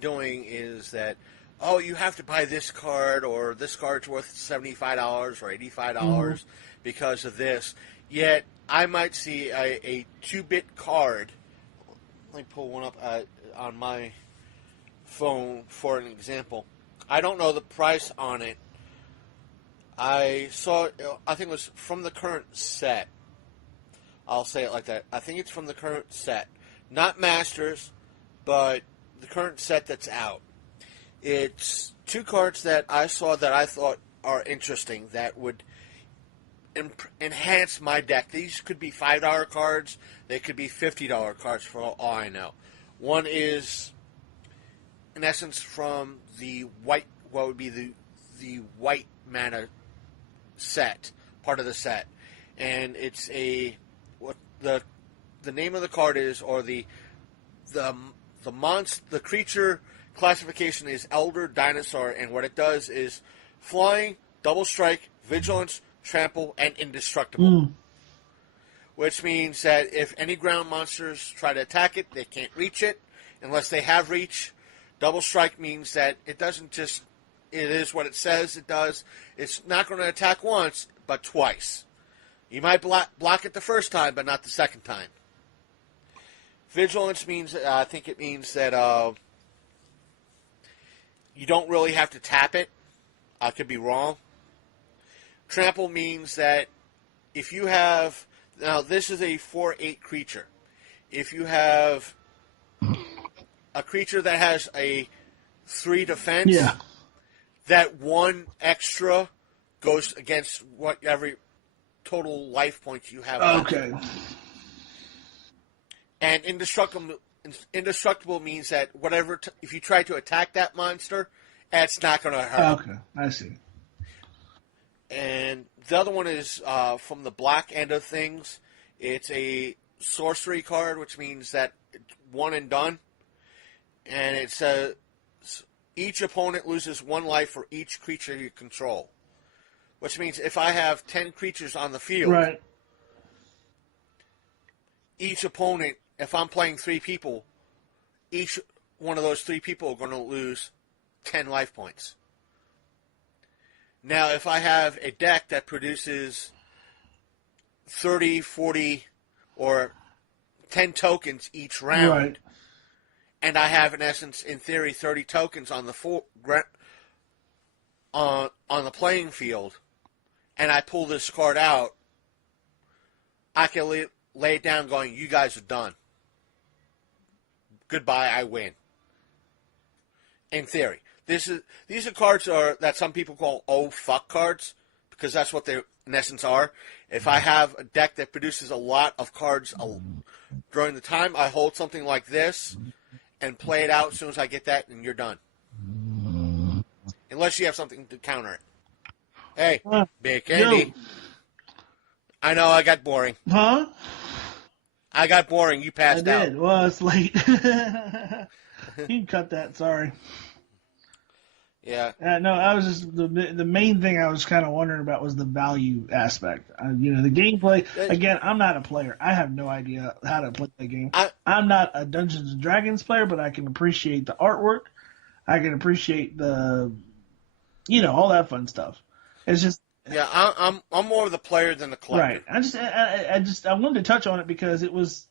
doing is that oh, you have to buy this card, or this card's worth $75 or $85 because of this. Yet, I might see a 2-bit card. Let me pull one up on my phone for an example. I don't know the price on it. I saw it, I think it was from the current set. I'll say it like that. I think it's from the current set. Not Masters, but the current set that's out. It's 2 cards that I saw that I thought are interesting, that would enhance my deck. These could be $5 cards. They could be $50 cards for all I know. One is, in essence, from the white, what would be the white mana set, part of the set. And it's what the name of the card is, or the creature classification is Elder Dinosaur, and what it does is flying, double strike, vigilance, trample, and indestructible. Which means that if any ground monsters try to attack it, they can't reach it unless they have reach. Double strike means that it doesn't just, it is what it says it does. It's not going to attack once, but twice. You might block it the first time, but not the second time. Vigilance means, I think it means that you don't really have to tap it. I could be wrong. Trample means that if you have, now this is a 4/8 creature. If you have a creature that has a 3 defense, that 1 extra goes against whatever total life points you have. Okay. And indestructible means that whatever, if you try to attack that monster, it's not going to hurt. Okay, I see. And the other one is from the black end of things. It's a sorcery card, which means that it's one and done. And it says each opponent loses 1 life for each creature you control. Which means if I have 10 creatures on the field, right, each opponent, if I'm playing 3 people, each one of those 3 people are going to lose 10 life points. Now, if I have a deck that produces 30, 40, or 10 tokens each round, right, and I have, in essence, in theory, 30 tokens on the on the playing field, and I pull this card out, I can lay it down going, you guys are done. Goodbye, I win. In theory. These are cards that some people call oh fuck cards, because that's what they in essence are. If I have a deck that produces a lot of cards during the time, I hold something like this and play it out as soon as I get that, and you're done. Unless you have something to counter it. Hey, Big Candy. I know I got boring. Huh? I got boring. You passed out. I did. Well, it's late. You can cut that. Sorry. Yeah. No, I was just the main thing I was kind of wondering about was the value aspect. The gameplay. Again, I'm not a player. I have no idea how to play the game. I'm not a Dungeons and Dragons player, but I can appreciate the artwork. I can appreciate the, all that fun stuff. It's just. Yeah, I'm more of the player than the collector. Right. I wanted to touch on it because it was.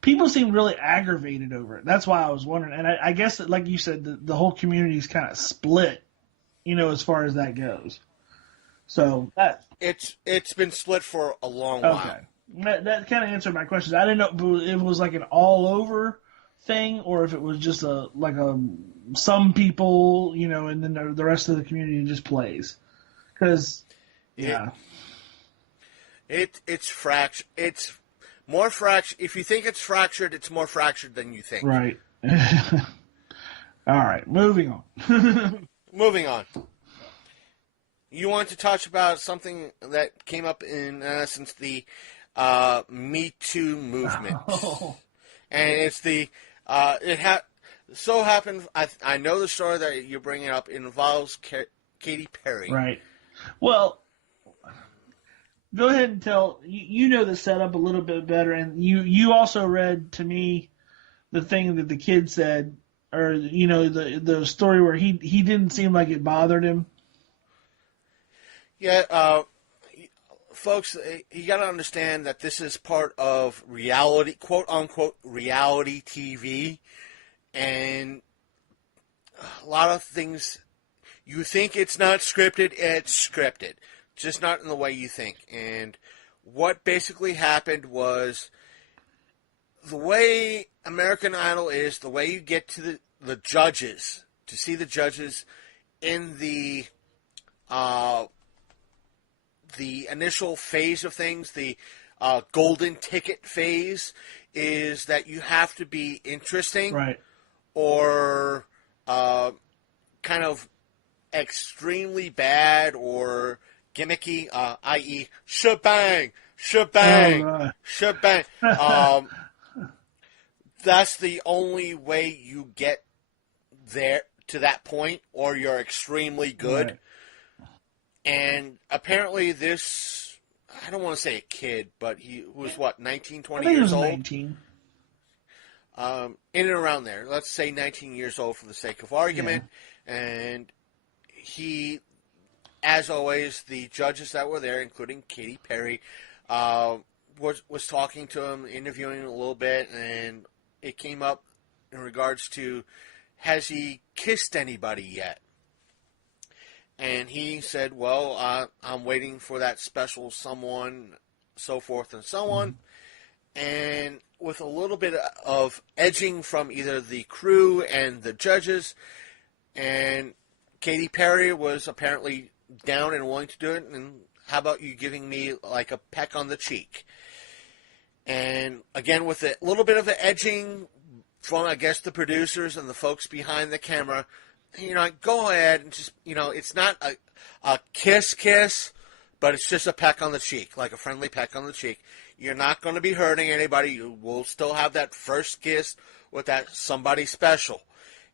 People seem really aggravated over it. That's why I was wondering. And I guess that, like you said, the whole community is kind of split, as far as that goes. So that it's been split for a long while. Okay, that kind of answered my questions. I didn't know if it was like an all over thing or if it was just some people, and then the rest of the community just plays. Because it's fractured. It's more fractured. If you think it's fractured, it's more fractured than you think. Right. All right. Moving on. Moving on. You want to touch about something that came up in since the Me Too movement, and it's the so happened. I know the story that you're bringing up involves Katy Perry. Right. Well, go ahead and tell you know the setup a little bit better, and you also read to me the thing that the kid said or the story where he didn't seem like it bothered him. Yeah, folks, you got to understand that this is part of reality, quote unquote, reality TV, and a lot of things. You think it's not scripted, it's scripted, just not in the way you think. And what basically happened was the way American Idol is, the way you get to the judges, to see the judges in the initial phase of things, the golden ticket phase, is that you have to be interesting, Right. or kind of extremely bad or gimmicky, i.e., shebang, shebang, right. shebang. That's the only way you get there to that point, or you're extremely good. Right. And apparently this, I don't want to say a kid, but he was, 19, 20 I think years it was old? 19. In and around there. Let's say 19 years old for the sake of argument. Yeah. And he, as always, the judges that were there, including Katy Perry, was talking to him, interviewing him a little bit, and it came up in regards to, has he kissed anybody yet? And he said, well, I'm waiting for that special someone, so forth and so on. And with a little bit of edging from either the crew and the judges, and Katy Perry was apparently down and willing to do it, and how about you giving me like a peck on the cheek? And again, with a little bit of the edging from, I guess, the producers and the folks behind the camera, go ahead and just, it's not a kiss, but it's just a peck on the cheek, like a friendly peck on the cheek. You're not going to be hurting anybody. You will still have that first kiss with that somebody special.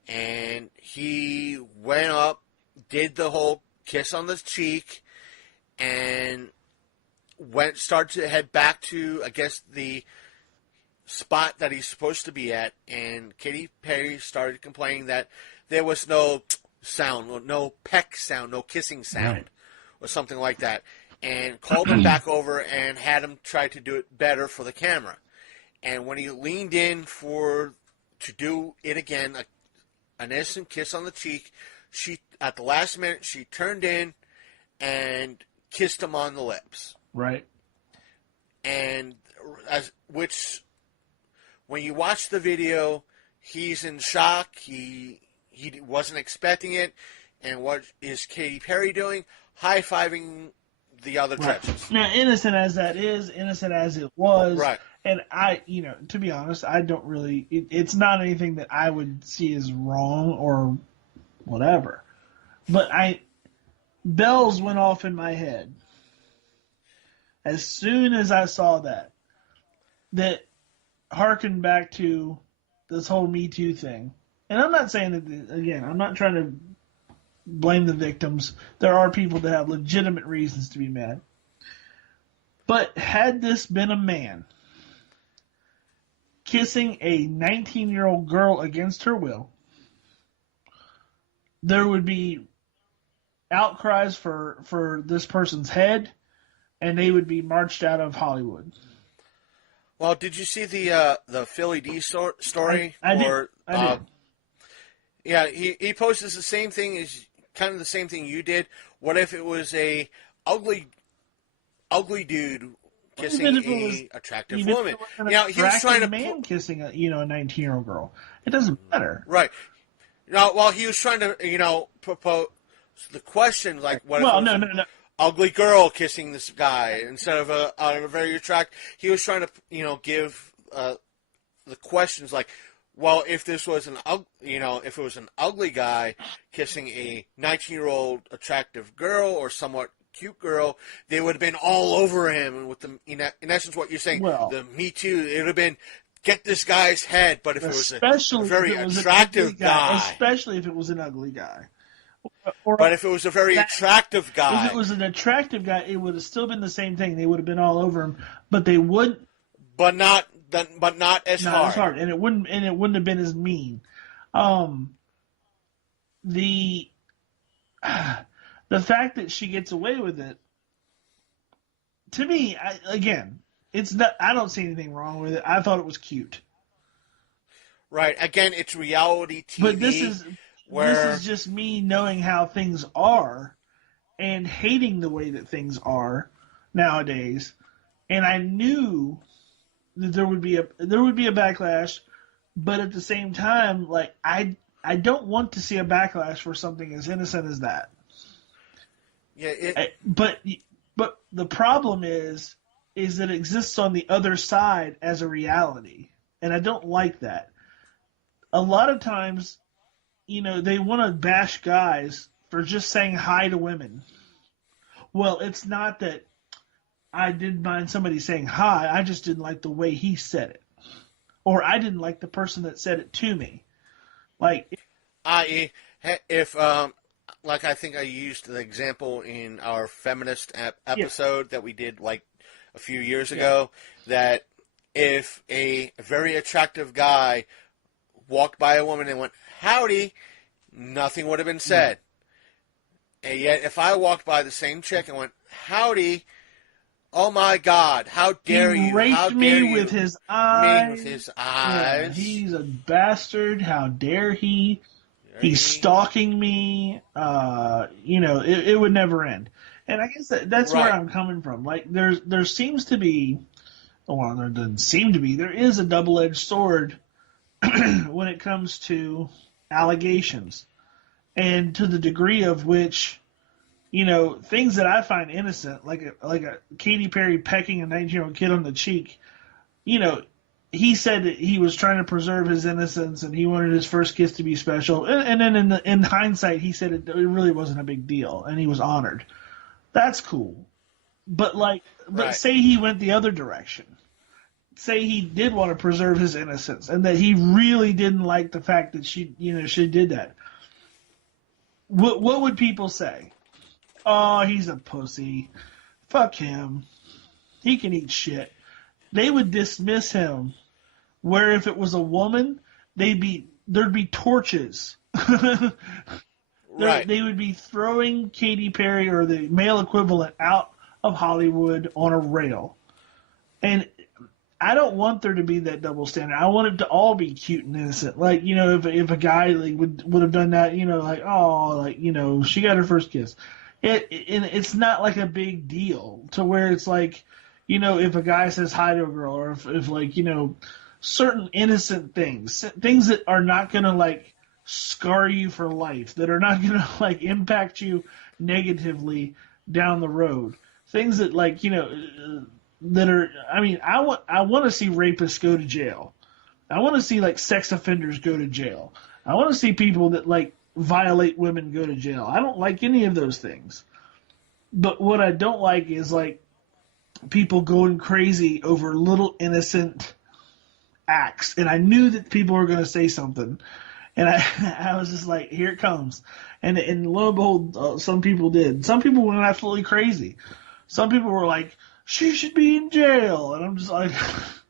And he went up, did the whole kiss on the cheek, and started to head back to, I guess, the spot that he's supposed to be at. And Katy Perry started complaining that there was no sound, no peck sound, no kissing sound, right, or something like that, and called him back over and had him try to do it better for the camera. And when he leaned in to do it again, an innocent kiss on the cheek, she, at the last minute, she turned in and kissed him on the lips. Right. And when you watch the video, he's in shock. He wasn't expecting it. And what is Katy Perry doing? High-fiving the other judges. Now, innocent as that is, innocent as it was, right. And to be honest, I don't really, it's not anything that I would see as wrong or whatever. But bells went off in my head as soon as I saw that harkened back to this whole Me Too thing. And I'm not saying that, again, I'm not trying to blame the victims. There are people that have legitimate reasons to be mad. But had this been a man kissing a 19-year-old girl against her will, there would be outcries for this person's head, and they would be marched out of Hollywood. Well, did you see the Philly D story? I did. Yeah, he posted the same thing, as kind of the same thing you did. What if it was a ugly dude kissing a attractive woman? He was trying to man kissing a 19-year-old girl. It doesn't matter, right? Well, he was trying to propose the question, like, what if no. Ugly girl kissing this guy instead of a very attractive. He was trying to give the questions like, well, if this was if it was an ugly guy kissing a 19-year-old attractive girl or somewhat cute girl, they would have been all over him. And with the in essence, what you're saying, the Me Too, it would have been get this guy's head. But if it was a very attractive guy, especially if it was an ugly guy. But if it was a very attractive guy, if it was an attractive guy, it would have still been the same thing. They would have been all over him, but they would, but not as hard, and it wouldn't have been as mean. The the fact that she gets away with it, to me, it's not. I don't see anything wrong with it. I thought it was cute. Right. Again, it's reality TV. But this is just me knowing how things are and hating the way that things are nowadays. And I knew that there would be a backlash, but at the same time, like I don't want to see a backlash for something as innocent as that. Yeah. But the problem is that it exists on the other side as a reality, and I don't like that. A lot of times, they want to bash guys for just saying hi to women. Well, it's not that I didn't mind somebody saying hi. I just didn't like the way he said it. Or I didn't like the person that said it to me. Like, i.e., if, like I think I used the example in our feminist episode that we did like a few years ago, that if a very attractive guy walked by a woman and went, howdy, nothing would have been said. And yet, if I walked by the same chick and went, howdy, oh my God, how dare you? How dare me you? with his eyes. Me with his eyes. Yeah, he's a bastard. How dare he? He's stalking me. It would never end. And I guess that's right. where I'm coming from. Like, there seems to be, well, there doesn't seem to be, there is a double-edged sword when it comes to allegations, and to the degree of which, things that I find innocent, like a Katy Perry pecking a 19-year-old kid on the cheek, he said that he was trying to preserve his innocence and he wanted his first kiss to be special, and then in hindsight he said it really wasn't a big deal and he was honored. That's cool, but say he went the other direction. Say he did want to preserve his innocence and that he really didn't like the fact that she did that. What would people say? Oh, he's a pussy. Fuck him. He can eat shit. They would dismiss him. Where if it was a woman, there'd be torches. Right. They would be throwing Katy Perry or the male equivalent out of Hollywood on a rail. And I don't want there to be that double standard. I want it to all be cute and innocent. Like, if a guy would have done that, she got her first kiss. It's not like a big deal to where it's like, if a guy says hi to a girl, or if certain innocent things that are not going to scar you for life, that are not going to impact you negatively down the road. Things that that are, I want to see rapists go to jail. I want to see sex offenders go to jail. I want to see people that violate women go to jail. I don't like any of those things. But what I don't like is people going crazy over little innocent acts. And I knew that people were going to say something. And I was just like, here it comes. And lo and behold, some people did. Some people went absolutely crazy. Some people were like, she should be in jail. And I'm just like,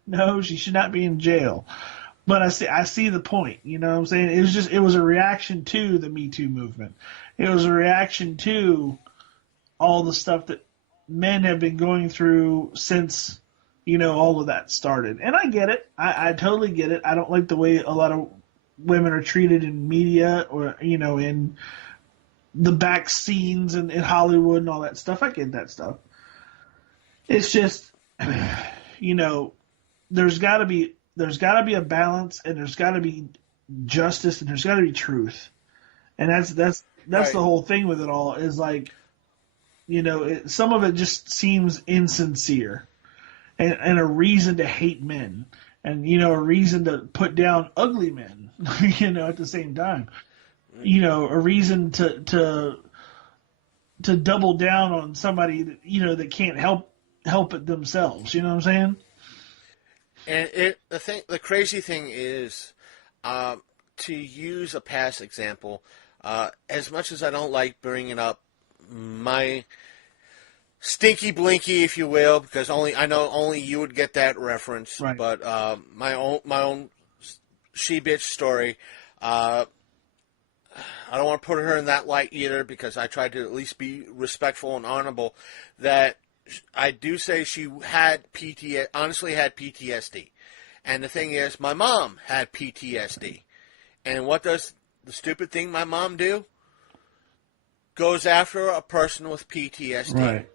no, she should not be in jail. But I see the point. You know what I'm saying? It was a reaction to the Me Too movement. It was a reaction to all the stuff that men have been going through since, all of that started. And I get it. I totally get it. I don't like the way a lot of women are treated in media or, in the back scenes in Hollywood and all that stuff. I get that stuff. It's just, there's got to be a balance, and there's got to be justice, and there's got to be truth. And that's right. The whole thing with it all is some of it just seems insincere and a reason to hate men, and, a reason to put down ugly men, at the same time, a reason to double down on somebody that, that can't help it themselves. You know what I'm saying? And the crazy thing is, to use a past example, as much as I don't like bringing up my Stinky Blinky, if you will, because I know only you would get that reference. Right. But my own she bitch story. I don't want to put her in that light either because I tried to at least be respectful and honorable. That I do say she had honestly had PTSD. And the thing is, my mom had PTSD. And what does the stupid thing my mom do? Goes after a person with PTSD. Right.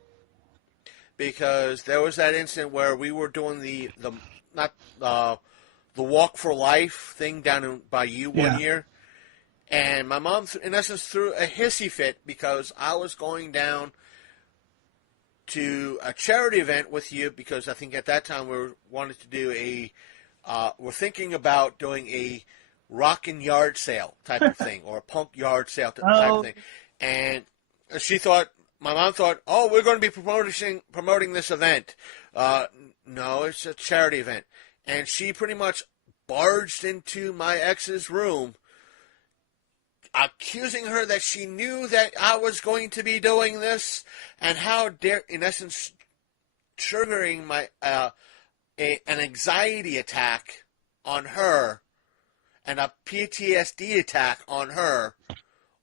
Because there was that incident where we were doing the Walk for Life thing down by you one year. And my mom, in essence, threw a hissy fit because I was going down to a charity event with you because I think at that time we wanted to do we're thinking about doing a rockin' yard sale type of thing or a punk yard sale type of thing. And my mom thought, oh, we're going to be promoting this event. No, it's a charity event. And she pretty much barged into my ex's room accusing her that she knew that I was going to be doing this and how dare, in essence, triggering an anxiety attack on her and a PTSD attack on her,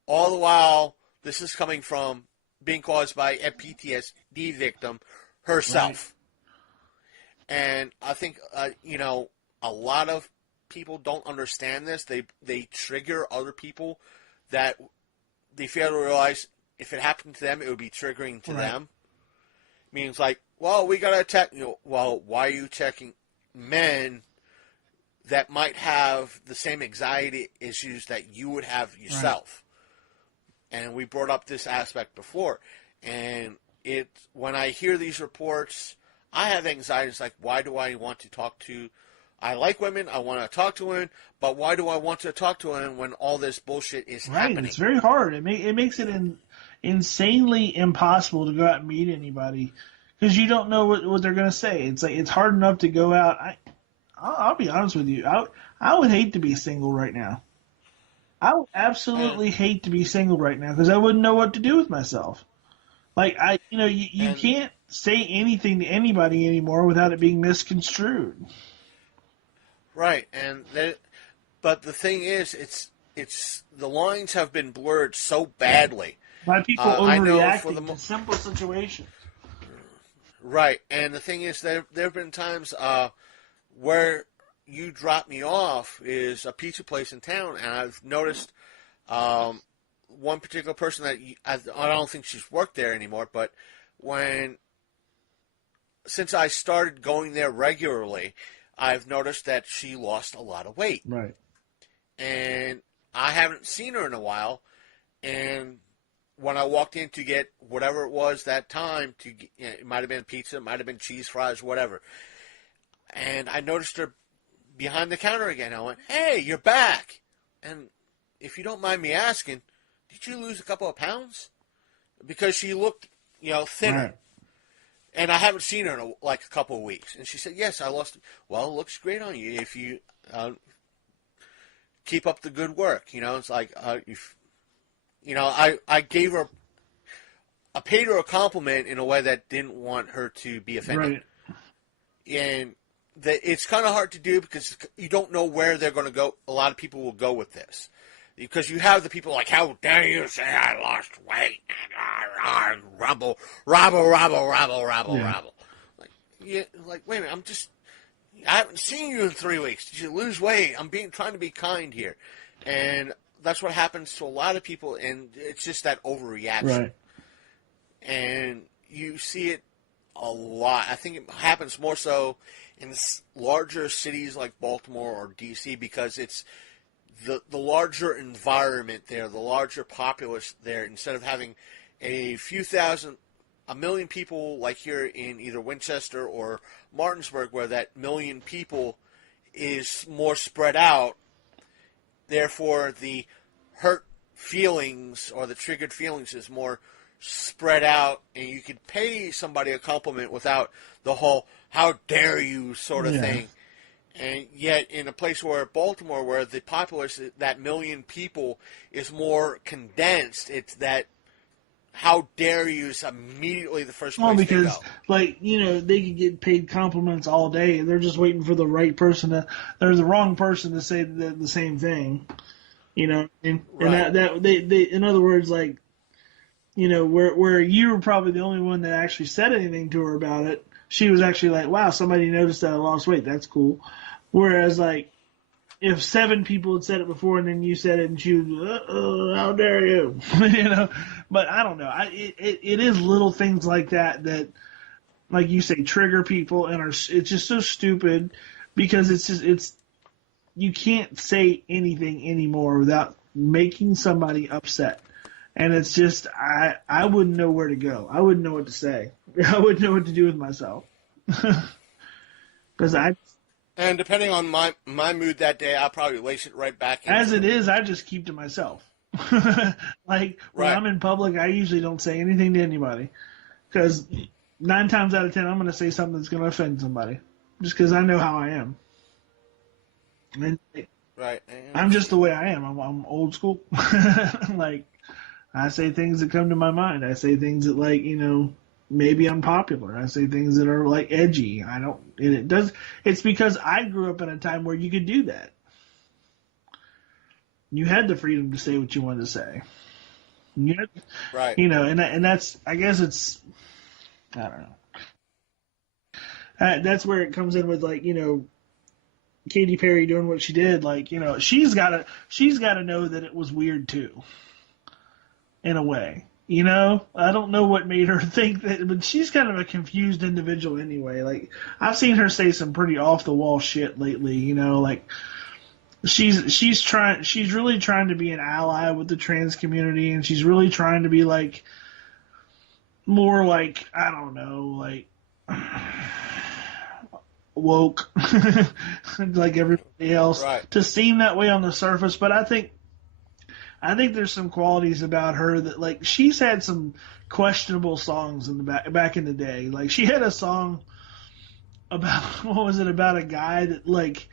all the while this is coming from being caused by a PTSD victim herself. Right. And I think, a lot of people don't understand this. They trigger other people that they fail to realize if it happened to them, it would be triggering to them. Means like, well, we got to attack, well, why are you attacking men that might have the same anxiety issues that you would have yourself? Right. And we brought up this aspect before. And when I hear these reports, I have anxiety. It's like, why do I want to talk to... I like women, I want to talk to women, but why do I want to talk to women when all this bullshit is happening? It's very hard. It makes it insanely impossible to go out and meet anybody because you don't know what they're going to say. It's like it's hard enough to go out. I'll be honest with you. I would hate to be single right now. I would absolutely hate to be single right now because I wouldn't know what to do with myself. Like you can't say anything to anybody anymore without it being misconstrued. Right, but the thing is, it's the lines have been blurred so badly by people overreacting to simple situations. Right, and the thing is, there have been times where you drop me off is a pizza place in town, and I've noticed one particular person that I don't think she's worked there anymore, but since I started going there regularly, I've noticed that she lost a lot of weight. Right. And I haven't seen her in a while. And when I walked in to get whatever it was that time, it might have been pizza, it might have been cheese fries, whatever. And I noticed her behind the counter again. I went, hey, you're back. And if you don't mind me asking, did you lose a couple of pounds? Because she looked, thinner. Right. And I haven't seen her in a couple of weeks. And she said, yes, I lost. Well, it looks great on you if you keep up the good work. It's like, I gave her, I paid her a compliment in a way that didn't want her to be offended. Right. And it's kind of hard to do because you don't know where they're going to go. A lot of people will go with this. Because you have the people like, how dare you say I lost weight? Rubble. Like, wait a minute, I haven't seen you in 3 weeks. Did you lose weight? I'm trying to be kind here. And that's what happens to a lot of people, and it's just that overreaction. Right. And you see it a lot. I think it happens more so in larger cities like Baltimore or D.C. because it's the larger environment there, the larger populace there, instead of having a million people like here in either Winchester or Martinsburg, where that million people is more spread out. Therefore, the hurt feelings or the triggered feelings is more spread out, and you could pay somebody a compliment without the whole "how dare you" sort of thing. And yet, in a place where Baltimore, where the populace, that million people, is more condensed, it's that "how dare you" is immediately the first place to go. Well, because, they could get paid compliments all day. They're just waiting for the right person the wrong person to say the same thing. You know, and Right. that they in other words, like, you know, where you were probably the only one that actually said anything to her about it. She was actually like, "Wow, somebody noticed that I lost weight. That's cool." Whereas, like, if 7 people had said it before and then you said it and she was, how dare you, you know? But I don't know. It is little things like that that, like you say, trigger people and it's just so stupid because it's you can't say anything anymore without making somebody upset. And it's just I wouldn't know where to go. I wouldn't know what to say. I wouldn't know what to do with myself because And depending on my mood that day, I'll probably lace it right back as into it it. is, I just keep to myself. Like when Right. I'm in public, I usually don't say anything to anybody because 9 times out of 10, I'm going to say something that's going to offend somebody just because I know how I am. And Right. I'm just the way I am. I'm old school. Like I say things that come to my mind. I say things that, like, you know, maybe unpopular. I say things that are like edgy. I don't, and it does. It's because I grew up in a time where you could do that. You had the freedom to say what you wanted to say. You, had, Right. you know, and that's, I guess it's, I don't know. That's where it comes in with, like, you know, Katy Perry doing what she did. Like, you know, she's got to know that it was weird too, in a way. You know, I don't know what made her think that, but she's kind of a confused individual anyway. Like, I've seen her say some pretty off the wall shit lately. You know, like she's really trying to be an ally with the trans community, and she's really trying to be like more like, I don't know, like woke like everybody else Right. to seem that way on the surface. But I think there's some qualities about her that, like, she's had some questionable songs in the back in the day. Like, she had a song about what was it, about a guy that, like,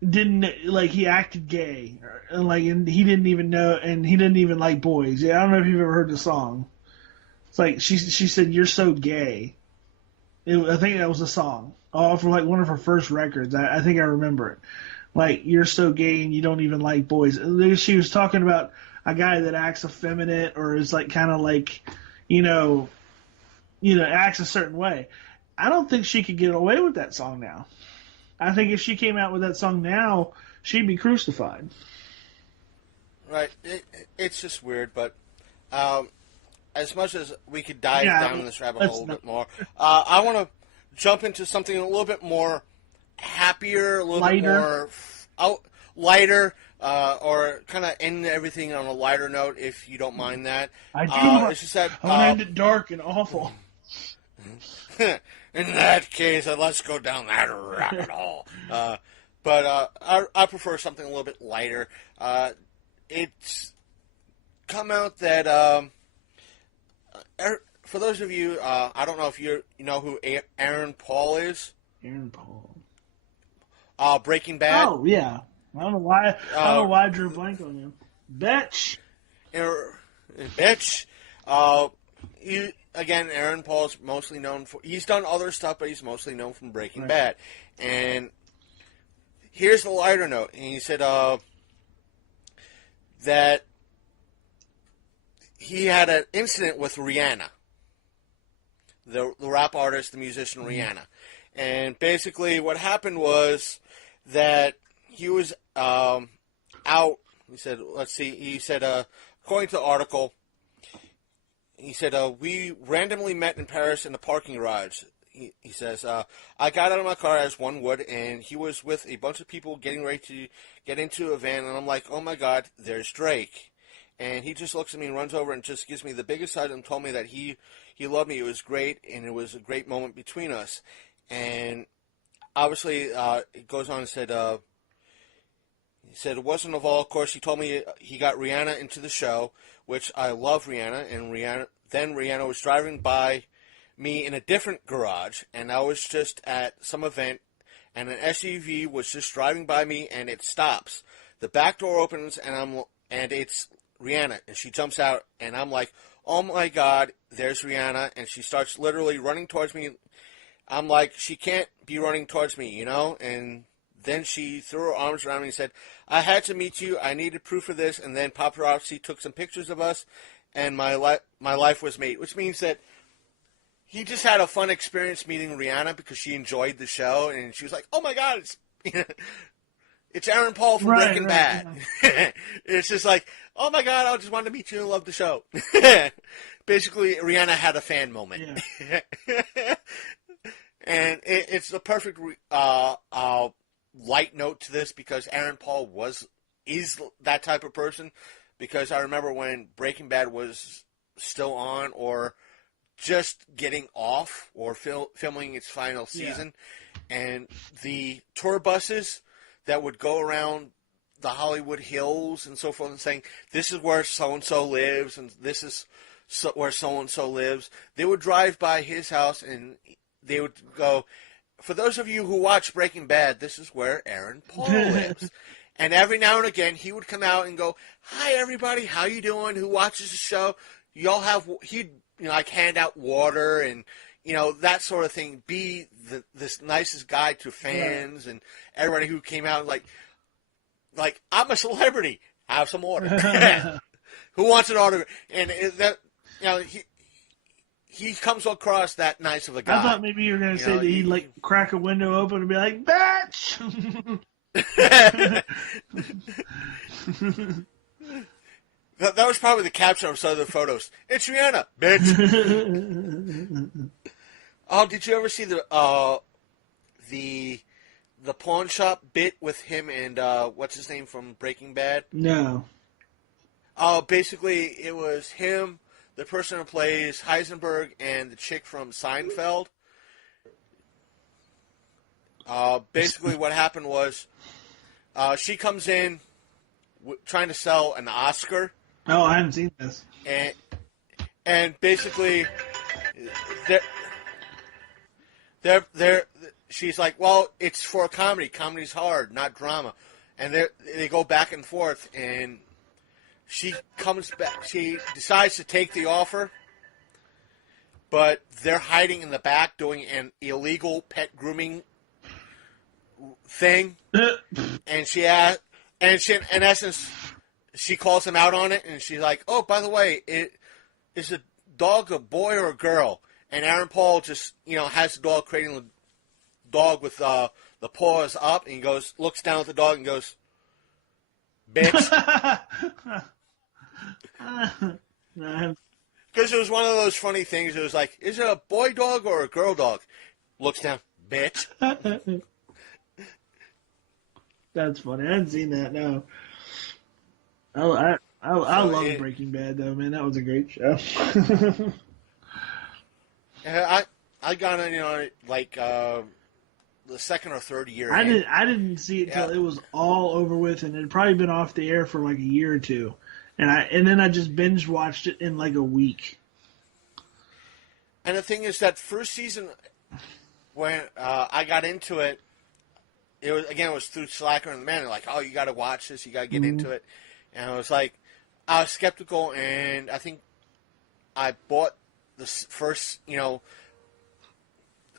didn't, like, he acted gay, and he didn't even know, and he didn't even like boys. Yeah, I don't know if you've ever heard the song. It's like she said, "You're so gay." I think that was a song. Oh, for like one of her first records. I think I remember it. Like, you're so gay and you don't even like boys. She was talking about a guy that acts effeminate or is like kind of like, you know, acts a certain way. I don't think she could get away with that song now. I think if she came out with that song now, she'd be crucified. Right. It's just weird, but um, as much as we could dive down Yeah, in this rabbit hole a let's little not. bit more, I want to jump into something a little bit more happier, a little bit Lighter. more lighter, or kind of end everything on a lighter note, if you don't mind that. I do. It's just that, I want to end it dark and awful. in that case, let's go down that rabbit hole. But I prefer something a little bit lighter. It's come out that for those of you, I don't know if you know who Aaron Paul is. Aaron Paul. Breaking Bad. Oh yeah. I don't know why. I don't know why I drew a blank on him. Betch. Bitch. Again, Aaron Paul's mostly known for. He's done other stuff, but he's mostly known from Breaking Bad. And here's the lighter note. And he said that he had an incident with Rihanna, the rap artist, the musician Rihanna. And basically, what happened was that he was out. He said, let's see. He said, according to the article, he said, we randomly met in Paris in the parking garage. He says, I got out of my car as one would, and he was with a bunch of people getting ready to get into a van, and I'm like, oh my God, there's Drake. And he just looks at me and runs over and just gives me the biggest hug and told me that he loved me. It was great, and it was a great moment between us. And obviously, it goes on and said, he said it wasn't of all. Of course, he told me he got Rihanna into the show, which I love Rihanna. And Rihanna was driving by me in a different garage, and I was just at some event, and an SUV was just driving by me, and it stops. The back door opens, and it's Rihanna, and she jumps out, and I'm like, oh my God, there's Rihanna, and she starts literally running towards me. I'm like, she can't be running towards me, you know, and then she threw her arms around me and said, I had to meet you. I needed proof of this. And then paparazzi took some pictures of us, and my life was made. Which means that he just had a fun experience meeting Rihanna because she enjoyed the show. And she was like, oh, my God, it's Aaron Paul from Breaking Bad. Yeah. It's just like, oh, my God, I just wanted to meet you and love the show. Basically, Rihanna had a fan moment. Yeah. And it's the perfect light note to this because Aaron Paul is that type of person. Because I remember when Breaking Bad was still on or just getting off or filming its final season, and the tour buses that would go around the Hollywood Hills and so forth and saying, this is where so-and-so lives and this is where so-and-so lives. They would drive by his house and they would go, for those of you who watch Breaking Bad, this is where Aaron Paul lives. And every now and again, he would come out and go, hi, everybody, how you doing? Who watches the show? He'd like hand out water and, that sort of thing. Be this nicest guy to fans and everybody who came out like, I'm a celebrity. Have some water. Who wants an autograph? And he comes across that nice of a guy. I thought maybe you were going to say that he'd crack a window open and be like, bitch! That was probably the caption of some of the photos. It's Rihanna, bitch. Oh, did you ever see the pawn shop bit with him and what's his name from Breaking Bad? No. Basically, it was him, the person who plays Heisenberg, and the chick from Seinfeld. Basically, what happened was she comes in trying to sell an Oscar. Oh, I haven't seen this. And basically, she's like, well, it's for a comedy. Comedy's hard, not drama. And they go back and forth, and she comes back. She decides to take the offer, but they're hiding in the back doing an illegal pet grooming thing. And in essence, she calls him out on it, and she's like, oh, by the way, is the dog a boy or a girl? And Aaron Paul just, has the dog creating the dog with the paws up, and he looks down at the dog and goes, bitch. Because it was one of those funny things. It was like, is it a boy dog or a girl dog? Looks down, bitch. That's funny. I hadn't seen that, no. I love Breaking Bad, though, man. That was a great show. I got in, the second or third year. I didn't see it until it was all over with, and it had probably been off the air for like a year or two. And then I just binge watched it in like a week. And the thing is that first season, when I got into it, it was through Slacker and the Man. They're like, oh, you got to watch this, you got to get into it. And I was like, I was skeptical, and I think I bought the first,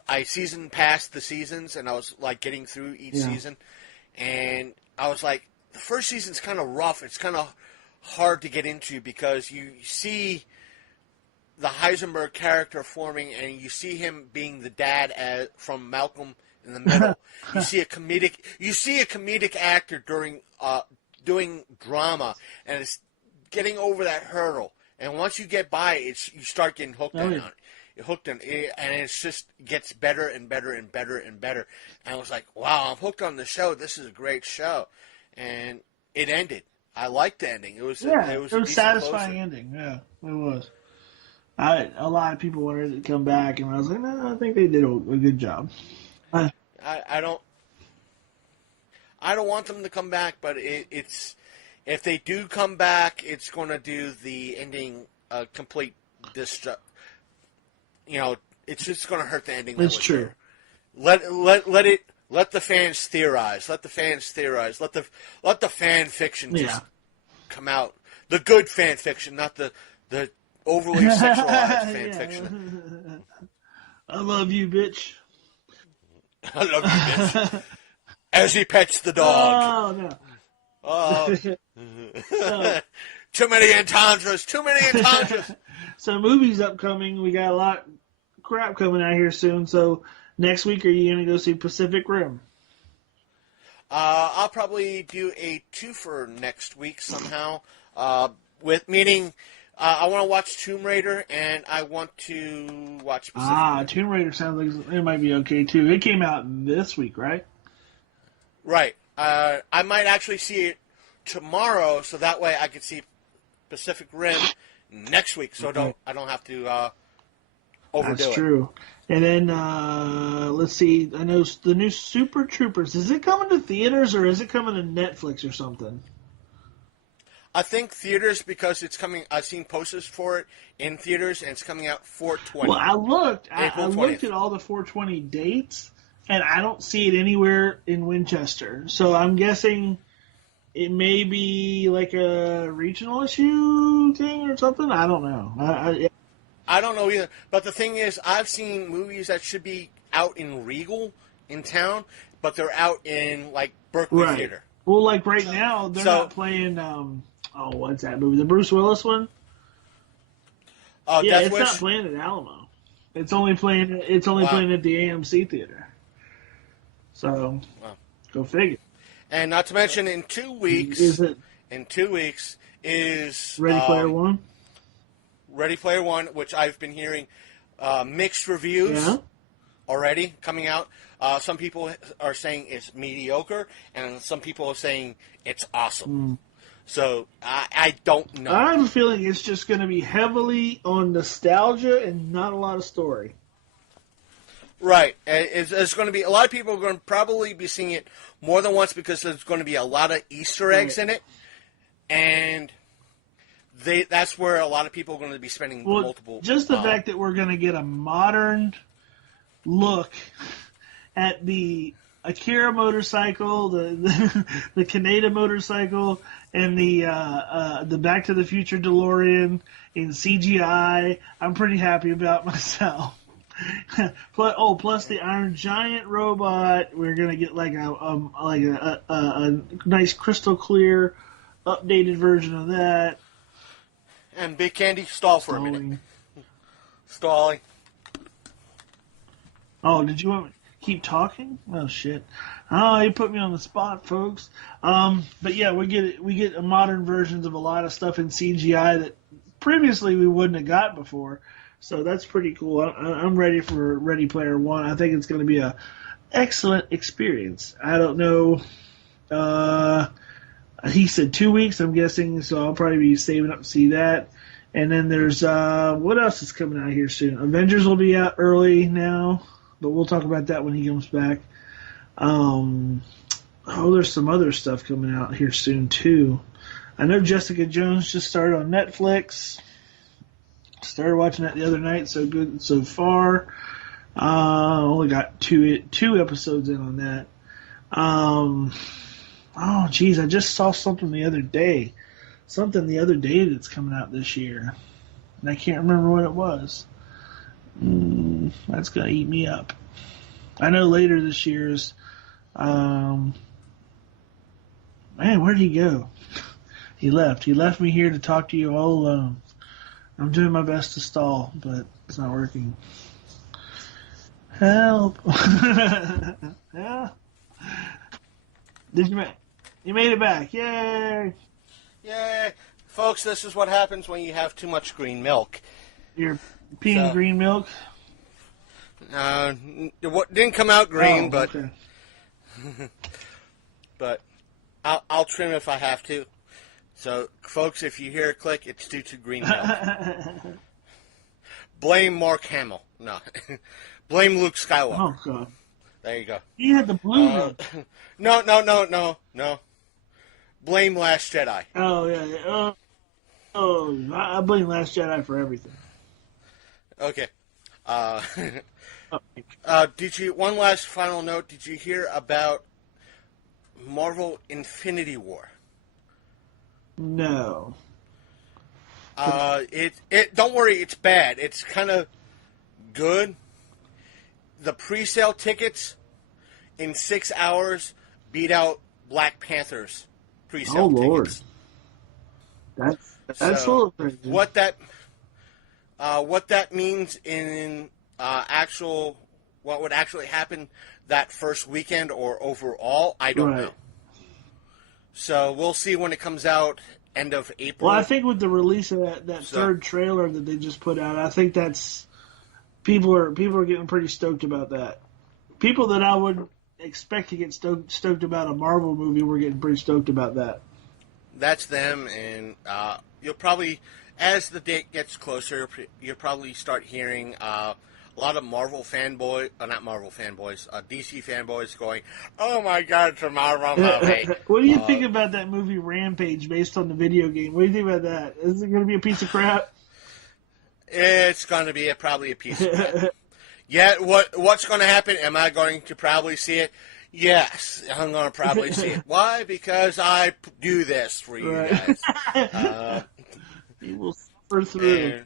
I season passed the seasons, and I was like getting through each season, and I was like, the first season's kind of rough. It's kind of hard to get into because you see the Heisenberg character forming, and you see him being the dad from Malcolm in the Middle. You see a comedic actor doing drama, and it's getting over that hurdle. And once you get by it, you start getting hooked on it. You're hooked on it, and it just gets better and better and better and better. And I was like, wow, I'm hooked on the show. This is a great show. And it ended. I liked the ending. It was a satisfying ending. Yeah, it was. A lot of people wanted it to come back, and I was like, no, I think they did a good job. I don't want them to come back, but it's if they do come back, it's going to do the ending complete destruct. It's just going to hurt the ending. That's true. Let the fans theorize. Let the fan fiction just come out. The good fan fiction, not the overly sexualized fan fiction. I love you, bitch. I love you, bitch. as he pets the dog. Oh, no. Oh. So, Too many entendres. Too many entendres. so movies upcoming. We got a lot of crap coming out here soon. So next week, are you going to go see Pacific Rim? I'll probably do a twofer next week somehow. With meaning, I want to watch Tomb Raider and I want to watch Pacific Rim. Tomb Raider sounds like it might be okay too. It came out this week, right? Right. I might actually see it tomorrow, so that way I could see Pacific Rim next week. So I don't have to overdo it. That's true. And then let's see. I know the new Super Troopers. Is it coming to theaters or is it coming to Netflix or something? I think theaters because it's coming. I've seen posters for it in theaters, and it's coming out 4/20. Well, I looked. I April looked 20th. at all the 420 dates, and I don't see it anywhere in Winchester. So I'm guessing it may be like a regional issue thing or something. I don't know. I don't know either. But the thing is, I've seen movies that should be out in Regal in town, but they're out in like Berkeley Right. Theater. Well, like right now, they're not playing. What's that movie? The Bruce Willis one. Oh, Yeah, Death it's Wish? not playing at Alamo. It's only playing. It's only playing at the AMC theater. So, go figure. And not to mention, in 2 weeks, Is it is Ready Player One? Ready Player One, which I've been hearing mixed reviews already coming out. Some people are saying it's mediocre, and some people are saying it's awesome. So I don't know. I have a feeling it's just going to be heavily on nostalgia and not a lot of story. Right. It's going to be a lot of people are going to probably be seeing it more than once because there's going to be a lot of Easter eggs in it, and that's where a lot of people are going to be spending multiple. Just the fact that we're going to get a modern look at the Akira motorcycle, the Kaneda motorcycle, and the Back to the Future DeLorean in CGI. I'm pretty happy about myself. Plus the Iron Giant robot. We're gonna get like a nice crystal clear, updated version of that. And Big Candy, stall for a minute. Stalling. Oh, did you want me to keep talking? Oh shit! Oh, you put me on the spot, folks. But yeah, we get modern versions of a lot of stuff in CGI that previously we wouldn't have got before. So that's pretty cool. I'm ready for Ready Player One. I think it's going to be a excellent experience. I don't know. He said 2 weeks, I'm guessing, so I'll probably be saving up to see that. And then there's what else is coming out here soon? Avengers will be out early now, but we'll talk about that when he comes back. There's some other stuff coming out here soon too. I know Jessica Jones just started on Netflix. Started watching that the other night. So good so far. Only got two episodes in on that. Oh, geez, I just saw something the other day. Something the other day that's coming out this year. And I can't remember what it was. That's going to eat me up. I know later this year's... man, where'd he go? He left. He left me here to talk to you all alone. I'm doing my best to stall, but it's not working. Help! Yeah. You made it back! Yay! Yay! Folks, this is what happens when you have too much green milk. You're peeing green milk? It didn't come out green, but okay. but I'll trim if I have to. So, folks, if you hear a click, it's due to green milk. Blame Mark Hamill. No. Blame Luke Skywalker. Oh, God. There you go. He had the blue milk. No. Blame Last Jedi. Oh, yeah. I blame Last Jedi for everything. Okay. One last final note, did you hear about Marvel Infinity War? No. Don't worry, it's bad. It's kind of good. The pre-sale tickets in 6 hours beat out Black Panther's pre-sale Oh Lord, tickets. that's a little crazy. What that means in what would actually happen that first weekend or overall, I don't know. So we'll see when it comes out end of April. Well, I think with the release of that third trailer that they just put out, I think that's people are getting pretty stoked about that. People that I would expect to get stoked about a Marvel movie were getting pretty stoked about that. That's them, and you'll probably, as the date gets closer, you'll probably start hearing a lot of DC fanboys going, "Oh my God, it's a Marvel movie." What do you think about that movie Rampage based on the video game? What do you think about that? Is it going to be a piece of crap? It's going to be probably a piece of crap. Yeah, what's going to happen? Am I going to probably see it? Yes, I'm going to probably see it. Why? Because I do this for you guys. You will suffer through.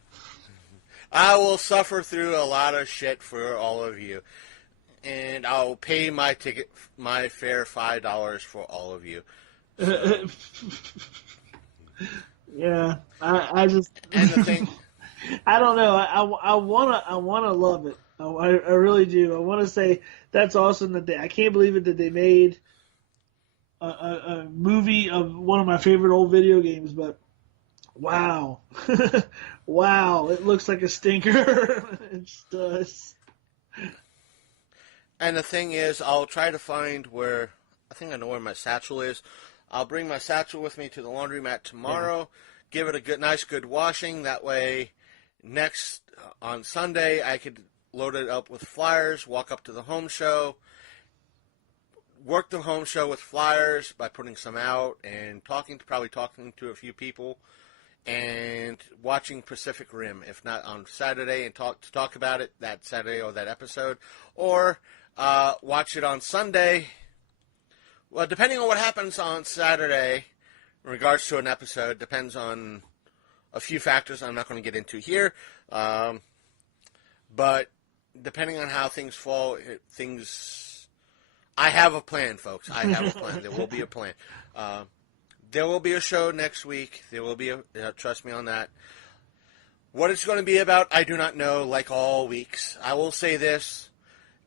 I will suffer through a lot of shit for all of you. And I'll pay my fair $5 for all of you. So. Yeah, I just... And the thing... I don't know. I wanna love it. I really do. I want to say that's awesome that I can't believe it that they made a movie of one of my favorite old video games. But wow, wow, it looks like a stinker. It just does. And the thing is, I'll try to find where I think I know where my satchel is. I'll bring my satchel with me to the laundromat tomorrow. Give it a nice good washing. That way, on Sunday, I could load it up with flyers, walk up to the home show, work the home show with flyers by putting some out and probably talking to a few people and watching Pacific Rim, if not on Saturday, and talk about it that Saturday or that episode, or watch it on Sunday. Well, depending on what happens on Saturday in regards to an episode, depends on a few factors I'm not going to get into here. But depending on how things fall, I have a plan, folks. I have a plan. There will be a plan. There will be a show next week. There will be trust me on that. What it's going to be about, I do not know, like all weeks. I will say this.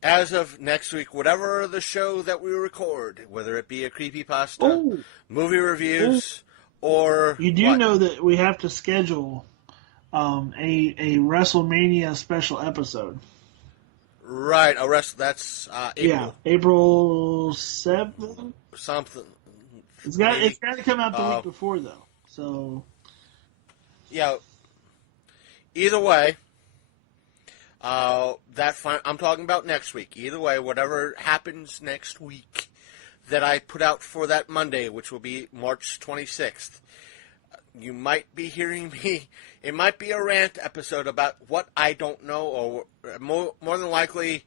As of next week, whatever the show that we record, whether it be a creepypasta, movie reviews, or... You do know that we have to schedule a WrestleMania special episode. Right, that's April. Yeah, April 7th? Something. It's got to come out the week before, though. So... Yeah. Either way... I'm talking about next week. Either way, whatever happens next week that I put out for that Monday, which will be March 26th, you might be hearing me. It might be a rant episode about what I don't know, or more than likely,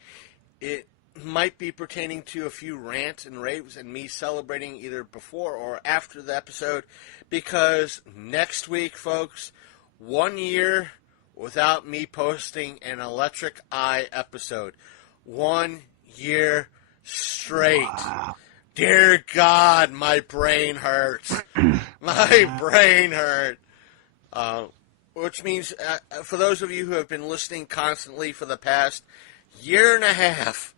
it might be pertaining to a few rants and raves and me celebrating either before or after the episode, because next week, folks, 1 year without me posting an Electric Eye episode. 1 year straight. Wow. Dear God, my brain hurts. My brain hurt. Which means, for those of you who have been listening constantly for the past year and a half,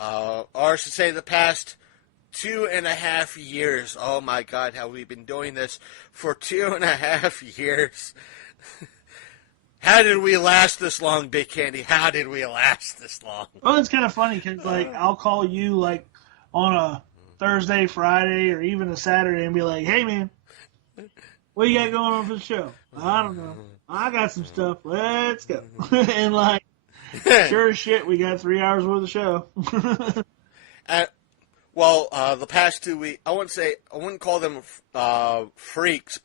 or I should say the past 2.5 years. Oh my God, have we been doing this for 2.5 years? How did we last this long, Big Candy? How did we last this long? Well, it's kind of funny because, I'll call you, on a Thursday, Friday, or even a Saturday and be like, hey, man, what you got going on for the show? I don't know. I got some stuff. Let's go. And, sure as shit, we got 3 hours worth of show. The past 2 weeks, I wouldn't call them freaks,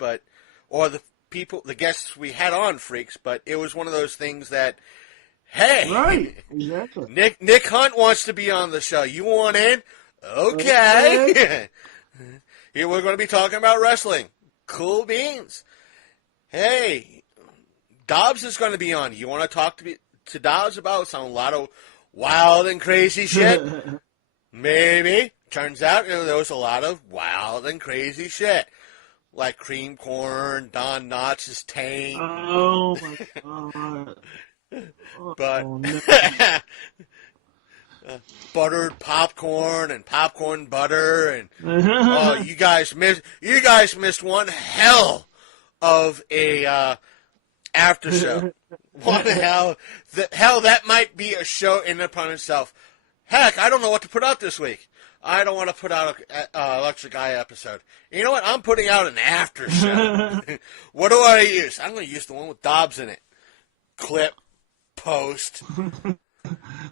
or the guests we had on freaks, but it was one of those things that, hey, right, exactly. Nick Hunt wants to be on the show. You want in? Okay. Here we're going to be talking about wrestling. Cool beans. Hey, Dobbs is going to be on. You want to talk to Dobbs about a lot of wild and crazy shit? Maybe. turns out there was a lot of wild and crazy shit. Like cream corn, Don Knotts' taint. Oh my god. But Oh, no. buttered popcorn and popcorn butter and oh, you guys missed one hell of a after show. What the hell? That might be a show in and upon itself. Heck, I don't know what to put out this week. I don't want to put out an Electric Eye episode. You know what? I'm putting out an after show. What do I use? I'm going to use the one with Dobbs in it. Clip, post,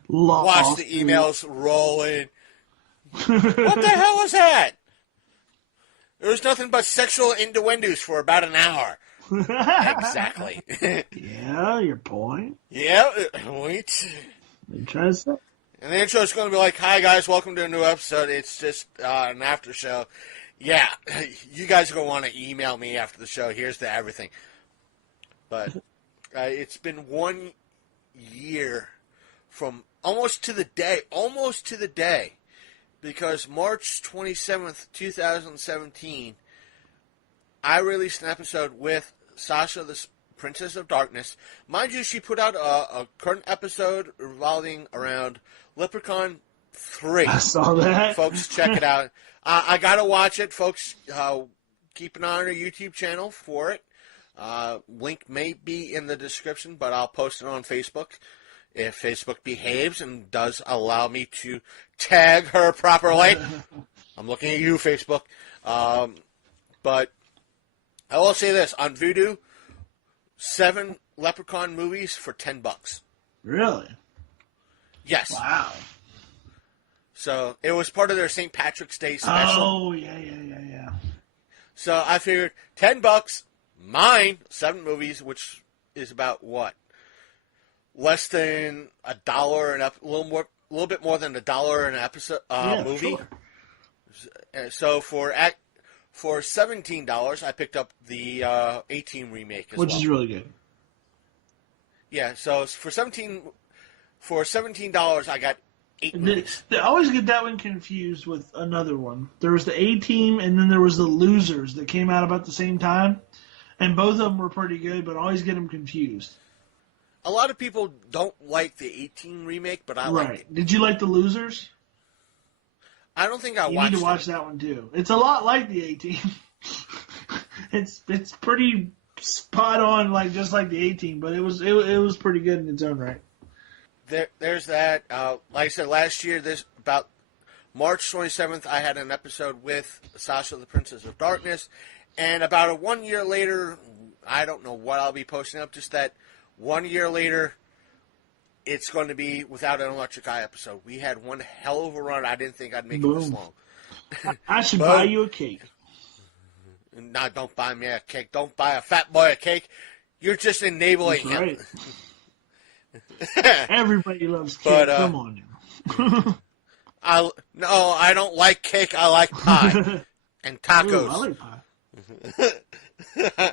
watch the emails rolling. What the hell was that? It was nothing but sexual innuendos for about an hour. Exactly. Yeah, your point. Yeah, wait. You trying to say? And the intro is going to be like, hi guys, welcome to a new episode. It's just an after show. Yeah, you guys are going to want to email me after the show. Here's the everything. But it's been 1 year from almost to the day, because March 27th, 2017, I released an episode with Sasha, the Princess of Darkness. Mind you, she put out a current episode revolving around Leprechaun 3. I saw that. Folks, check it out. I got to watch it, folks. Keep an eye on our YouTube channel for it. Link may be in the description, but I'll post it on Facebook if Facebook behaves and does allow me to tag her properly. I'm looking at you, Facebook. But I will say this. On Vudu, 7 Leprechaun movies for $10. Really? Yes. Wow. So it was part of their St. Patrick's Day special. Oh, yeah. So I figured $10, mine, 7 movies, which is about what? Less than $1 an a little bit more than $1 an episode movie. Sure. So for $17, I picked up the 18 remake as well. Which is really good. Yeah, so for $17, I got 8 movies. I always get that one confused with another one. There was the A-Team, and then there was the Losers that came out about the same time. And both of them were pretty good, but I always get them confused. A lot of people don't like the 18 remake, but I like it. Did you like the Losers? I don't think I watched it. You need to watch that one, too. It's a lot like the A-Team. It's pretty spot on, just like the A-Team, but it was pretty good in its own right. There's that. Like I said, last year, about March 27th, I had an episode with Sasha, the Princess of Darkness, and about 1 year later, I don't know what I'll be posting up, just that 1 year later, it's going to be without an Electric Eye episode. We had one hell of a run. I didn't think I'd make it this long. I should buy you a cake. No, don't buy me a cake. Don't buy a fat boy a cake. You're just enabling him. Right. Everybody loves cake. Come on now. No, I don't like cake. I like pie and tacos. Ooh, I like pie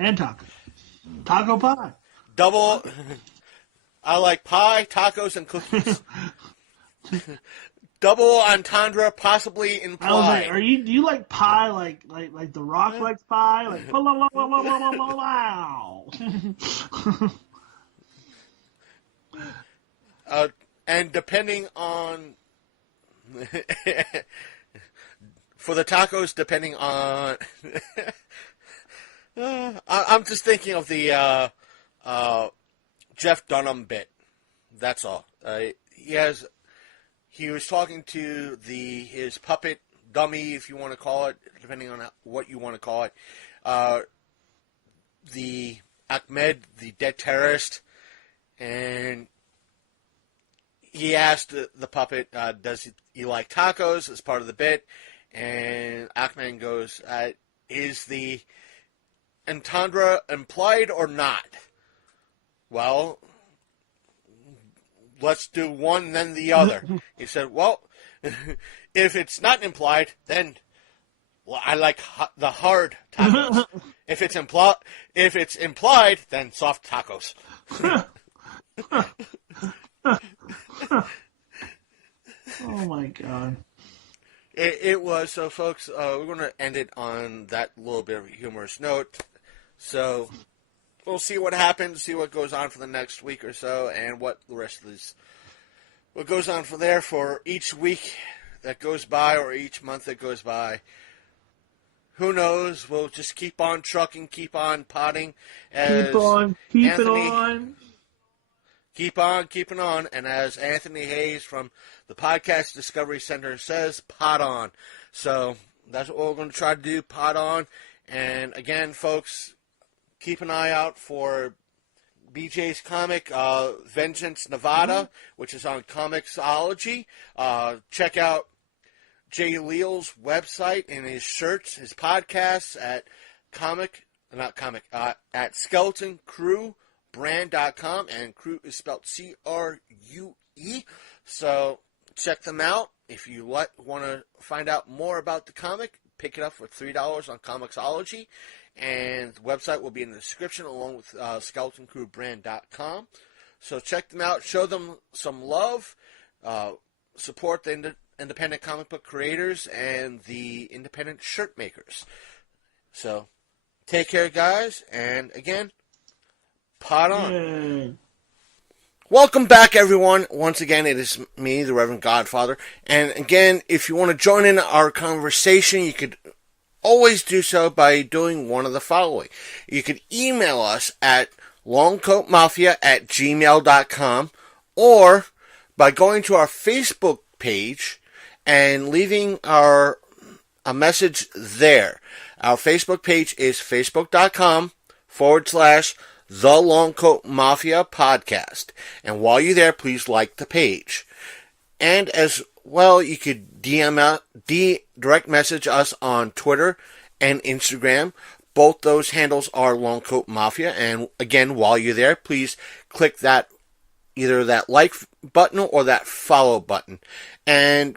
and tacos. Taco pie. Double. I like pie, tacos, and cookies. Double entendre, possibly implied. I was like, do you like pie like The Rock likes pie? Like, wow. And depending on for the tacos, depending on I'm just thinking of the Jeff Dunham bit. That's all. He was talking to his puppet dummy, if you want to call it, depending on what you want to call it. The Ahmed, the dead terrorist, and he asked the puppet, does he like tacos as part of the bit? And Ahmed goes, is the entendre implied or not? Well, let's do one, then the other. He said, well, if it's not implied, then I like the hard tacos. If it's implied, then soft tacos. Oh my god. It was. So, folks, we're going to end it on that little bit of a humorous note. So, we'll see what happens, see what goes on for the next week or so, and what the rest of this, what goes on from there for each week that goes by or each month that goes by. Who knows? We'll just keep on trucking, keep on potting. As keep on, keep Anthony, it on. Keep on, keeping on. And as Anthony Hayes from the Podcast Discovery Center says, pot on. So that's what we're going to try to do, pot on. And again, folks, keep an eye out for BJ's comic, Vengeance Nevada, which is on Comixology. Check out Jay Leal's website and his shirts, his podcasts at at SkeletonCrewBrand.com, and crew is spelled C-R-U-E. So check them out. If you want to find out more about the comic, pick it up for $3 on Comixology, and the website will be in the description along with SkeletonCrewBrand.com. So check them out, show them some love, support the independent comic book creators and the independent shirt makers. So take care, guys, and again, pot on. Yay. Welcome back, everyone. Once again, it is me, the Reverend Godfather. And again, if you want to join in our conversation, you could always do so by doing one of the following. You could email us at longcoatmafia@gmail.com, or by going to our Facebook page and leaving a message there. Our Facebook page is facebook.com/The Long Coat Mafia Podcast. And while you're there, please like the page. And as well, you could direct message us on Twitter and Instagram. Both those handles are Long Coat Mafia. And again, while you're there, please click that, either that like button or that follow button. And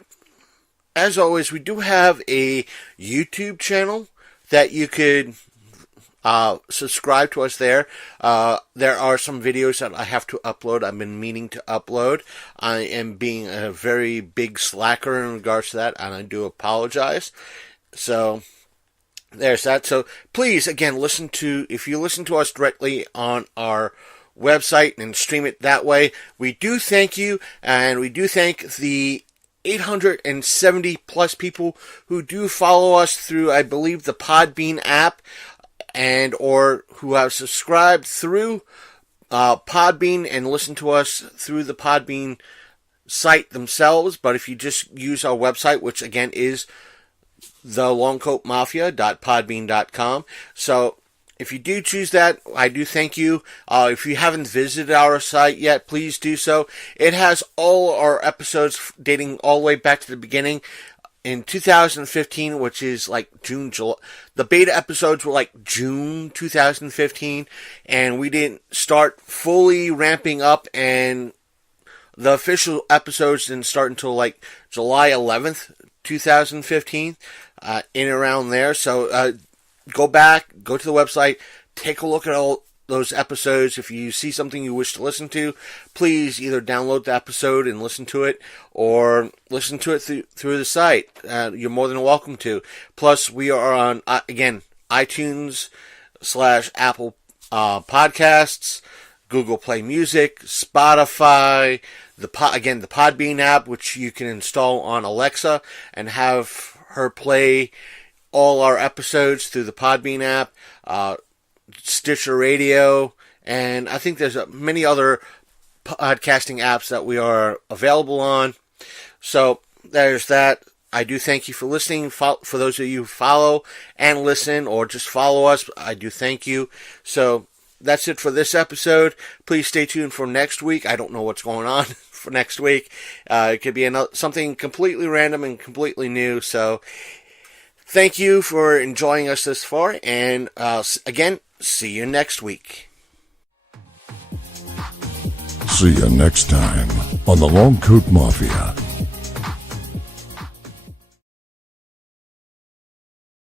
as always, we do have a YouTube channel that you could subscribe to us there. There are some videos that I have to upload. I've been meaning to upload. I am being a very big slacker in regards to that, and I do apologize. So there's that. So please, again, if you listen to us directly on our website and stream it that way, we do thank you, and we do thank the 870 plus people who do follow us through, I believe, the Podbean app, and or who have subscribed through Podbean and listen to us through the Podbean site themselves. But if you just use our website, which again is thelongcoatmafia.podbean.com, so if you do choose that, I do thank you. If you haven't visited our site yet, please do so. It has all our episodes dating all the way back to the beginning in 2015, which is like June, July. The beta episodes were like June 2015, and we didn't start fully ramping up, and the official episodes didn't start until like July 11th, 2015, in and around there. So, go back, go to the website, take a look at all those episodes. If you see something you wish to listen to, please either download the episode and listen to it, or listen to it through the site. You're more than welcome to. Plus, we are on, again, iTunes/Apple Podcasts, Google Play Music, Spotify, the Podbean app, which you can install on Alexa and have her play all our episodes through the Podbean app, Stitcher Radio, and I think there's many other podcasting apps that we are available on. So there's that. I do thank you for listening. For those of you who follow and listen, or just follow us, I do thank you. So that's it for this episode. Please stay tuned for next week. I don't know what's going on for next week. It could be something completely random and completely new. So thank you for enjoying us this far, and again, see you next week. See you next time on the Long Coat Mafia.